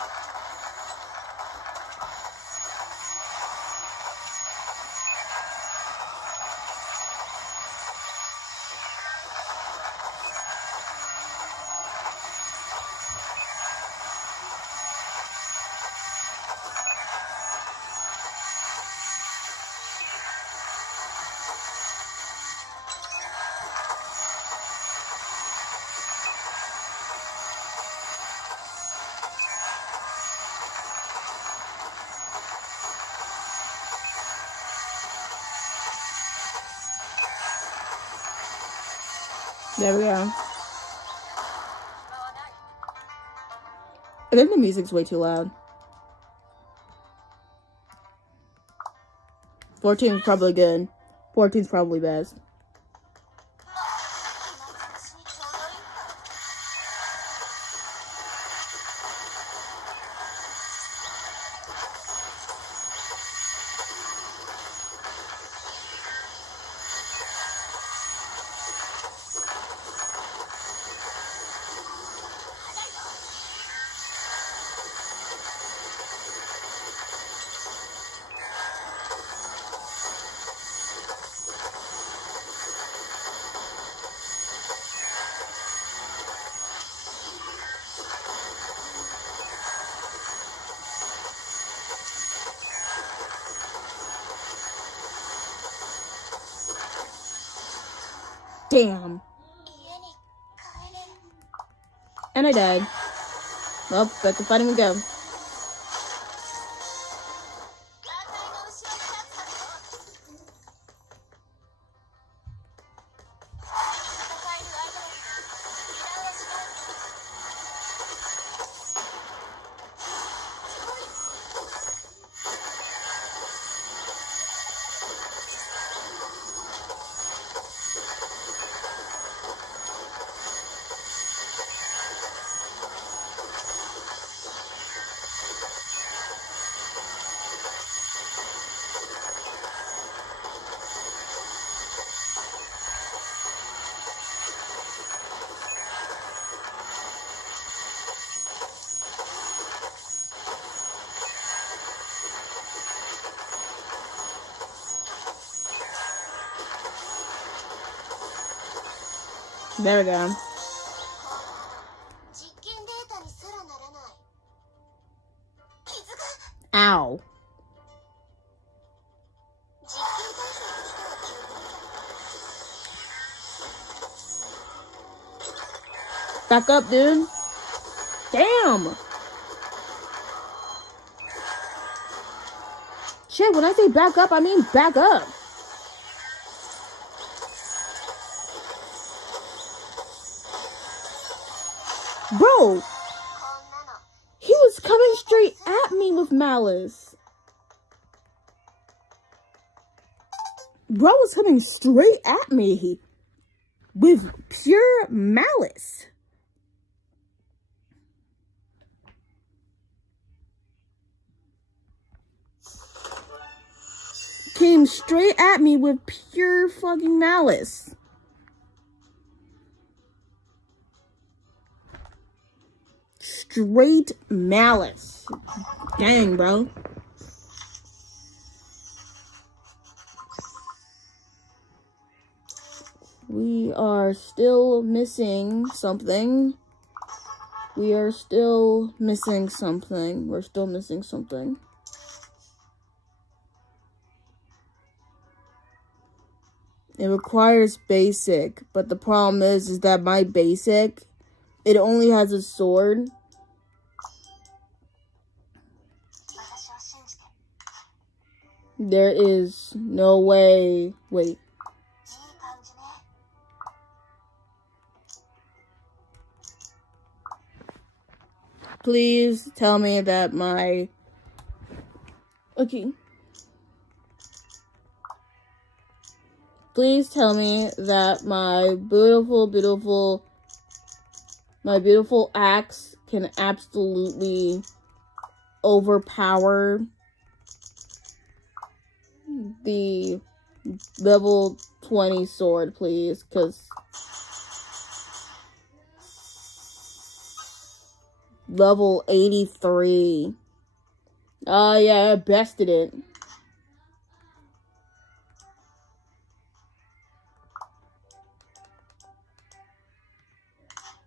There we go. I think the music's way too loud. 14 is probably good. 14 is probably best. Damn. And I died. Well, back to fighting we go. There we go. Ow. Back up, dude. Damn. Shit, when I say back up, I mean back up. Bro, he was coming straight at me with malice. Bro was coming straight at me with pure malice. Came straight at me with pure fucking malice. Straight malice. Dang, bro. We are still missing something. We're still missing something. It requires basic, but the problem is that my basic, it only has a sword. There is no way. Wait. Please tell me that my... Okay. Please tell me that my beautiful axe can absolutely overpower the level 20 sword, please, because level 83. Oh yeah, I bested it.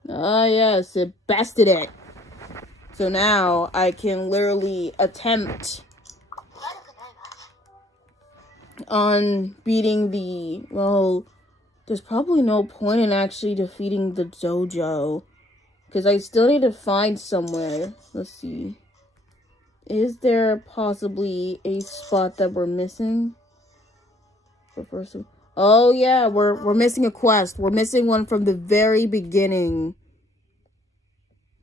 Oh yes, it bested it. So now I can literally attempt on beating the... Well, there's probably no point in actually defeating the dojo, because I still need to find somewhere. Let's see. Is there possibly a spot that we're missing? Oh yeah, we're missing a quest. We're missing one from the very beginning.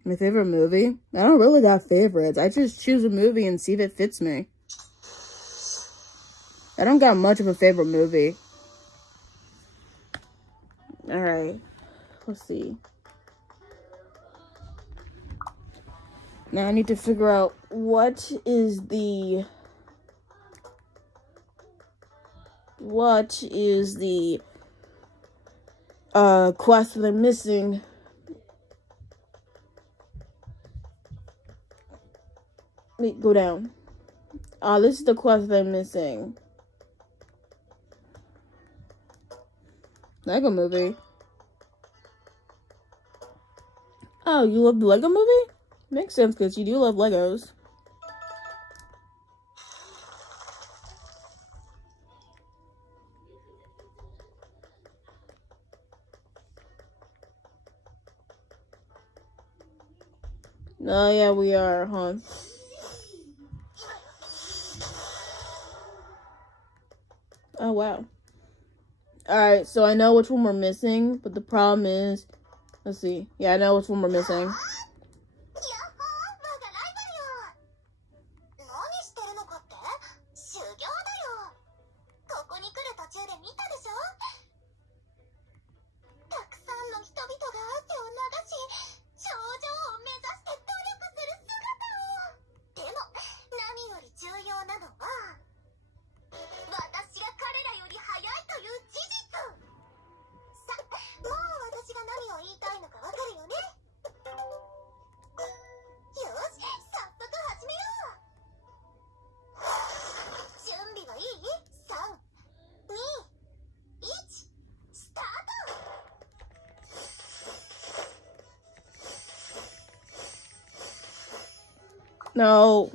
My favorite movie? I don't really got favorites. I just choose a movie and see if it fits me. I don't got much of a favorite movie. Alright. Let's see. Now I need to figure out what is the quest that I'm missing. Wait, go down. This is the quest that I'm missing. Lego movie. Oh, you love the Lego movie? Makes sense because you do love Legos. Oh yeah, we are, huh? Oh wow. Alright, so I know which one we're missing, but the problem is, let's see. Yeah, I know which one we're missing.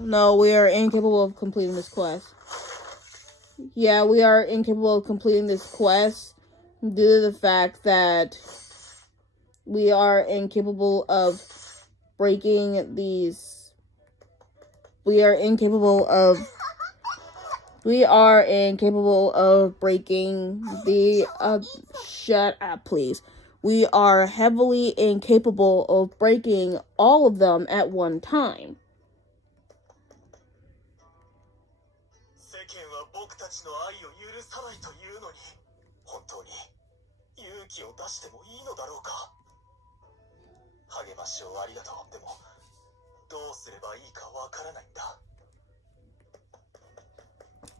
No, we are incapable of completing this quest. Yeah, we are incapable of completing this quest due to the fact that we are incapable of breaking these. We are incapable of breaking the. Shut up, please. We are heavily incapable of breaking all of them at one time.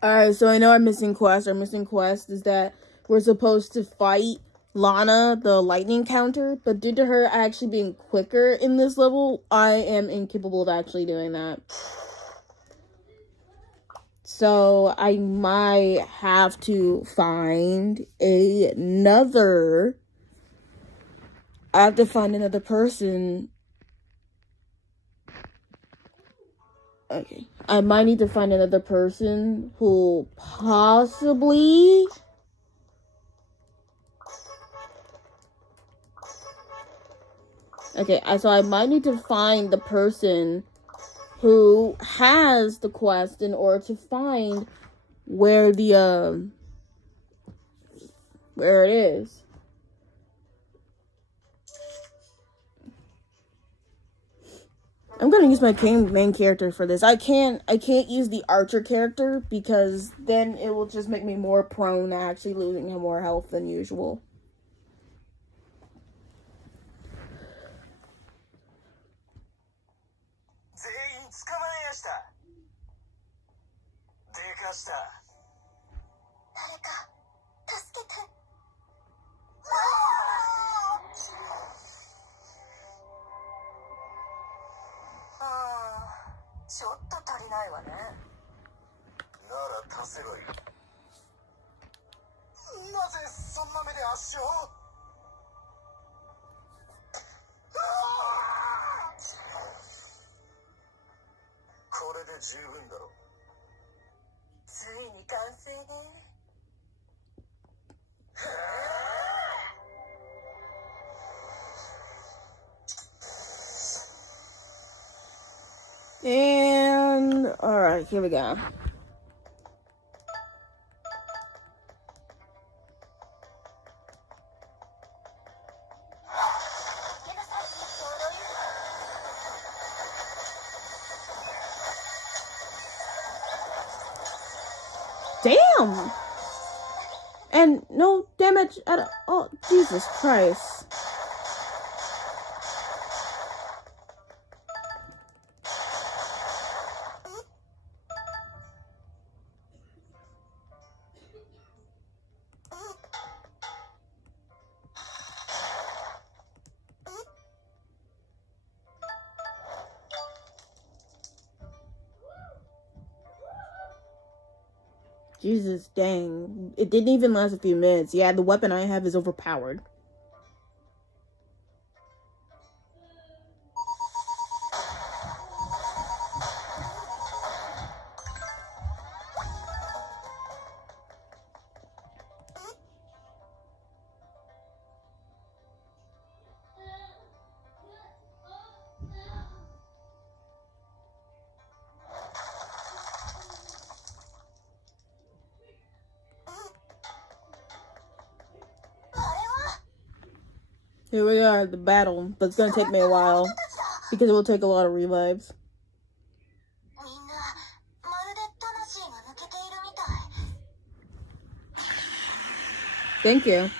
Alright, so I know our missing quest. Our missing quest is that we're supposed to fight Lana, the lightning counter, but due to her actually being quicker in this level, I am incapable of actually doing that. So I might have to find another. I have to find another person. Okay. I might need to find another person who possibly. Okay, so I might need to find the person who has the quest in order to find where the where it is. I'm gonna use my main character for this. I can't use the archer character because then it will just make me more prone to actually losing more health than usual. And alright, here we go. Damn! And no damage at all. Jesus Christ. Jesus dang. It didn't even last a few minutes. Yeah, the weapon I have is overpowered. Here we are at the battle, but it's gonna take me a while because it will take a lot of revives. Thank you.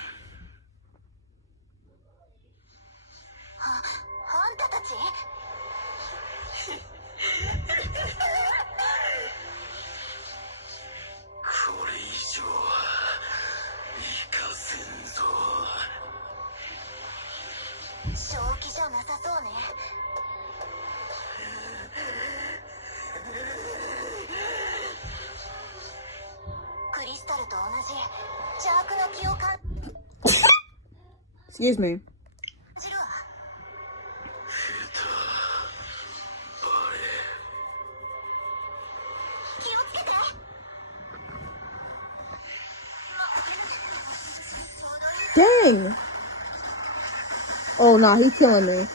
Excuse me. Dang! Oh, nah, he's killing me.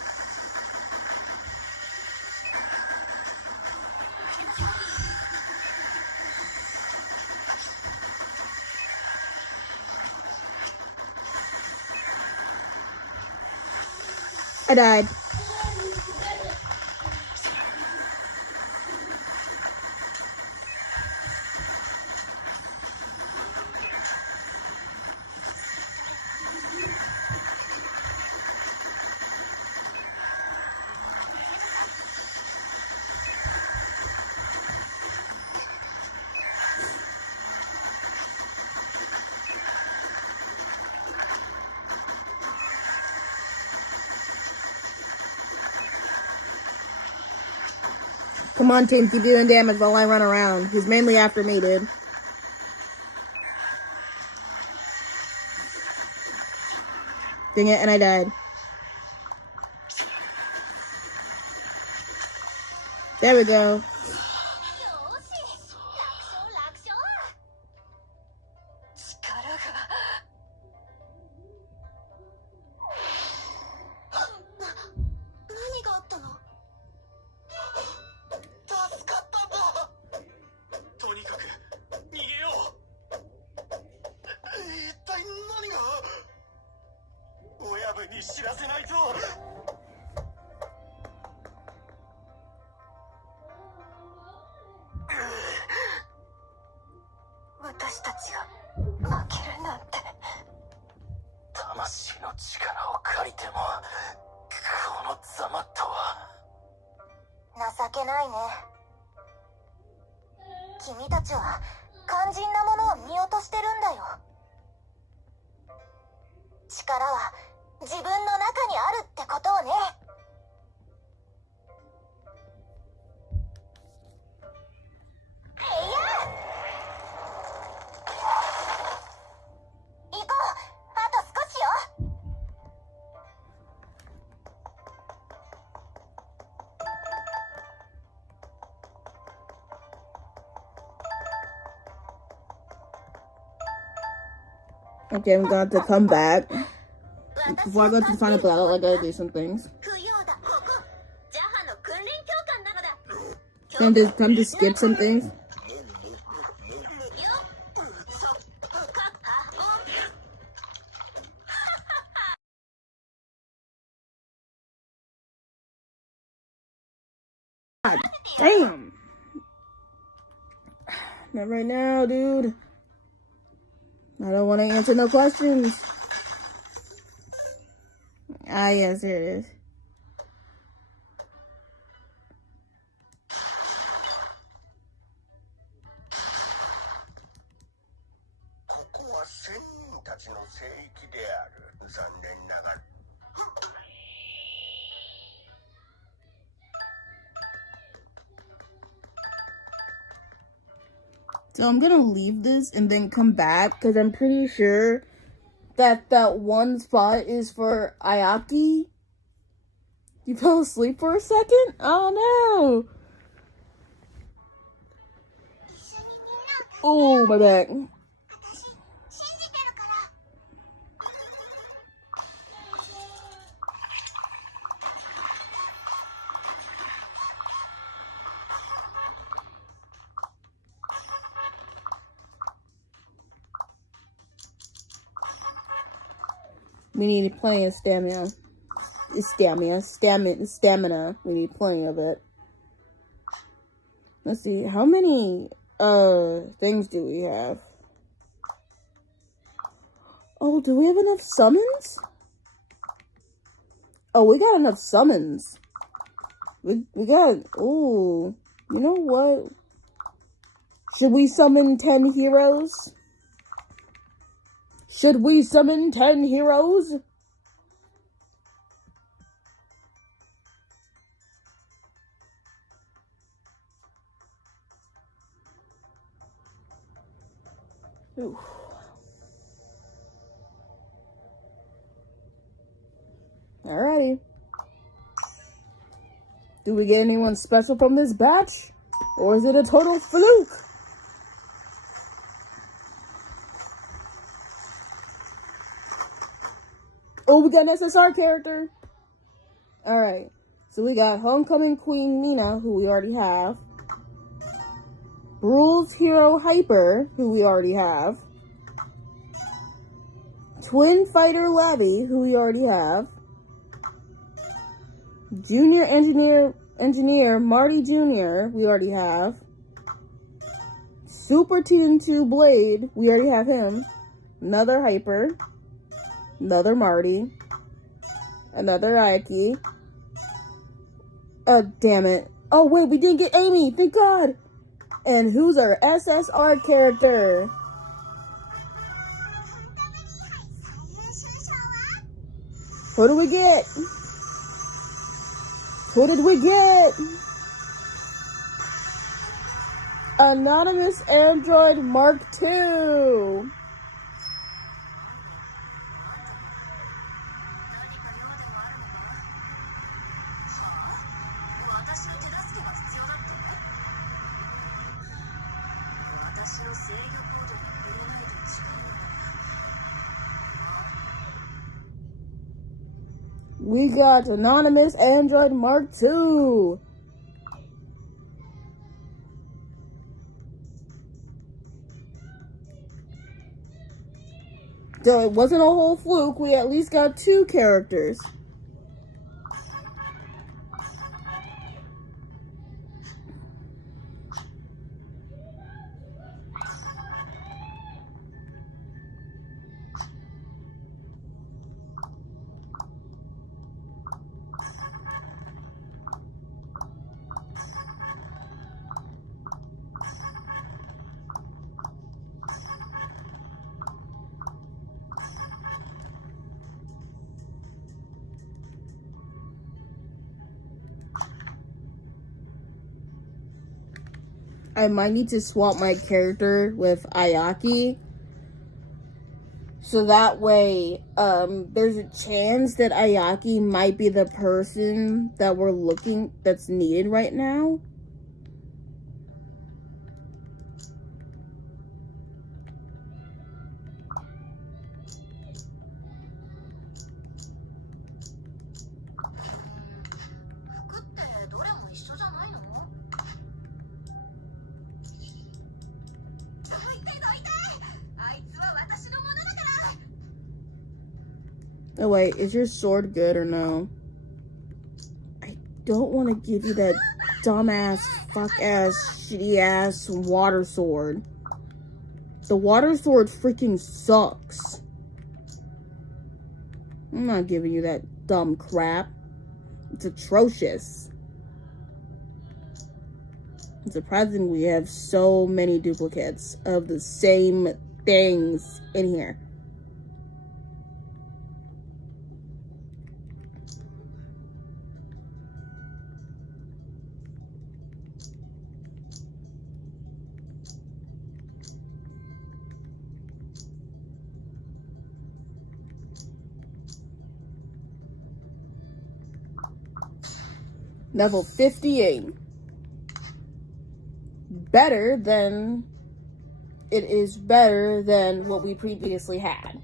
I died. Come on, team, keep doing damage while I run around. He's mainly after me, dude. Dang it, and I died. There we go. Okay, I'm going to come back. Before I go to the final battle, I gotta do some things. Time to skip some things. God damn. Not right now, dude. I don't want to answer no questions. Ah, yes, here it is. So I'm gonna leave this and then come back because I'm pretty sure that that one spot is for Ayaki. You fell asleep for a second? Oh no! Oh, my back. We need plenty of stamina. Stamina. We need plenty of it. Let's see, how many things do we have? Oh, do we have enough summons? Oh, we got enough summons. We got, ooh, you know what? Should we summon 10 heroes? Should we summon 10 heroes? Ooh. Alrighty. Do we get anyone special from this batch? Or is it a total fluke? Oh, we got an SSR character. Alright. So we got Homecoming Queen Mina, who we already have. Rules Hero Hyper, who we already have. Twin Fighter Levy, who we already have. Junior Engineer Marty Jr., we already have. Super TN2 Blade, we already have him. Another Hyper. Another Marty. Another Aiki. Oh, damn it. Oh, wait, we didn't get Amy. Thank God. And who's our SSR character? Who do we get? Who did we get? Anonymous Android Mark II. We got Anonymous Android Mark II. So it wasn't a whole fluke. We at least got 2 characters. I might need to swap my character with Ayaki. So that way, there's a chance that Ayaki might be the person that that's needed right now. Oh wait, is your sword good or no? I don't want to give you that dumbass, fuck-ass, shitty-ass water sword. The water sword freaking sucks. I'm not giving you that dumb crap. It's atrocious. It's surprising we have so many duplicates of the same things in here. Level 58. Better than... It is better than what we previously had.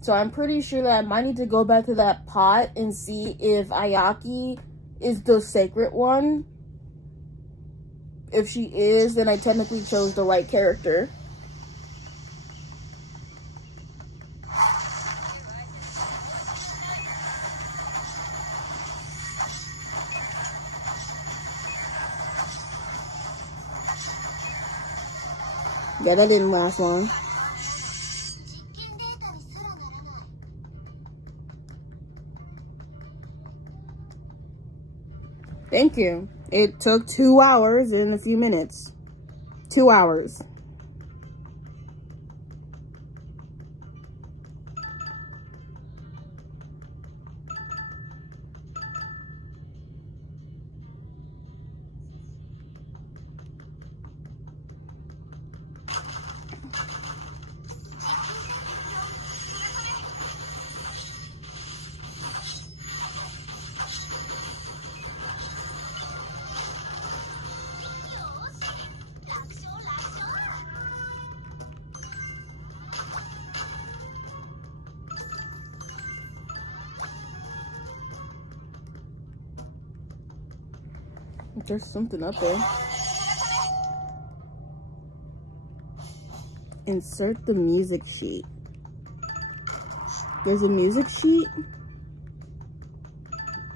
So I'm pretty sure that I might need to go back to that pot and see if Ayaki is the sacred one. If she is, then I technically chose the right character. Yeah, that didn't last long. Thank you. It took 2 hours and a few minutes. 2 hours. There's something up there. Insert the music sheet. There's a music sheet?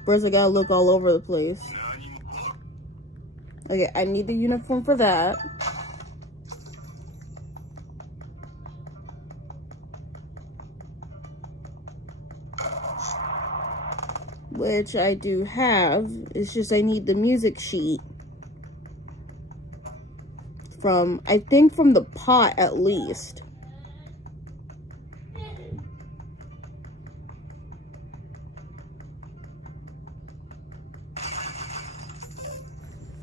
Whereas I gotta look all over the place. Okay, I need the uniform for that. Which I do have. It's just I need the music sheet. From, I think from the pot at least.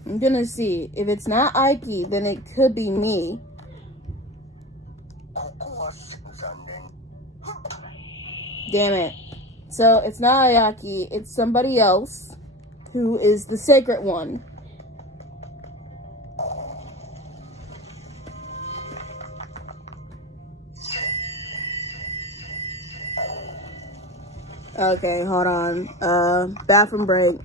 I'm gonna see. If it's not Aiki, then it could be me. Damn it. So it's not Ayaki, it's somebody else who is the sacred one. Okay, hold on. Bathroom break.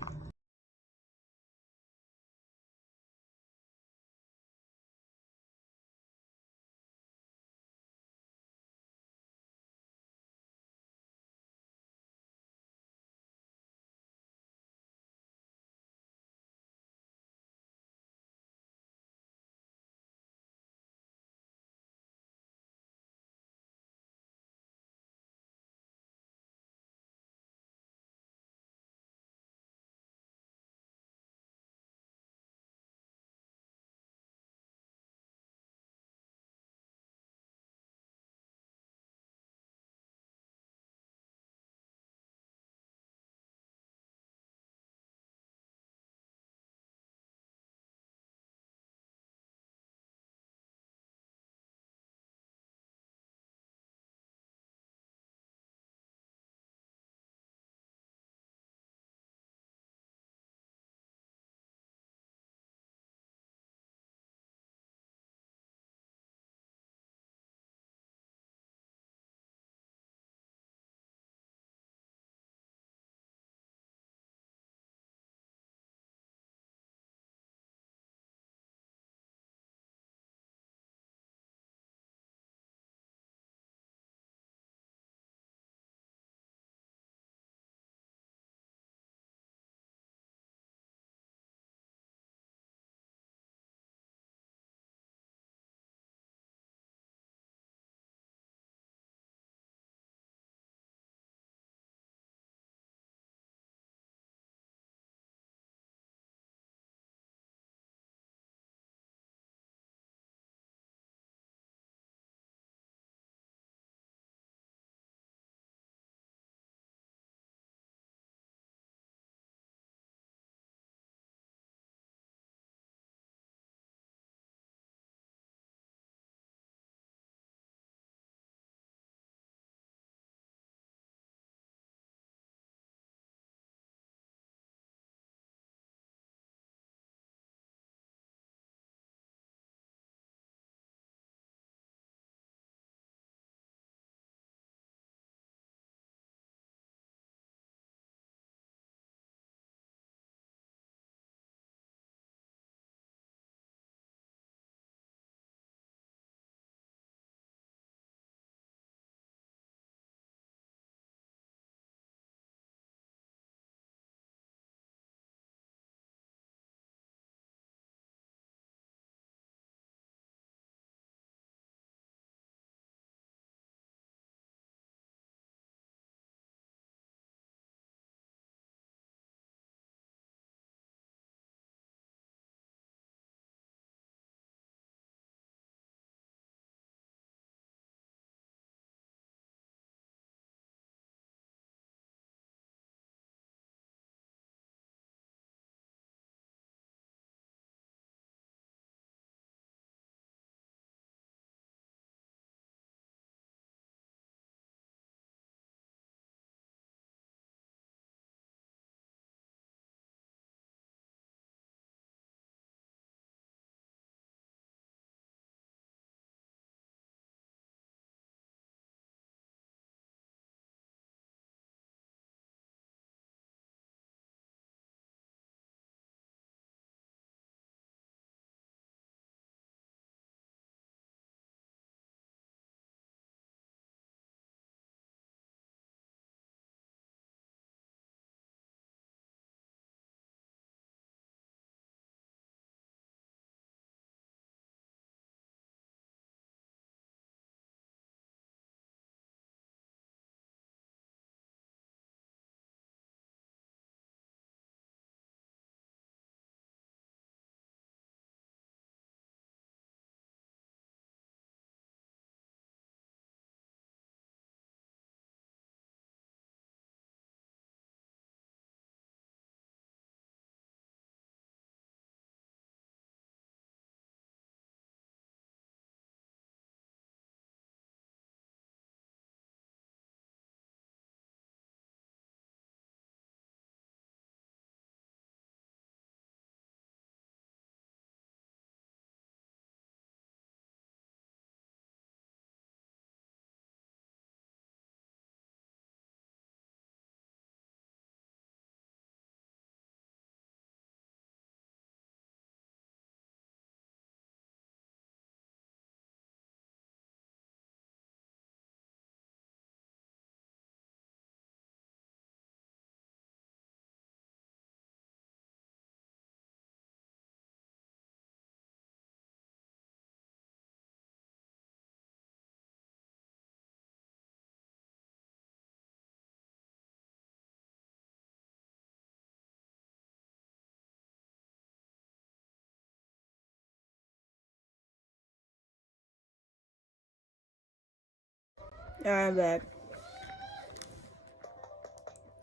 I'm back.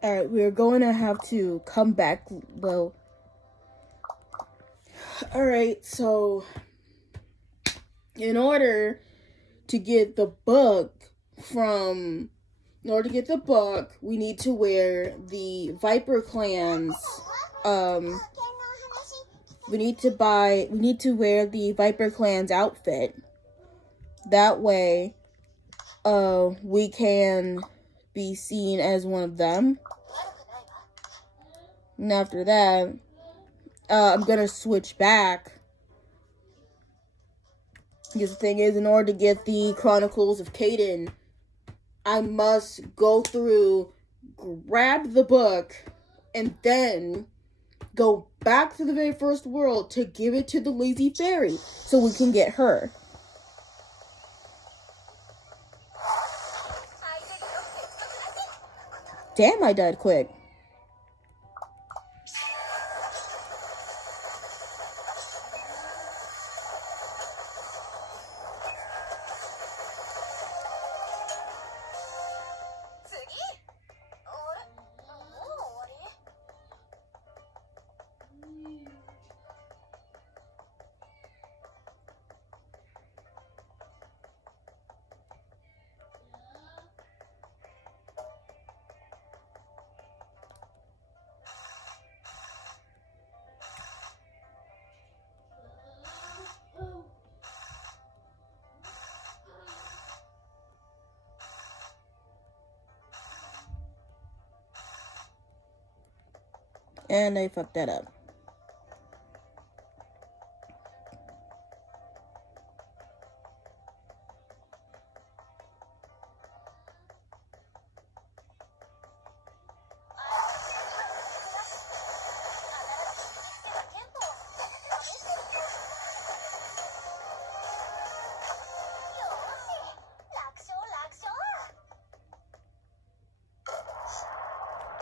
Alright, we're going to have to come back. Well, alright, so in order to get the book, we need to wear the Viper Clan's, we need to wear the Viper Clan's outfit. That way, we can be seen as one of them. And after that, I'm gonna switch back. Because the thing is, in order to get the Chronicles of Kaden, I must go through, grab the book, and then go back to the very first world to give it to the Lazy Fairy so we can get her. Damn, I died quick. And I fucked that up.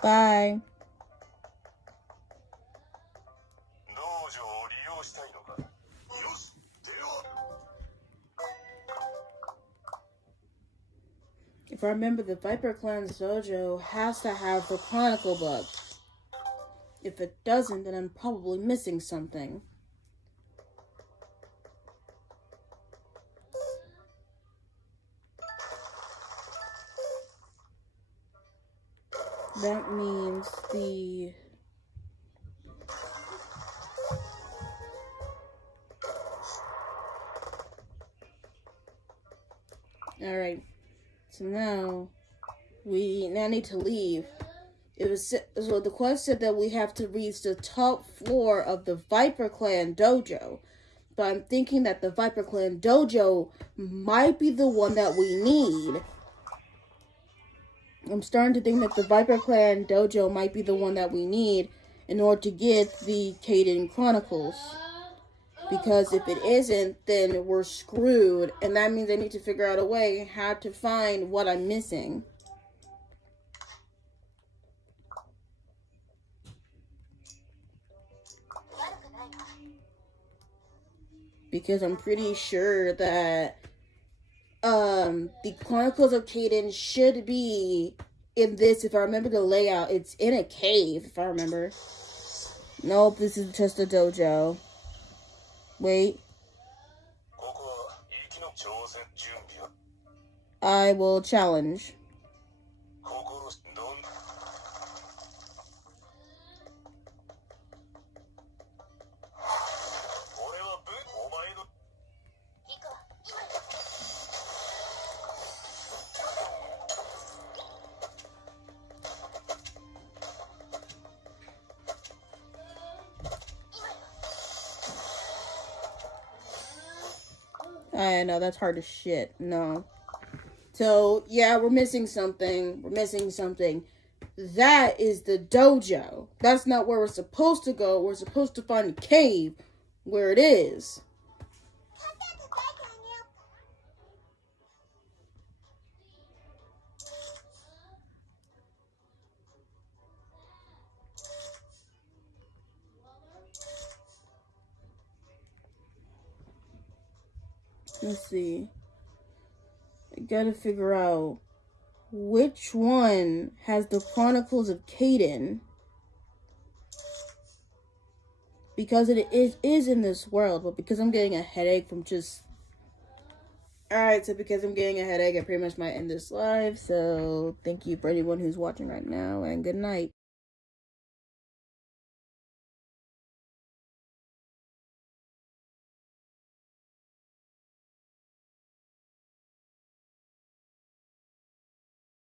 Bye. If I remember, the Viper Clan's dojo has to have the Chronicle book. If it doesn't, then I'm probably missing something. That means the... Alright. So now, we now need to leave. So the quest said that we have to reach the top floor of the Viper Clan dojo. But I'm thinking that the Viper Clan dojo might be the one that we need. I'm starting to think that the Viper Clan dojo might be the one that we need in order to get the Kaden Chronicles. Because if it isn't, then we're screwed. And that means I need to figure out a way how to find what I'm missing. Because I'm pretty sure that the Chronicles of Kaden should be in this. If I remember the layout, it's in a cave, if I remember. Nope, this is just a dojo. Wait. I will challenge. I know, that's hard as shit. No. So, yeah, we're missing something. That is the dojo. That's not where we're supposed to go. We're supposed to find a cave where it is. Let's see. I gotta figure out which one has the Chronicles of Caden? Because it is in this world, but because I'm getting a headache from just... Alright, so because I'm getting a headache, I pretty much might end this live, so thank you for anyone who's watching right now, and good night.